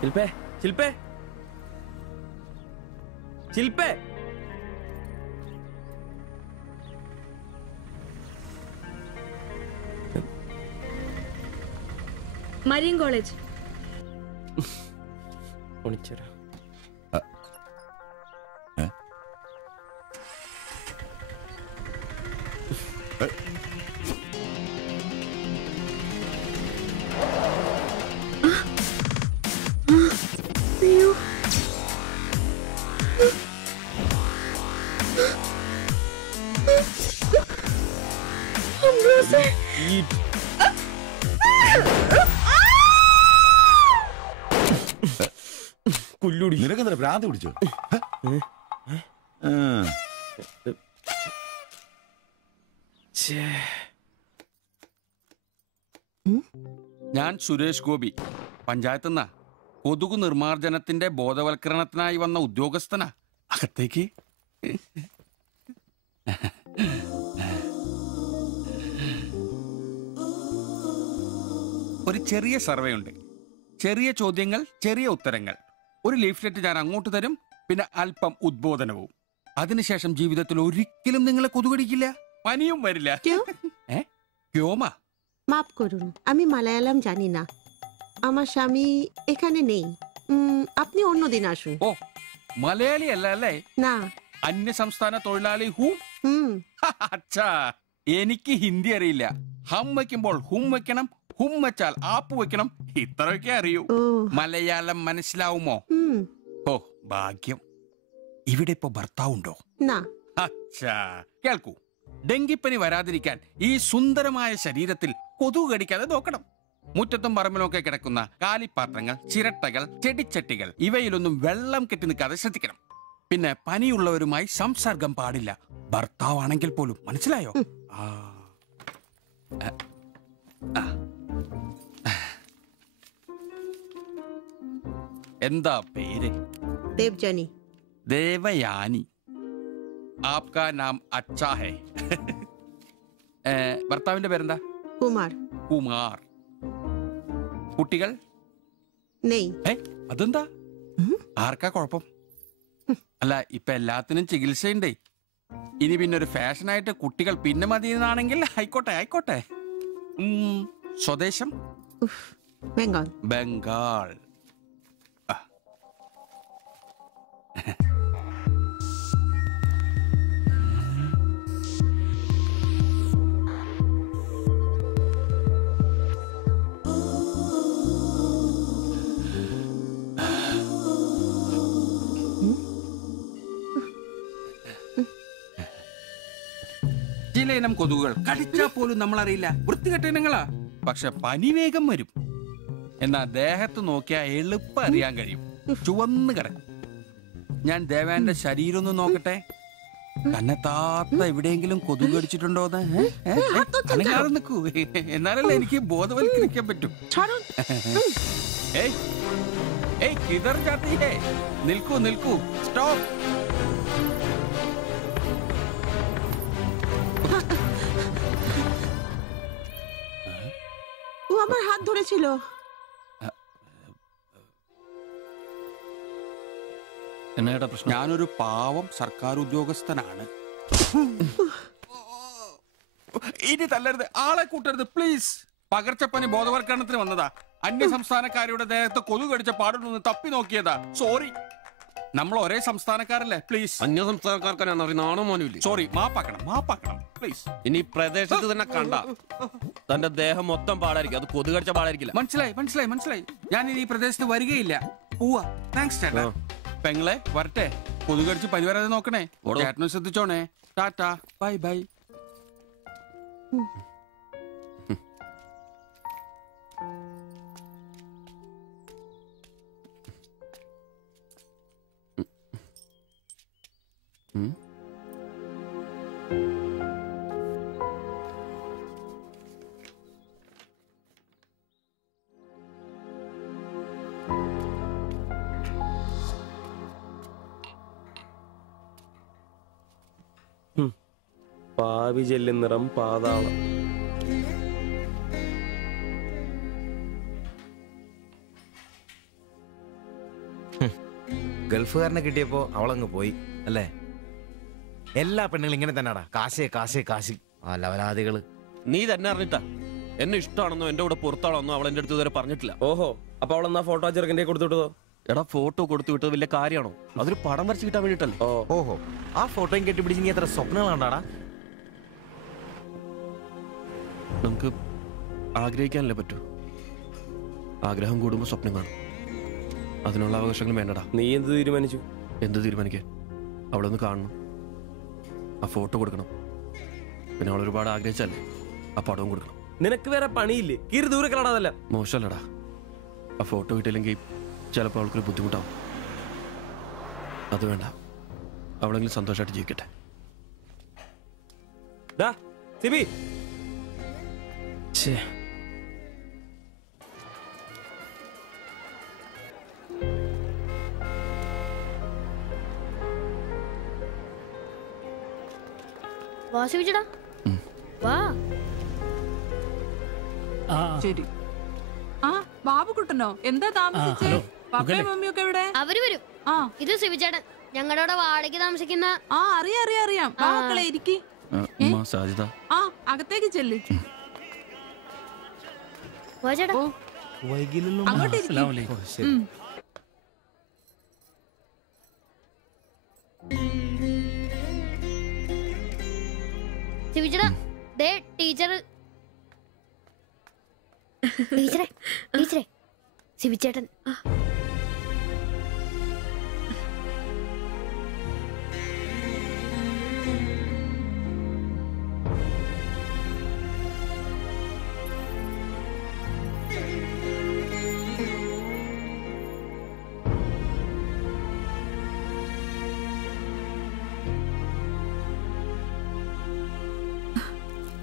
ശില്പേ, ശില്പേ, ശില്പേ. Marian college. ഒളിച്ചോരാ. കുല്ലുടി, നിനക്കെന്താ ഭ്രാന്ത് പിടിച്ചോ? ഞാൻ സുരേഷ് ഗോപി, പഞ്ചായത്തുനിന്നാ. കൊതുകു നിർമ്മാർജ്ജനത്തിന്റെ ബോധവൽക്കരണത്തിനായി വന്ന ഉദ്യോഗസ്ഥനാ. അകത്തേക്ക്. ഒരു ചെറിയ സർവേ ഉണ്ട്. ചെറിയ ചോദ്യങ്ങൾ, ചെറിയ ഉത്തരങ്ങൾ. ഒരു ലീഫ്ലെറ്റ് ഞാൻ അങ്ങോട്ട് തരും, പിന്നെ അല്പം ഉദ്ബോധനവും. അതിനുശേഷം ജീവിതത്തിൽ ഒരിക്കലും നിങ്ങളെ കൊതുകടിക്കില്ല, പനിയും വരില്ല. ക്യോമാ? মাফ করুন, আমি মালায়ালাম জানি না। আমার স্বামী এখানে নেই। আপনি অন্যদিন আসুন। ഓ, മലയാളി അല്ല അല്ലേ? না। അന്യ സംസ്ഥാന തൊഴിലാളി ഹൂം? അച്ഛാ, എനിക്ക് ഹിന്ദി അറിയില്ല. ഹം വയ്ക്കുമ്പോൾ ഹും വെക്കണം, ഹും വെച്ചാൽ ആപ്പ് വെക്കണം, ഇത്രയൊക്കെ അറിയൂ. മലയാളം മനസ്സിലാവുമോ? ഓ, ഭാഗ്യം. ഇവിടെ ഇപ്പൊ ഭർത്താവുണ്ടോ? അച്ഛാ, കേൾക്കൂ. ഡെങ്കിപ്പനി വരാതിരിക്കാൻ ഈ സുന്ദരമായ ശരീരത്തിൽ കൊതുക് കടിക്കാതെ നോക്കണം. മുറ്റത്തും പറമ്പിലൊക്കെ കിടക്കുന്ന കാലിപ്പാത്രങ്ങൾ, ചിരട്ടകൾ, ചെടിച്ചട്ടികൾ, ഇവയിലൊന്നും വെള്ളം കെട്ടി നിൽക്കാതെ ശ്രദ്ധിക്കണം. പിന്നെ പനിയുള്ളവരുമായി സംസർഗം പാടില്ല, ഭർത്താവാണെങ്കിൽ പോലും. മനസ്സിലായോ? എന്താ പേര്? ദേവ്ജാനി. ദേവയാനി. ആപ്കാ നാം അച്ഛാ ഹേ. ഭർത്താവിന്റെ പേരെന്താ? കുമാർ. കുമാർ. കുട്ടികൾ? അതെന്താ? ആർക്കാ കുഴപ്പം? അല്ല, ഇപ്പൊ എല്ലാത്തിനും ചികിത്സയുണ്ടേ. ഇനി പിന്നെ ഒരു ഫാഷനായിട്ട് കുട്ടികൾ പിന്നെ മതി എന്നാണെങ്കിൽ ആയിക്കോട്ടെ, ആയിക്കോട്ടെ. സ്വദേശം? ബംഗാൾ. ബംഗാൾ. ചില ഇനം കൊതുകുകൾ കടിച്ചാൽ പോലും നമ്മളറിയില്ല, വൃത്തികെട്ട ഇനങ്ങളാ. പക്ഷെ പനി വേഗം വരും. എന്നാ ദേഹത്ത് നോക്കിയാൽ എളുപ്പം അറിയാൻ കഴിയും, ചുവന്ന് കിടക്കും. ഞാൻ ദേവാന്റെ ശരീരം ഒന്ന് നോക്കട്ടെ. കന്നെത്താത്ത എവിടെയെങ്കിലും കൊതുക് കടിച്ചിട്ടുണ്ടോന്ന്? അനങ്ങാതെ നിൽക്കൂ, എന്നാലല്ലേ എനിക്ക് ബോധവൽക്കരിക്കാൻ പറ്റും. കിതർ ജാത്തി ഹേ. നിൽക്കൂ, നിൽക്കൂ, സ്റ്റോപ്പ്. ও আমার হাত ধরেছিল। എന്നാ പ്രശ്നം? ഞാനൊരു പാവം സർക്കാർ ഉദ്യോഗസ്ഥനാണ്. ഇനി തല്ലരുത്, ആളെ കൂട്ടരുത് പ്ലീസ്. പകർച്ചപ്പനി ബോധവൽക്കരണത്തിന് വന്നതാ. അന്യ സംസ്ഥാനക്കാരുടെ ദേഹത്ത് കൊതുക് കടിച്ച പാടുണ്ടെന്ന് തപ്പി നോക്കിയതാ. സോറി. നമ്മൾ ഒരേ സംസ്ഥാനക്കാരല്ലേ പ്ലീസ്. അന്യ സംസ്ഥാനക്കാർക്കാണ് നാണോ മോനുമില്ല. സോറി, മാപ്പാക്കണം പ്ലീസ്. ഇനി പ്രദേശത്ത് തന്നെ കണ്ട തന്റെ ദേഹം മൊത്തം പാടായിരിക്കും. അത് കൊതുകടിച്ച പാടായിരിക്കില്ല. മനസ്സിലായി. ഞാൻ ഇനി ഈ പ്രദേശത്ത് വരികയില്ല. പോവാ. താങ്ക്സ് ചേട്ടാ. പെങ്ങളെ വരട്ടെ. കൊതുകടിച്ച് പരിവരാതെ നോക്കണേ. ചേട്ടനും ശ്രദ്ധിച്ചോണേ. Tata, bye bye. പാവി ചെല്ലും നിറം പാതാളം. ഗൾഫുകാരനെ കിട്ടിയപ്പോ അവളങ്ങ് പോയി അല്ലേ? എല്ലാ പെണ്ണുങ്ങളും ഇങ്ങനെ തന്നെയാടാ. കാശ് ആ ലവലാദികള്. നീ തന്നെ അറിഞ്ഞിട്ടാ എന്നെ ഇഷ്ടമാണെന്നോ എന്റെ കൂടെ പുറത്താണെന്നോ അവൾ എന്റെ അടുത്ത് ഇതുവരെ പറഞ്ഞിട്ടില്ല. ഓഹോ, അപ്പൊ അവളെന്നാ ഫോട്ടോ ചെറുക്കൻ്റെ കൊടുത്തുവിട്ടതോ? എടാ, ഫോട്ടോ കൊടുത്തു വിട്ടത് വലിയ കാര്യമാണോ? അതൊരു പടം വരച്ച് കിട്ടാൻ വേണ്ടിട്ടല്ലേ. ഓഹോ, ആ ഫോട്ടോയും കെട്ടിപ്പിടിച്ച് നീ എത്ര സ്വപ്നങ്ങൾ കണ്ടാടാ? നമുക്ക് ആഗ്രഹിക്കാനല്ലേ പറ്റൂ. ആഗ്രഹം കൂടുമ്പോ സ്വപ്നം കാണും. അതിനുള്ള അവകാശങ്ങൾ വേണ്ടടാ. നീ എന്ത് തീരുമാനിച്ചു? എന്ത് തീരുമാനിക്കാൻ? അവളൊന്ന് കാണണം, ആ ഫോട്ടോ കൊടുക്കണം, പിന്നെ അവൾ ഒരുപാട് ആഗ്രഹിച്ചല്ലേ ആ പടവും കൊടുക്കണം. നിനക്ക് വേറെ പണിയില്ലേ? കീറി ദൂരെ കളാതല്ല. മോശമല്ലടാ, ആ ഫോട്ടോ കിട്ടിയില്ലെങ്കിൽ ചിലപ്പോൾ അവൾക്കൊരു ബുദ്ധിമുട്ടാവും. അത് വേണ്ട, അവളെങ്കിലും സന്തോഷമായിട്ട് ജീവിക്കട്ടെ. സിബി, വാ സിബിച്ചേട്ടാ, വാ. ശരി. ആ ബാബുക്കുട്ടനോ, എന്താ താമസിച്ചേ? പപ്പയും മമ്മിയൊക്കെ എവിടെ? അവര് വരും. ഇത് സിബിച്ചേട്ടൻ, ഞങ്ങളുടെ വാടകയ്ക്ക് താമസിക്കുന്ന. ആ അറിയാം. മക്കളെ ഇരിക്കി. സാജിദ, ആ അകത്തേക്ക് ചെല്ല്. വാ ചേട്ടാ. അങ്ങോട്ട് ഇരിക്ക്. സിബിച്ചേട്ടാ, ദേ ടീച്ചർ. ടീച്ചറെ സിബിച്ചേട്ടൻ.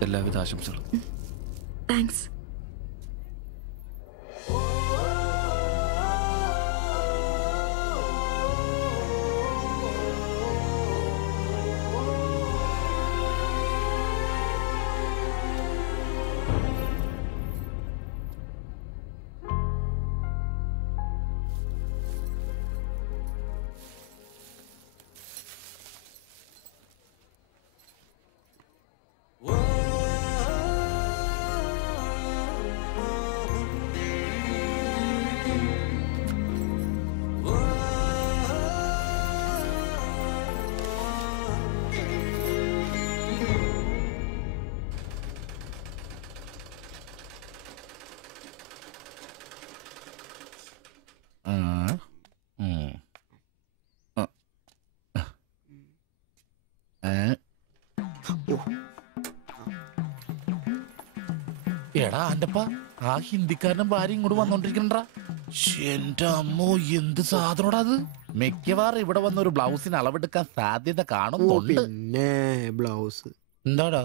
എല്ലാവിധ ആശംസകളും. താങ്ക്സ്. എടാ ആന്റപ്പ, ആ ഹിന്ദിക്കാരനും ഭാര്യ ഇങ്ങോട്ട് വന്നോണ്ടിരിക്കണ്ടാ. എന്റെ അമ്മോ, എന്ത് സാധനോടാ അത്? മിക്കവാറും ഇവിടെ വന്ന ഒരു ബ്ലൗസിന് അളവെടുക്കാൻ സാധ്യത കാണുന്നുണ്ട്. പിന്നെ ബ്ലൗസ് എന്താടാ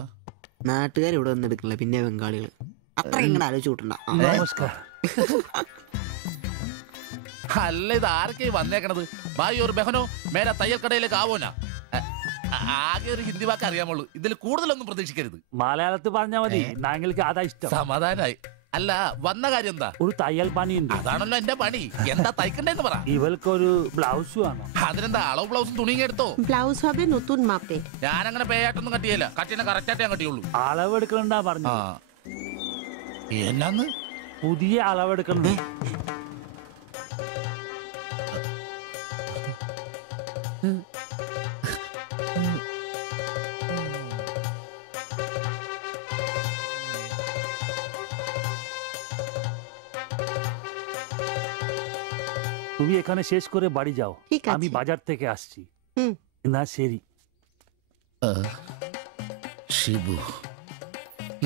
നാട്ടുകാർ ഇവിടെ വന്നെടുക്കില്ല, പിന്നെ ബംഗാളികൾ. അത്ര ഇങ്ങനെ ആലോചിച്ച് കൂട്ടണ്ട. നമസ്കാരം. അല്ല, ഇത് ആരൊക്കെ വന്നേക്കണത്? ഭായി ഒരു ബഹനോ മേരെ തയ്യൽ കടയിലേക്ക് ആവോനാ. ആകെ ഒരു ഹിന്ദി വാക്ക് അറിയാമുള്ളൂ. ഇതിൽ കൂടുതലൊന്നും പ്രതീക്ഷിക്കരുത്. മലയാളത്തിൽ പറഞ്ഞാൽ മതി, ഞങ്ങൾക്ക് അതാ ഇഷ്ടം. സമാധാനായി. അല്ല, വന്ന കാര്യം എന്താ? ഒരു തയ്യൽ പണിയുണ്ട്. അതാണല്ലോ എന്റെ പണി. എന്താ തയ്ക്കണ്ടേന്ന് പറ. ഇവൾക്കൊരു ബ്ലൗസ് വേണം. അതിനെന്താ അളവ് ബ്ലൗസും തുണിയും എടുത്തോ? ব্লাউজ হবে নতুন মাপে। ഞാൻ അങ്ങനെ പേയായിട്ടൊന്നും കട്ടിയല്ല. കട്ടിനെ കറക്റ്റായിട്ട് ഞാൻ കട്ടിയുള്ളൂ. അളവെടുക്കണ്ടാ പറഞ്ഞു. എന്നാന്ന്? പുതിയ അളവെടുക്കണം. তুমি এখানে শেষ করে বাড়ি যাও, আমি বাজার থেকে আসছি। না ശരി. ഷിബു,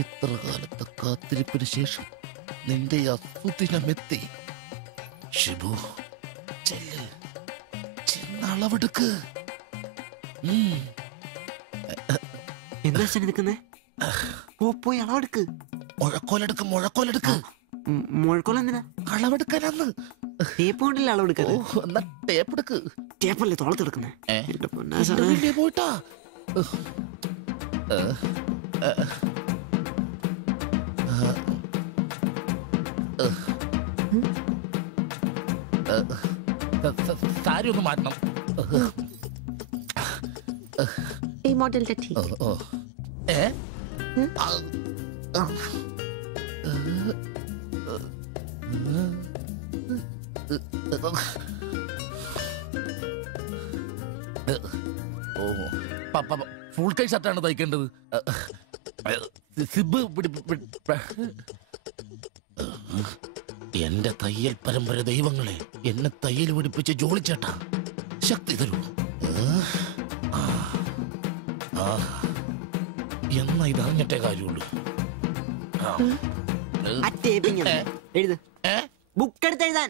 ഇത്ര കാലത്തെ കാത്തിരിപ്പിന് ശേഷം നിന്റെ അസുദിനമെത്തി. ഷിബു, ചെല്ല്, ചെന്നളവെടുക്ക്. എന്താ നിൽക്കുന്നേ? പോയി അളവെടുക്ക്. മുഴക്കോലെടുക്ക്, മുഴക്കോലെടുക്ക്. മുഴക്കോൽ എന്തിനാ? അളവെടുക്കാനാന്ന്. ടേപ്പ് കൊണ്ടല്ലേ അളവെടുക്കാൻ? എന്നാ ടേപ്പ് എടുക്ക്. ടേപ്പല്ലേ തോളത്തെടുക്കുന്നേ? പോയിട്ടാ. സാരി ഒന്ന് മാറ്റണം. এই মডেলটা ঠিক। ഫുൾ കൈ ഷർട്ടാണ് തയ്ക്കേണ്ടത്. സിബ് എന്റെ തയ്യൽ പരമ്പര ദൈവങ്ങളെ, എന്നെ തയ്യൽ പിടിപ്പിച്ച് ജോളിച്ചേട്ടാ ശക്തി തരൂ. എന്നാ ഇത് അറിഞ്ഞിട്ടേ കാര്യമുള്ളൂ. ബുക്ക് എടുത്ത് എഴുതാൻ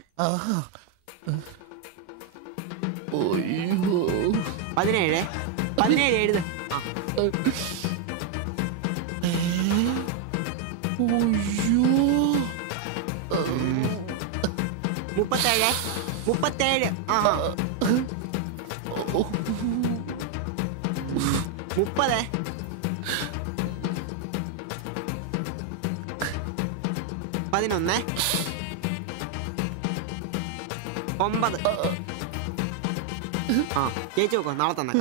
17 എഴുത്. 37. 30. 11. 9. ചേച്ചി നോക്കോ, നാളെ തന്നെ.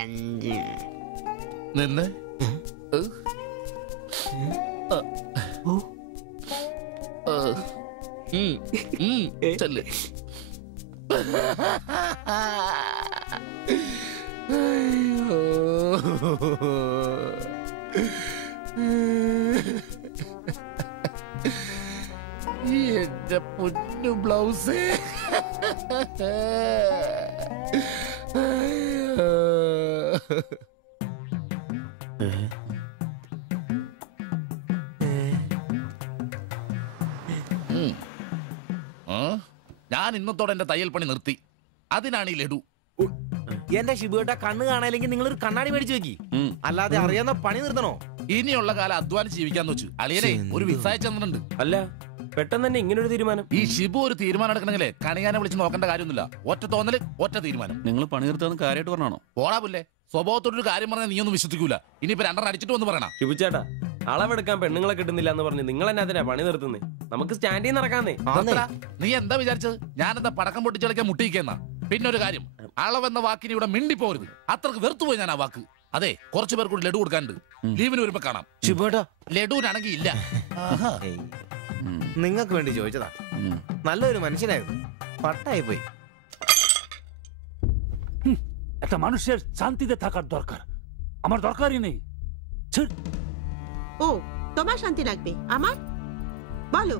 5. നിന്ന് ചെല്ല്. എന്റെ പൊന്നു ബ്ലൗസ്. ഞാൻ ഇന്നത്തോടെ എന്റെ തയ്യൽ പണി നിർത്തി. അതിനാണ് ഈ ലഡു. എന്റെ ഷിബുട്ട കണ്ണ് കാണാനില്ലെങ്കിൽ നിങ്ങൾ ഒരു കണ്ണാടി മേടിച്ചു വെക്കി, അല്ലാതെ അറിയാവുന്ന പണി നിർത്തണോ? ഇനിയുള്ള കാലം അധ്വാനിച്ച് ജീവിക്കാന്ന് വെച്ചു. അളിയനെ ഒരു വിസ അയച്ചെന്നിട്ടുണ്ട്. അല്ല, പെട്ടെന്ന് തന്നെ ഇങ്ങനെ ഒരു തീരുമാനം. ഈ ഷിബു ഒരു തീരുമാനം എടുക്കണമെങ്കിലേ കണിയാനെ വിളിച്ച് നോക്കേണ്ട കാര്യമൊന്നുമില്ല. ഒറ്റ തോന്നല്, ഒറ്റ തീരുമാനം. നിങ്ങൾ പണി നിർത്താന്ന് കാര്യമായിട്ട് പറഞ്ഞാണോ? പോടാ പുല്ലേ, സ്വഭാവത്തോടൊരു കാര്യം പറഞ്ഞാൽ നീ ഒന്നും വിശ്വസിക്കൂല. ഇനിയിപ്പോ 2 അടിച്ചിട്ട് വന്ന് പറയണം. ഷിബുച്ചേട്ടാ, അളവെടുക്കാൻ പെണ്ണുങ്ങളെ കിട്ടുന്നില്ല എന്ന് പറഞ്ഞ് നിങ്ങൾ എന്നെ അതിനാ പണി നിർത്തുന്നേ? നമുക്ക് സ്റ്റാൻഡിൽ നടക്കാന്നേ. നീ എന്താ വിചാരിച്ചത്? ഞാനെന്താ പടക്കം പൊട്ടിച്ചളിക്കാൻ മുട്ടിയിക്കുന്ന? പിന്നെ ഒരു കാര്യം, അളവെന്ന വാക്കിന് ഇവിടെ മിണ്ടിപ്പോരുത്. അത്രക്ക് വെറുത്തുപോയി ഞാൻ ആ വാക്ക്. അതെ, കുറച്ചു പേർ കൂടി ലഡു കൊടുക്കാനുണ്ട്. ലീവിന് വരുമ്പോ കാണാം. ലഡുവിനാണെങ്കിൽ ഇല്ല. നിങ്ങൾക്ക് വേണ്ടി ചോദിച്ചതാ. നല്ലൊരു മനുഷ്യനായിരുന്നു, പട്ടായി പോയി. একটা মানুষের শান্তিতে থাকার দরকার, আমার দরকারই নেই। ও, তোমার শান্তি লাগবে? আমার বলো,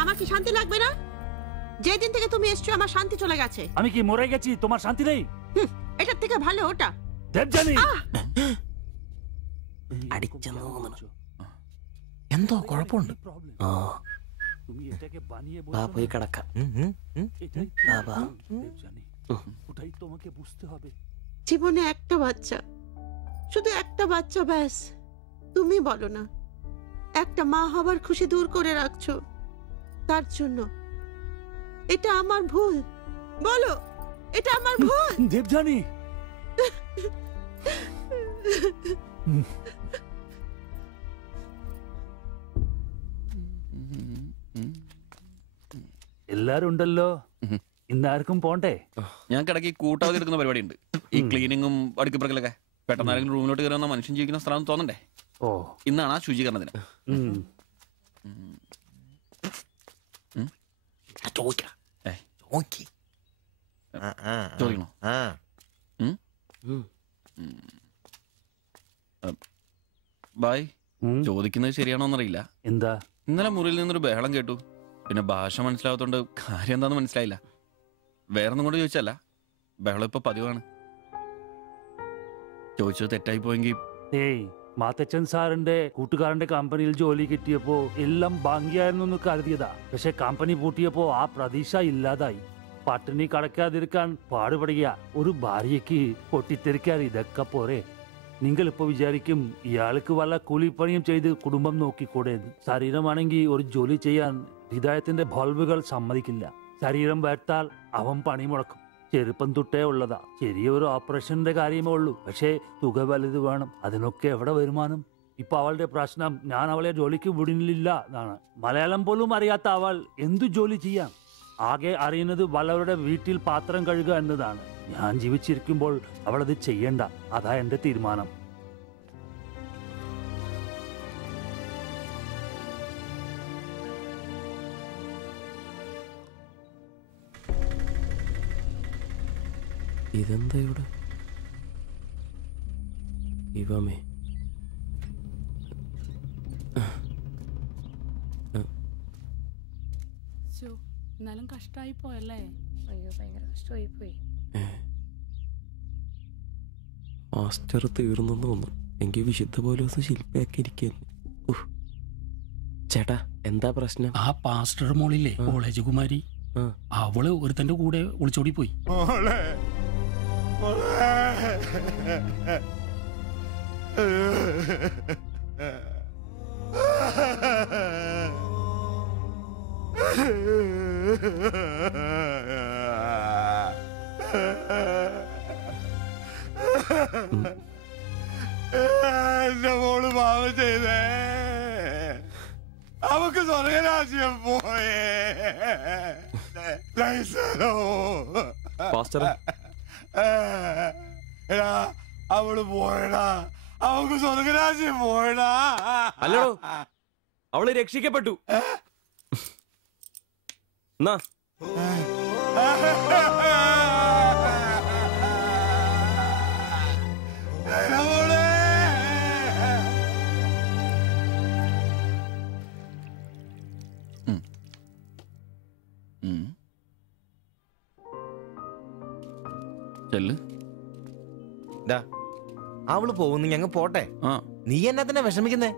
আমার কি শান্তি লাগবে না? যেদিন থেকে তুমি এসছো আমার শান্তি চলে গেছে। আমি কি মরে গেছি? তোমার শান্তি নেই? এটার থেকে ভালো ওটা। দেবজানি, എന്തോ കുഴപ്പമുണ്ട്. তুমি এটাকে বানিয়ে പോയി കിടക്കാം. ওটাই তোমাকে বুঝতে হবে। জীবনে একটা বাচ্চা, শুধু একটা বাচ্চা, ব্যাস। তুমি বলো না, একটা মা হবার খুশি দূর করে রাখছো, তার জন্য এটা আমার ভুল? বলো, এটা আমার ভুল? দেবজানি, എല്ലാരും ഉണ്ടല്ലോ, ഇന്നാർക്കും പോണ്ടേ? ഞങ്ങൾക്ക് ഇടയ്ക്ക് കൂട്ടാതെ എടുക്കുന്ന പരിപാടി ഉണ്ട്. ഈ ക്ലീനിങ്ങും അടുക്കപ്പുറക്കലൊക്കെ. പെട്ടെന്ന് ആരെങ്കിലും റൂമിലോട്ട് കയറുന്ന മനുഷ്യൻ ജീവിക്കുന്ന സ്ഥലം തോന്നണ്ടേ? ഓ, ഇന്നാണ് ആ ശുചീകരണത്തിന്. ഓക്കെ ചോദിക്കണോ? ബായ്, ചോദിക്കുന്നത് ശരിയാണോന്നറിയില്ല. എന്താ? ഇന്നലെ മുറിയിൽ നിന്നൊരു ബഹളം കേട്ടു. പിന്നെ ഭാഷ മനസ്സിലാവാത്തോണ്ട് കാര്യം എന്താന്ന് മനസ്സിലായില്ല. വേറൊന്നും കൊണ്ട് ചോദിച്ചല്ല, ബഹളം ഇപ്പൊ പതിവാണ്. ചോദിച്ചത് തെറ്റായി പോയെങ്കിൽ ഏയ് മാത്തച്ചൻ സാറിന്റെ കൂട്ടുകാരന്റെ കമ്പനിയിൽ ജോലി കിട്ടിയപ്പോ എല്ലാം ഭാഗ്യായിരുന്നു കരുതിയതാ. പക്ഷെ കമ്പനി പൂട്ടിയപ്പോ ആ പ്രതീക്ഷ ഇല്ലാതായി. പട്ടിണി കടക്കാതിരിക്കാൻ പാടുപെടുക. ഒരു ഭാര്യയ്ക്ക് പൊട്ടിത്തെറിക്കാൻ ഇതൊക്കെ പോരെ? നിങ്ങൾ ഇപ്പൊ വിചാരിക്കും ഇയാൾക്ക് വല്ല കൂലിപ്പണിയും ചെയ്ത് കുടുംബം നോക്കിക്കൂടെ. ശരീരമാണെങ്കിൽ ഒരു ജോലി ചെയ്യാൻ ഹൃദയത്തിന്റെ ബൾബുകൾ സമ്മതിക്കില്ല. ശരീരം വേർത്താൽ അവൻ പണി മുടക്കും. ചെറുപ്പം തൊട്ടേ ഉള്ളതാ. ചെറിയൊരു ഓപ്പറേഷന്റെ കാര്യമേ ഉള്ളൂ. പക്ഷേ തുക വലുത് വേണം. അതിനൊക്കെ എവിടെ വരുമാനം? ഇപ്പൊ അവളുടെ പ്രശ്നം ഞാൻ അവളെ ജോലിക്ക് വിടുന്നില്ല എന്നാണ്. മലയാളം പോലും അറിയാത്ത അവൾ എന്തു ജോലി ചെയ്യാം? ആകെ അറിയുന്നത് വല്ലവരുടെ വീട്ടിൽ പാത്രം കഴുകുക എന്നതാണ്. ഞാൻ ജീവിച്ചിരിക്കുമ്പോൾ അവളത് ചെയ്യണ്ട. അതാ എന്റെ തീരുമാനം. ഇതെന്താ ഇവിടെ? ഇവമേ എന്നാലും കഷ്ടായി പോയല്ലേ? അയ്യോ, ഭയങ്കര കഷ്ടമായി പോയി. മാസ്റ്റർ തീർന്നെന്ന് തോന്നുന്നു. എങ്കിൽ വിശുദ്ധ പോലെ ശില്പയാക്കി ഇരിക്കുന്നു. ചേട്ടാ, എന്താ പ്രശ്നം? ആ പാസ്റ്റർ മോളില്ലേ, കോളേജ് കുമാരി, അവള് ഒരുത്തന്റെ കൂടെ ഒളിച്ചോടി പോയി. എന്റെ മോള് പാവം ചെയ്തേ. അവക്ക് സ്വർഗരാജ്യം പോയേ. എടാ, അവള് പോയടാ. അവക്ക് സ്വർഗരാജ്യം പോയടാ. അല്ലടോ, അവള് രക്ഷിക്കപ്പെട്ടു. എന്നാ അവള് പോകുന്നു, ഞങ്ങ പോട്ടെ. നീ എന്നാ തന്നെ വിഷമിക്കുന്നേ?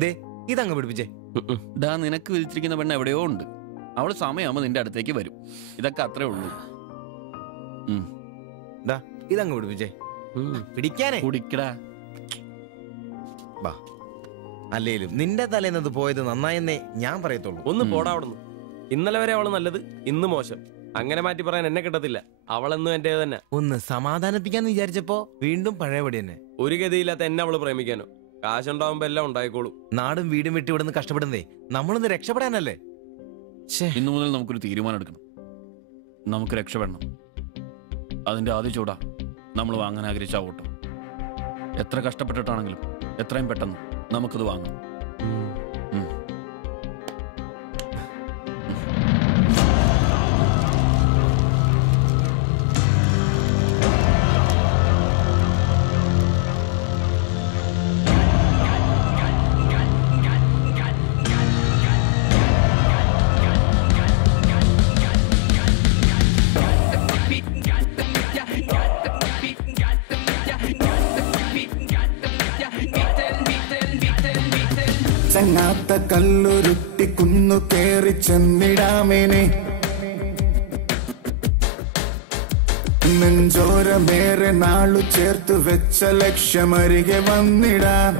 ദേ ഇതങ്ങ് പിടിപ്പിച്ചേ. നിനക്ക് വിളിച്ചിരിക്കുന്ന പെണ്ണ് എവിടെയോ ഉണ്ട്. അവള് സമയമാകുമ്പോ നിന്റെ അടുത്തേക്ക് വരും. ഇതൊക്കെ അത്രേ ഉള്ളൂ. ഇതങ്ങ് പിടിപ്പിച്ചേ. പിടിക്കാനേ കുടിക്കടാ. അല്ലേലും നിന്റെ തലേന്നത് പോയത് നന്നായെന്നേ ഞാൻ പറയത്തുള്ളൂ. ഒന്ന് പോടാ അവിടുന്ന്. ഇന്നലെ വരെ അവള് നല്ലത്, ഇന്ന് മോശം. അങ്ങനെ മാറ്റി പറയാൻ എന്നെ കിട്ടത്തില്ല. അവളെന്നും എന്റെ തന്നെ. ഒന്ന് സമാധാനിപ്പിക്കാന്ന് വിചാരിച്ചപ്പോ വീണ്ടും പഴയപടി തന്നെ. ഒരു ഗതിയില്ലാത്ത എന്നെ അവള് പ്രേമിക്കാനോ? കാശുണ്ടാവുമ്പോ എല്ലാം ഉണ്ടായിക്കോളൂ. നാടും വീടും വിട്ട് ഇവിടുന്ന് കഷ്ടപ്പെടുന്നേ നമ്മളൊന്ന് രക്ഷപ്പെടാനല്ലേ. ഇന്നു മുതൽ നമുക്കൊരു തീരുമാനം എടുക്കണം. നമുക്ക് രക്ഷപ്പെടണം. അതിന്റെ ആദ്യ ചൂടാ നമ്മൾ വാങ്ങാൻ ആഗ്രഹിച്ച ഓട്ടം. എത്ര കഷ്ടപ്പെട്ടിട്ടാണെങ്കിലും എത്രയും പെട്ടെന്ന് നമുക്കത് വാങ്ങണം. ചങ്ങാത്ത കല്ലുരുട്ടി കുന്നു കേറി ചെന്നിടാമേനെ. നെഞ്ചോരമേറെ നാളു ചേർത്ത് വെച്ച ലക്ഷ്യമരികെ വന്നിടാം.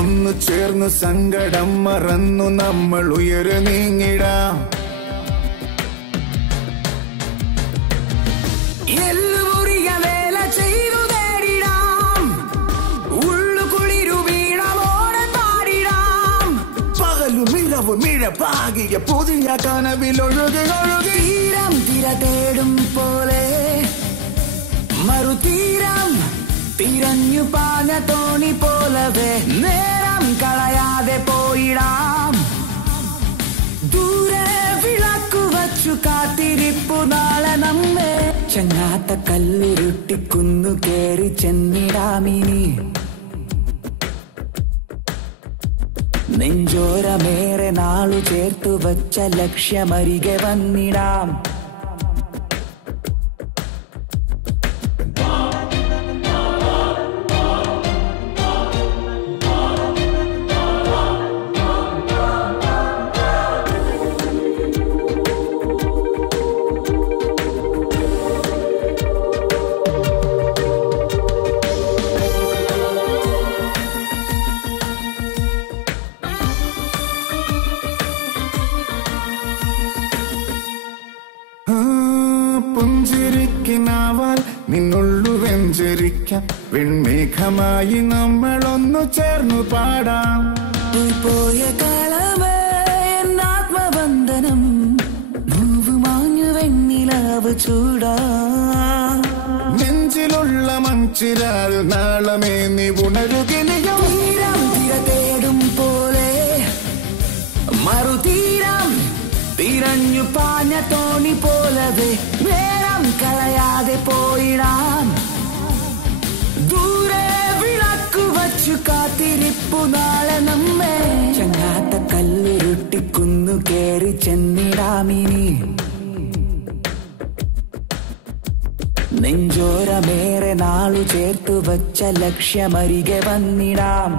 ഒന്നു ചേർന്നു സങ്കടം മറന്നു നമ്മൾ ഉയര് നീങ്ങിടാം. മിഴപ്പാകിയ പുതിയ കനവിലൊഴുകി ഒഴുകി തീരം തിര തേടും പോലെ മറുതീരം തിരഞ്ഞു പാഞ്ഞ തോണി പോലവേ നേരം കളയാതെ പോയിടാം. കാത്തിരിപ്പു നാളെ നമ്മെ ചങ്ങാത്ത കല്ലുരുട്ടിക്കുന്നു കേറി ചെന്നിടാമിനി നെഞ്ചോരമേറെ നാളു ചേർത്തു വച്ച ലക്ഷ്യമരികെ വന്നിടാം പുഞ്ചിരിക്കിനാവാൽ നിന്നുള്ളു വെഞ്ചരിക്കാം വെൺമേഘമായി നമ്മളൊന്നു ചേർന്നു പാടാം പോയ കാലമേ എന്നാത്മബന്ധനം നോവ് മാഞ്ഞു വെണ്ണിലാവ് ചൂടാ നെഞ്ചിലുള്ള മൺചിരാൽ നാളമേ നീ ഉണരുകിനിയോ തീരം തിര തേടും പോലെ മറുതീരം തിരഞ്ഞു പാഞ്ഞ തോണി പോലവേ നേരം കളയാതെ പോയിടാം ദൂരെ വിളക്കു വച്ചു കാത്തിരിപ്പു നാളെ നമ്മെ ചങ്ങാത്ത കല്ലുരുട്ടിക്കുന്നു കേറി ചെന്നിടാമിനി നെഞ്ചോരമേറെ നാളു ചേർത്തു വച്ച ലക്ഷ്യമരികെ വന്നിടാം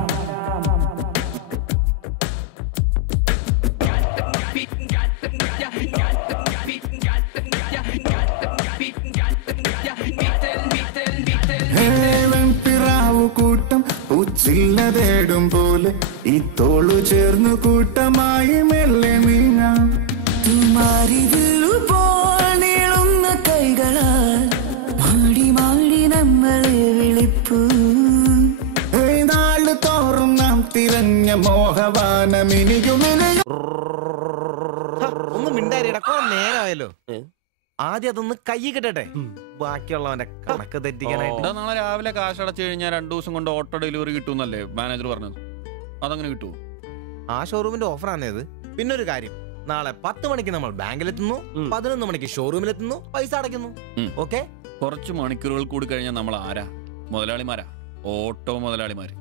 കൂട്ടം ഉച്ചില്ല തേടും പോലെ ഈ തോളു ചേർന്നു കൂട്ടമായി മെല്ലെ നീങ്ങാം നീളുന്ന കൈകളാൽ മാടി മാടി നമ്മളെ വിളിപ്പൂ നാളു തോറും നാം തിരഞ്ഞ മോഹവാനമിനിയുമിനിയും ഒന്ന് മിണ്ടാരിടാ നേരമായല്ലോ ആദ്യം അതൊന്ന് കൈ കിട്ടട്ടെ ബാക്കിയുള്ളവന്റെ കണക്ക് തെറ്റിക്കാനായിട്ട് നാളെ രാവിലെ കാശ് അടച്ചു കഴിഞ്ഞാൽ 2 ദിവസം കൊണ്ട് ഓട്ടോ ഡെലിവറി കിട്ടുമെന്നല്ലേ മാനേജർ പറഞ്ഞത്? അതങ്ങനെ കിട്ടുമോ? ആ ഷോറൂമിന്റെ ഓഫറാണ് ഇത്. പിന്നെ ഒരു കാര്യം, നാളെ 10 മണിക്ക് നമ്മൾ ബാങ്കിലെത്തുന്നു, 11 മണിക്ക് ഷോറൂമിലെത്തുന്നു, പൈസ അടയ്ക്കുന്നു. ഓക്കെ, കുറച്ച് മണിക്കൂറുകൾ കൂടി കഴിഞ്ഞാൽ നമ്മൾ ആരാ? മുതലാളിമാരാ, ഓട്ടോ മുതലാളിമാര്.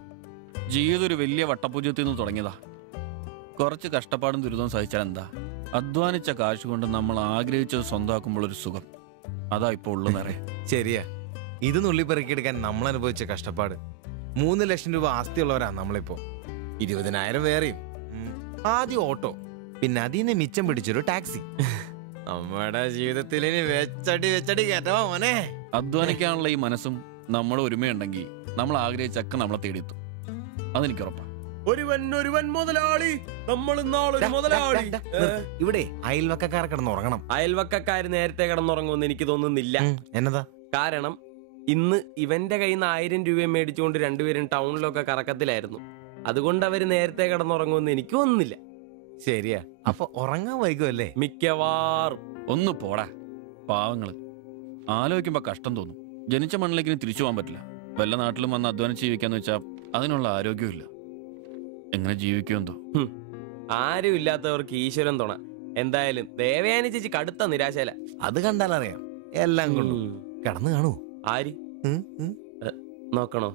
ജീവിതം ഒരു വലിയ വട്ടപൂജ്യത്തിൽ നിന്ന് തുടങ്ങിയതാ. കുറച്ച് കഷ്ടപ്പാടും ദുരിതവും സഹിച്ചാൽ എന്താ? അധ്വാനിച്ച കാശ് കൊണ്ട് നമ്മൾ ആഗ്രഹിച്ചത് സ്വന്തമാക്കുമ്പോൾ ഒരു സുഖം, അതാ ഇപ്പൊ ഉള്ളു നിറയെ. ശരിയാ, ഇത് നുള്ളിപ്പെറുക്കിയെടുക്കാൻ നമ്മൾ അനുഭവിച്ച കഷ്ടപ്പാട്. 3 ലക്ഷം രൂപ ആസ്തിയുള്ളവരാ നമ്മളിപ്പോ. 20,000 വേറെയും. ആദ്യം ഓട്ടോ, പിന്നെ അതിന് മിച്ചം പിടിച്ചൊരു ടാക്സി. നമ്മുടെ ജീവിതത്തിൽ ഇനി വെച്ചടി കേട്ടോ മോനെ. അധ്വാനിക്കാനുള്ള ഈ മനസ്സും നമ്മുടെ ഒരുമയുണ്ടെങ്കിൽ നമ്മൾ ആഗ്രഹിച്ചൊക്കെ നമ്മളെ തേടിയെത്തും, അതെനിക്ക് ഉറപ്പാ. ഒരുവൻ മുതലാളി, നമ്മൾ ഇന്നാളൊരു മുതലാളി. ഇവിടെ അയൽവക്കക്കാർ കിടന്നുറങ്ങണം. അയൽവക്കക്കാര് നേരത്തെ കിടന്നുറങ്ങുമെന്ന് എനിക്ക് തോന്നുന്നില്ല. എന്നതാ കാരണം ഇന്ന് ഇവന്റെ കയ്യിൽ നിന്ന് 1000 രൂപ മേടിച്ചുകൊണ്ട് രണ്ടുപേരും ടൗണിലൊക്കെ കറക്കത്തിലായിരുന്നു. അതുകൊണ്ട് അവര് നേരത്തെ കിടന്നുറങ്ങുമെന്ന് എനിക്ക് തോന്നുന്നില്ല. ശരിയാ, അപ്പൊ ഉറങ്ങാൻ വൈകുമല്ലേ? മിക്കവാറും. ഒന്ന് പോടാ പാവങ്ങള്. ആലോചിക്കുമ്പോ കഷ്ടം തോന്നും. ജനിച്ച മണ്ണിലേക്ക് തിരിച്ചു പോകാൻ പറ്റില്ല. വല്ല നാട്ടിലും വന്ന് അധ്വാനിച്ച് ജീവിക്കാന്ന് വെച്ചാൽ അതിനുള്ള ആരോഗ്യമില്ല. എങ്ങനെ ജീവിക്കുമെന്തോ. ആരും ഇല്ലാത്തവർക്ക് ഈശ്വരൻ തുണ. എന്തായാലും ദേവയാനി ചേച്ചി കടുത്ത നിരാശയില. അത് കണ്ടാലറിയാം എല്ലാം കൊണ്ടും. കിടന്നു കാണൂ. ആര് നോക്കണോ?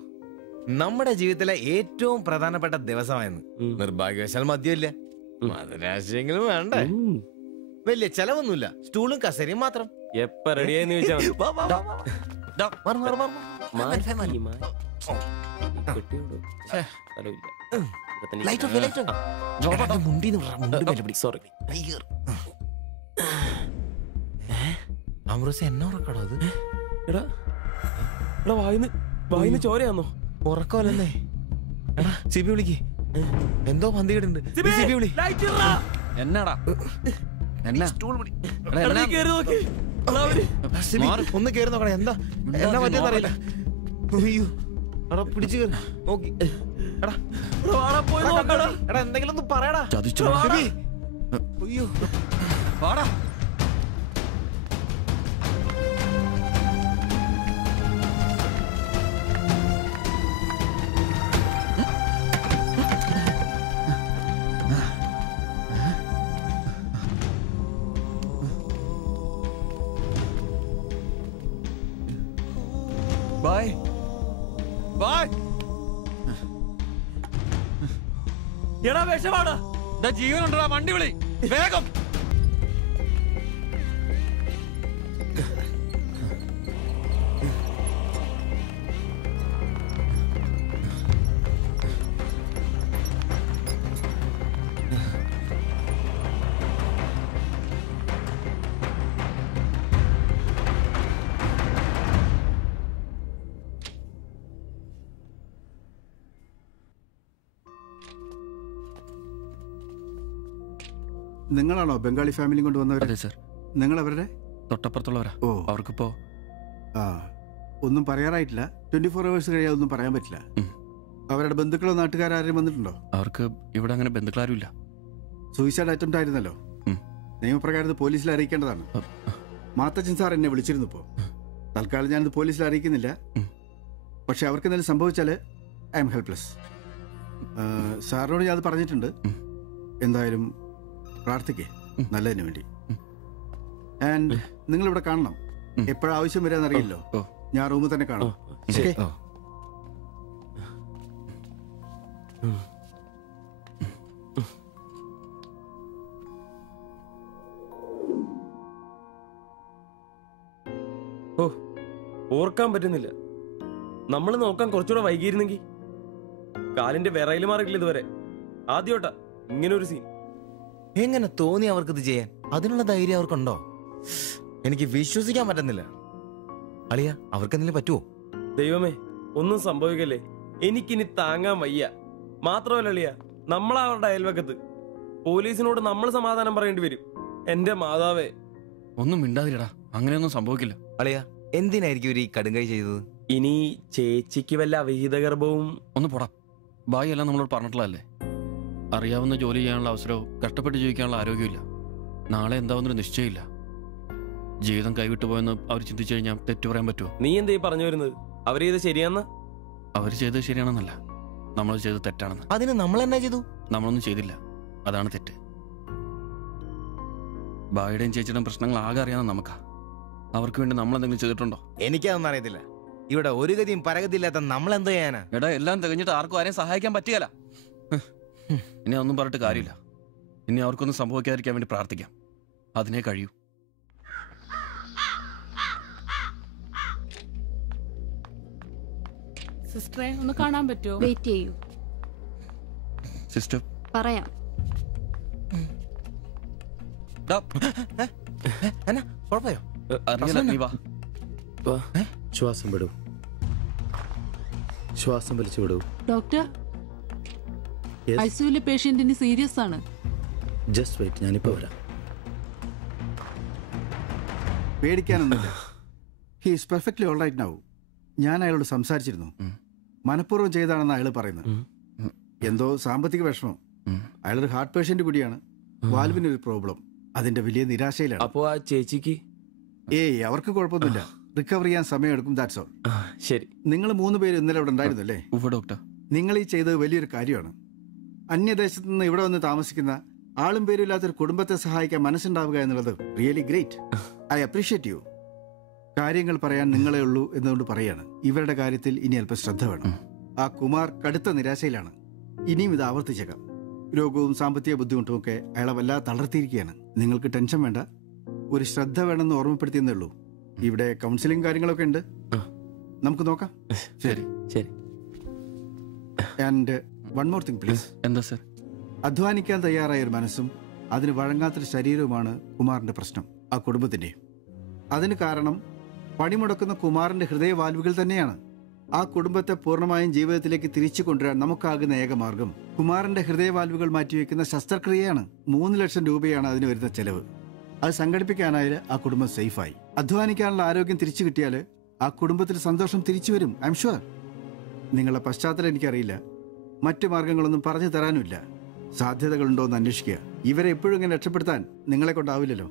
നമ്മുടെ ജീവിതത്തിലെ ഏറ്റവും പ്രധാനപ്പെട്ട ദിവസമായിരുന്നു. നിർഭാഗ്യവശാൽ മദ്യമില്ല, മധുരാശയെങ്കിലും വേണ്ടേ. വലിയ ചെലവൊന്നുമില്ല, സ്റ്റൂളും കസേരയും മാത്രം. എപ്പ റെഡിയായെന്ന് ചോദിച്ചാൽ എന്നെ ഉറക്കടോ അത്? വായിന്ന് ചോരയാന്നോ? ഉറക്കമല്ലേ? എടാ സിബി വിളിക്ക്, എന്തോ പന്തികേടുണ്ട്. സിബി വിളി. എന്നാടാ ഒന്ന് കേറി നോക്കണേ. എന്താ എന്നാ പറ്റിയെന്നറിയില്ല. അയ്യോ എടാ പിടിച്ചു നോക്കി. എടാ എന്തെങ്കിലും ഒന്ന് പറയടാ. അയ്യോ വാടാ. എടാ വിഷമാണ്. ജീവനുണ്ടാ വണ്ടി വിളി വേഗം. നിങ്ങളാണോ ബംഗാളി ഫാമിലി കൊണ്ട് വന്നവർ? അതെ സർ. നിങ്ങൾ അവരുടെ തൊട്ടപ്പുറത്തുള്ളവരാ. ഓ, അവർക്കിപ്പോ ഒന്നും പറയാറായിട്ടില്ല. 24 hours കഴിയാതെ ഒന്നും പറയാൻ പറ്റില്ല. അവരുടെ ബന്ധുക്കളോ നാട്ടുകാരും വന്നിട്ടുണ്ടോ? അവർക്ക് ഇവിടെ അങ്ങനെ ബന്ധുക്കളാരും ഇല്ല. സൂയിസൈഡ് അറ്റംപ്റ്റ് ആയിരുന്നല്ലോ. നിയമപ്രകാരം പോലീസിൽ അറിയിക്കേണ്ടതാണ്. മാത്തച്ചൻ സാർ എന്നെ വിളിച്ചിരുന്നു. ഇപ്പോൾ തൽക്കാലം ഞാനിത് പോലീസിൽ അറിയിക്കുന്നില്ല. പക്ഷെ അവർക്ക് എന്തെങ്കിലും സംഭവിച്ചാൽ ഐ എം ഹെൽപ്ലെസ്. സാറിനോട് ഞാൻ അത് പറഞ്ഞിട്ടുണ്ട്. എന്തായാലും പ്രാർത്ഥിക്കേ നല്ലതിന് വേണ്ടി. ആൻഡ് നിങ്ങൾ ഇവിടെ കാണണം. എപ്പോഴാ ആവശ്യം വരാന്നറിയില്ലോ. ഞാൻ റൂമിൽ തന്നെ കാണാം. ഓ, ഓർക്കാൻ പറ്റുന്നില്ല. നമ്മൾ നോക്കാൻ കുറച്ചുകൂടെ വൈകിയിരുന്നെങ്കിൽ. കാലിന്റെ വിറയിൽ മാറിയിട്ടില്ല ഇതുവരെ. ആദ്യോട്ടാ ഇങ്ങനെ ഒരു സീൻ. എങ്ങനെ തോന്നി അവർക്കിത് ചെയ്യാൻ? അതിനുള്ള ധൈര്യം അവർക്കുണ്ടോ? എനിക്ക് വിശ്വസിക്കാൻ പറ്റുന്നില്ല. അളിയ, അവർക്ക് എന്തെങ്കിലും പറ്റുമോ? ദൈവമേ, ഒന്നും സംഭവിക്കല്ലേ. എനിക്കിനി താങ്ങാൻ വയ്യ. മാത്രമല്ല അളിയ, നമ്മളവരുടെ അയൽവക്കത്ത്. പോലീസിനോട് നമ്മൾ സമാധാനം പറയേണ്ടി വരും. എന്റെ മാതാവേ. ഒന്നും മിണ്ടാതിരടാ, അങ്ങനെയൊന്നും സംഭവിക്കില്ല. അളിയ, എന്തിനായിരിക്കും ഒരു കടുങ്കൈ ചെയ്തത്? ഇനി ചേച്ചിക്ക് വല്ല അവിഹിത ഗർഭവും. ഒന്ന് പോടാ. ബായി എല്ലാം നമ്മളോട് പറഞ്ഞിട്ടുള്ളതല്ലേ. അറിയാവുന്ന ജോലി ചെയ്യാനുള്ള അവസരവും കഷ്ടപ്പെട്ട് ജീവിക്കാനുള്ള ആരോഗ്യമില്ല. നാളെ എന്താവുന്നൊരു നിശ്ചയമില്ല. ജീവിതം കൈവിട്ടു പോയെന്ന് അവർ ചിന്തിച്ചു കഴിഞ്ഞാൽ തെറ്റു പറയാൻ പറ്റുമോ? നീ എന്തേ പറഞ്ഞു വരുന്നത്? അവർ ചെയ്ത് ശരിയാന്ന്? അവർ ചെയ്തത് ശരിയാണെന്നല്ല, നമ്മൾ ചെയ്തത് തെറ്റാണെന്ന്. അതിന് നമ്മൾ എന്നാ ചെയ്തു? നമ്മളൊന്നും ചെയ്തില്ല, അതാണ് തെറ്റ്. ബായുടെയും ചേച്ചിയുടെയും പ്രശ്നങ്ങൾ ആകെ അറിയാവുന്ന നമുക്കാ. അവർക്ക് വേണ്ടി നമ്മൾ എന്തെങ്കിലും ചെയ്തിട്ടുണ്ടോ? എനിക്കതൊന്നും അറിയത്തില്ല. ഇവിടെ ഒരു ഗതിയും പരഗതിയില്ലാത്ത നമ്മൾ എന്തോ ചെയ്യാനാ? എടാ, എല്ലാം തികഞ്ഞിട്ട് ആർക്കും ആരെയും സഹായിക്കാൻ പറ്റുകയില്ല. ഇനി ഒന്നും പറഞ്ഞിട്ട് കാര്യമില്ല. ഇനി അവർക്കൊന്നും സംഭവിക്കാതിരിക്കാൻ വേണ്ടി പ്രാർത്ഥിക്കാം. അതിനെ കഴിയൂ. സിസ്റ്ററെ ഒന്ന് കാണാൻ പറ്റുമോ? വെയിറ്റ് ചെയ്യൂ, സിസ്റ്റർ. പറയാം. അറിയില്ല, നീ വാ. ശ്വാസം വിടൂ, ശ്വാസം വലിച്ചു വിടൂ. ഡോക്ടർ, ഐസിയുലെ പേഷ്യന്റിന് സീരിയസ് ആണ്. ജസ്റ്റ് വെയിറ്റ്, ഞാനിപ്പോ വരാം. പേടിക്കാനൊന്നുമില്ല. He is perfectly all right now. ഞാൻ അയാളോട് സംസാരിച്ചിരുന്നു. മനഃപൂർവ്വം ചെയ്താണെന്ന് അയാൾ പറയുന്നത്. എന്തോ സാമ്പത്തിക വിഷമം. അയാളൊരു ഹാർട്ട് പേഷ്യന്റ് കൂടിയാണ്. വാൽവിന് ഒരു പ്രോബ്ലം. അതിന്റെ വലിയ നിരാശയിലാണ്. അപ്പോ ആ ചേച്ചിക്ക്? അവർക്ക് കുഴപ്പമൊന്നുമില്ല. റിക്കവർ ചെയ്യാൻ സമയമെടുക്കും. That's all. ശരി. നിങ്ങൾ 3 പേര് ഇന്നലെ ഇവിടെ ഉണ്ടായിരുന്നല്ലേ? ഡോക്ടർ, നിങ്ങൾ ഈ ചെയ്തത് വലിയൊരു കാര്യമാണ്. അന്യദേശത്ത് നിന്ന് ഇവിടെ വന്ന് താമസിക്കുന്ന ആളും പേരും ഇല്ലാത്തൊരു കുടുംബത്തെ സഹായിക്കാൻ മനസ്സുണ്ടാവുക എന്നുള്ളത് really great. I appreciate you. കാര്യങ്ങൾ പറയാൻ നിങ്ങളെ ഉള്ളൂ എന്നുകൊണ്ട് പറയാണ്. ഇവരുടെ കാര്യത്തിൽ ഇനി അല്പം ശ്രദ്ധ വേണം. ആ കുമാർ കടുത്ത നിരാശയിലാണ്. ഇനിയും ഇത് ആവർത്തിച്ചേക്കാം. രോഗവും സാമ്പത്തിക ബുദ്ധിമുട്ടും ഒക്കെ അയാളെ വല്ലാതെ തളർത്തിയിരിക്കുകയാണ്. നിങ്ങൾക്ക് ടെൻഷൻ വേണ്ട. ഒരു ശ്രദ്ധ വേണമെന്ന് ഓർമ്മപ്പെടുത്തിയെന്നേ ഉള്ളൂ. ഇവിടെ കൗൺസിലിംഗ് കാര്യങ്ങളൊക്കെ ഉണ്ട്. നമുക്ക് നോക്കാം. ശരി ശരി. And one more thing please. എന്താ സർ? അധ്വാനിക്കാൻ തയ്യാറായ ഒരു മനസ്സും അതിന് വഴങ്ങാത്തൊരു ശരീരവുമാണ് കുമാറിന്റെ പ്രശ്നം, ആ കുടുംബത്തിന്റെ. അതിന് കാരണം പണിമുടക്കുന്ന കുമാറിന്റെ ഹൃദയവാൽവുകൾ തന്നെയാണ്. ആ കുടുംബത്തെ പൂർണ്ണമായും ജീവിതത്തിലേക്ക് തിരിച്ചു കൊണ്ടുവരാൻ നമുക്കാകുന്ന ഏക മാർഗം കുമാറിന്റെ ഹൃദയവാൽവുകൾ മാറ്റിവെക്കുന്ന ശസ്ത്രക്രിയയാണ്. 3 ലക്ഷം രൂപയാണ് അതിന് വരുന്ന ചെലവ്. അത് സംഘടിപ്പിക്കാനായാൽ ആ കുടുംബം സേഫായി. അധ്വാനിക്കാനുള്ള ആരോഗ്യം തിരിച്ചു കിട്ടിയാൽ ആ കുടുംബത്തിൽ സന്തോഷം തിരിച്ചു വരും. I am sure. നിങ്ങളുടെ പശ്ചാത്തലം എനിക്കറിയില്ല. മറ്റു മാർഗങ്ങളൊന്നും പറഞ്ഞു തരാനുമില്ല. സാധ്യതകളുണ്ടോ എന്ന് അന്വേഷിക്കുക. ഇവരെ എപ്പോഴും ഇങ്ങനെ രക്ഷപ്പെടുത്താൻ നിങ്ങളെ കൊണ്ടാവില്ലല്ലോ.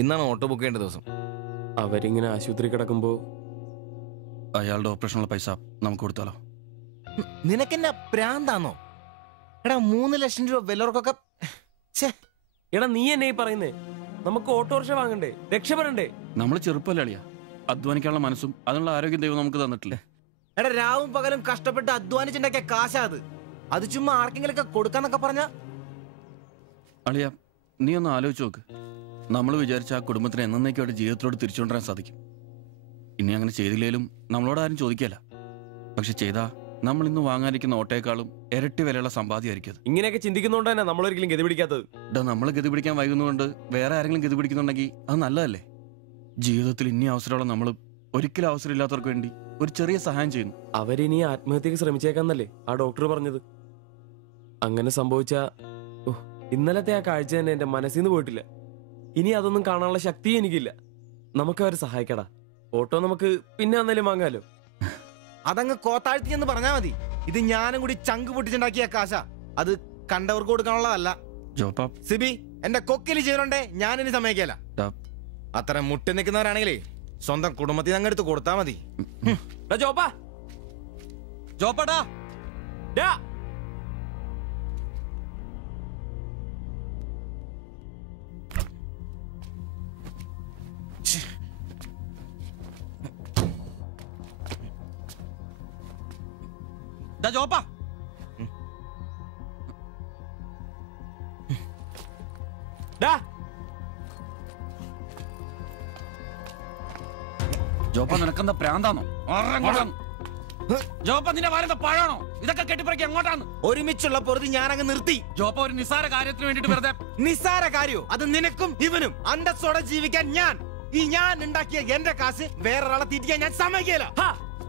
ഇന്നാണ് ഓട്ടോ ബുക്ക് ചെയ്യേണ്ട ദിവസം. അവരിങ്ങനെ ആശുപത്രി കിടക്കുമ്പോ അയാളുടെ ഓപ്പറേഷനുള്ള പൈസ നമുക്ക് കൊടുത്താലോ? നിനക്കെന്നാ പ്രാന്താന്നോ? എടാ 3 ലക്ഷം രൂപ വിലവർക്കൊക്കെ. എടാ നീ എന്നെ ഈ പറയുന്നേ? നമുക്ക് ഓട്ടോറിക്ഷ വാങ്ങണ്ടേ, രക്ഷപ്പെടണ്ടേ? നമ്മൾ ചെറുപ്പല്ലേ അളിയാ, അധ്വാനിക്കാനുള്ള മനസ്സും അതിനുള്ള ആരോഗ്യം ദൈവം നമുക്ക് തന്നിട്ടില്ലേ? എടാ രാവും പകലും കഷ്ടപ്പെട്ട് അധ്വാനിച്ചുണ്ടാക്കിയ കാശാ അത് ചുമ്മാ ആർക്കെങ്കിലും ഒക്കെ കൊടുക്കാന്നൊക്കെ പറഞ്ഞ. അളിയ, നീ ഒന്ന് ആലോചിച്ച് നോക്ക്. നമ്മൾ വിചാരിച്ച ആ കുടുംബത്തിന് എന്നേക്കുമായിട്ട് ജീവിതത്തിലോട്ട് തിരിച്ചുകൊണ്ടുവരാൻ സാധിക്കും. ഇനി അങ്ങനെ ചെയ്തില്ലേലും നമ്മളോട് ആരും ചോദിക്കല്ല. പക്ഷെ ചെയ്താ നമ്മൾ ഇന്ന് വാങ്ങാനിരിക്കുന്ന ഓട്ടേക്കാളും ഇരട്ടി വിലയുള്ള സമ്പാദ്യമായിരിക്കും അത്. ഇങ്ങനെയൊക്കെ ചിന്തിക്കുന്നോണ്ട് തന്നെ നമ്മളൊരിക്കലും ഗതി പിടിക്കാത്തത്. നമ്മൾ ഗതി പിടിക്കാൻ വൈകുന്നതുകൊണ്ട് വേറെ ആരെങ്കിലും ഗതി പിടിക്കുന്നുണ്ടെങ്കിൽ അത് നല്ലതല്ലേ? ജീവിതത്തിൽ ഇനി അവസരമുള്ള നമ്മൾ ഒരിക്കലും അവസരം ഇല്ലാത്തവർക്ക് വേണ്ടി ഒരു ചെറിയ സഹായം ചെയ്യുന്നു. അവരിനി ആത്മഹത്യക്ക് ശ്രമിച്ചേക്കാന്നല്ലേ ആ ഡോക്ടർ പറഞ്ഞത്. അങ്ങനെ സംഭവിച്ച ഇന്നലത്തെ ആ കാഴ്ച തന്നെ എന്റെ മനസ്സിൽ നിന്ന് പോയിട്ടില്ല. ഇനി അതൊന്നും കാണാനുള്ള ശക്തിയും എനിക്കില്ല. നമുക്ക് അവരെ സഹായിക്കടാ. ഓട്ടോ നമുക്ക് പിന്നെ അന്നേലും വാങ്ങാലോ. അതങ്ങ് കോത്താഴ്ത്തി എന്ന് പറഞ്ഞാ മതി. ഇത് ഞാനും കൂടി ചങ്ക് പൊട്ടിച്ചുണ്ടാക്കിയ കാശ. അത് കണ്ടവർക്ക് കൊടുക്കാനുള്ളതല്ല. സിബി, എന്റെ കൊക്കില് ജീവനുണ്ടേ ഞാനിനി സമ്മതിക്കല. അത്ര മുട്ടി നിൽക്കുന്നവരാണെങ്കിലേ സ്വന്തം കുടുംബത്തിൽ അങ്ങ് എടുത്ത് കൊടുത്താ മതി. ജോപ്പാടാ ജോപ്പാ, ജോപ്പ നിനക്കെന്താ പ്രാന്താണോ? ജോപ്പ നിന്റെ വാരത്തെ പഴാണോ? ഇതൊക്കെ കെട്ടിപ്പറക്കി എങ്ങോട്ടാണ്? ഒരുമിച്ചുള്ള പൊറുതി ഞാനങ്ങ് നിർത്തി. ജോപ്പ ഒരു നിസ്സാര കാര്യത്തിന് വേണ്ടിട്ട് വെറുതെ. നിസ്സാര കാര്യോ? അത് നിനക്കും ഇവനും അന്തസ്സോടെ ജീവിക്കാൻ ഞാൻ ഉണ്ടാക്കിയ എന്റെ കാശ് വേറൊരാളെ തീറ്റിക്കാൻ ഞാൻ സമ്മതിക്കില്ല.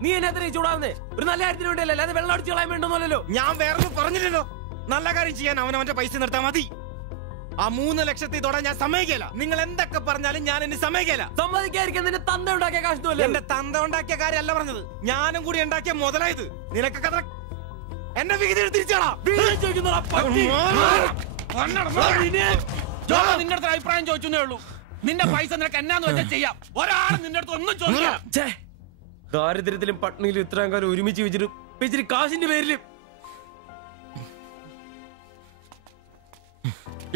നീ എന്നെ ചൂടാവുന്നേ ഒരു നല്ല കാര്യത്തിന് വേണ്ടിയല്ലേ, അല്ലാതെ വെള്ളം അടിച്ചു കളയാൻ വേണ്ടല്ലോ. ഞാൻ വേറെ പറഞ്ഞില്ലല്ലോ. നല്ല കാര്യം ചെയ്യാൻ അവനവന്റെ പൈസ നിർത്താൻ മതി. ആ 3 ലക്ഷത്തിൽ തൊടാൻ ഞാൻ സമ്മതിക്കില്ല. നിങ്ങൾ എന്തൊക്കെ പറഞ്ഞാലും ഞാൻ എന്നെ സമ്മതിക്കില്ല. സമ്മതിക്കാതിരിക്കാൻ നിന്റെ തന്ത ഉണ്ടാക്കിയ കാശ്. എന്റെ തന്ത ഉണ്ടാക്കിയ കാര്യമല്ല പറഞ്ഞത്, ഞാനും കൂടി ഉണ്ടാക്കിയ മുതലായത്. നിനക്കൊക്കെ എന്റെ വിഹിതം തിരിച്ചാടാ. നിന്റെ അടുത്ത് അഭിപ്രായം ചോദിച്ചേ ഉള്ളൂ. നിന്റെ പൈസ നിനക്ക് എന്നാന്ന് വെച്ചാൽ ചെയ്യാം. ഒരാളും നിന്റെ അടുത്ത് ഒന്നും ചോദിക്കാം. ദാരിദ്ര്യത്തിലും പട്ടിണിയിലും ഇത്രയും കാലം ഒരുമിച്ച് വെച്ചിട്ട് കാശിന്റെ പേരിലും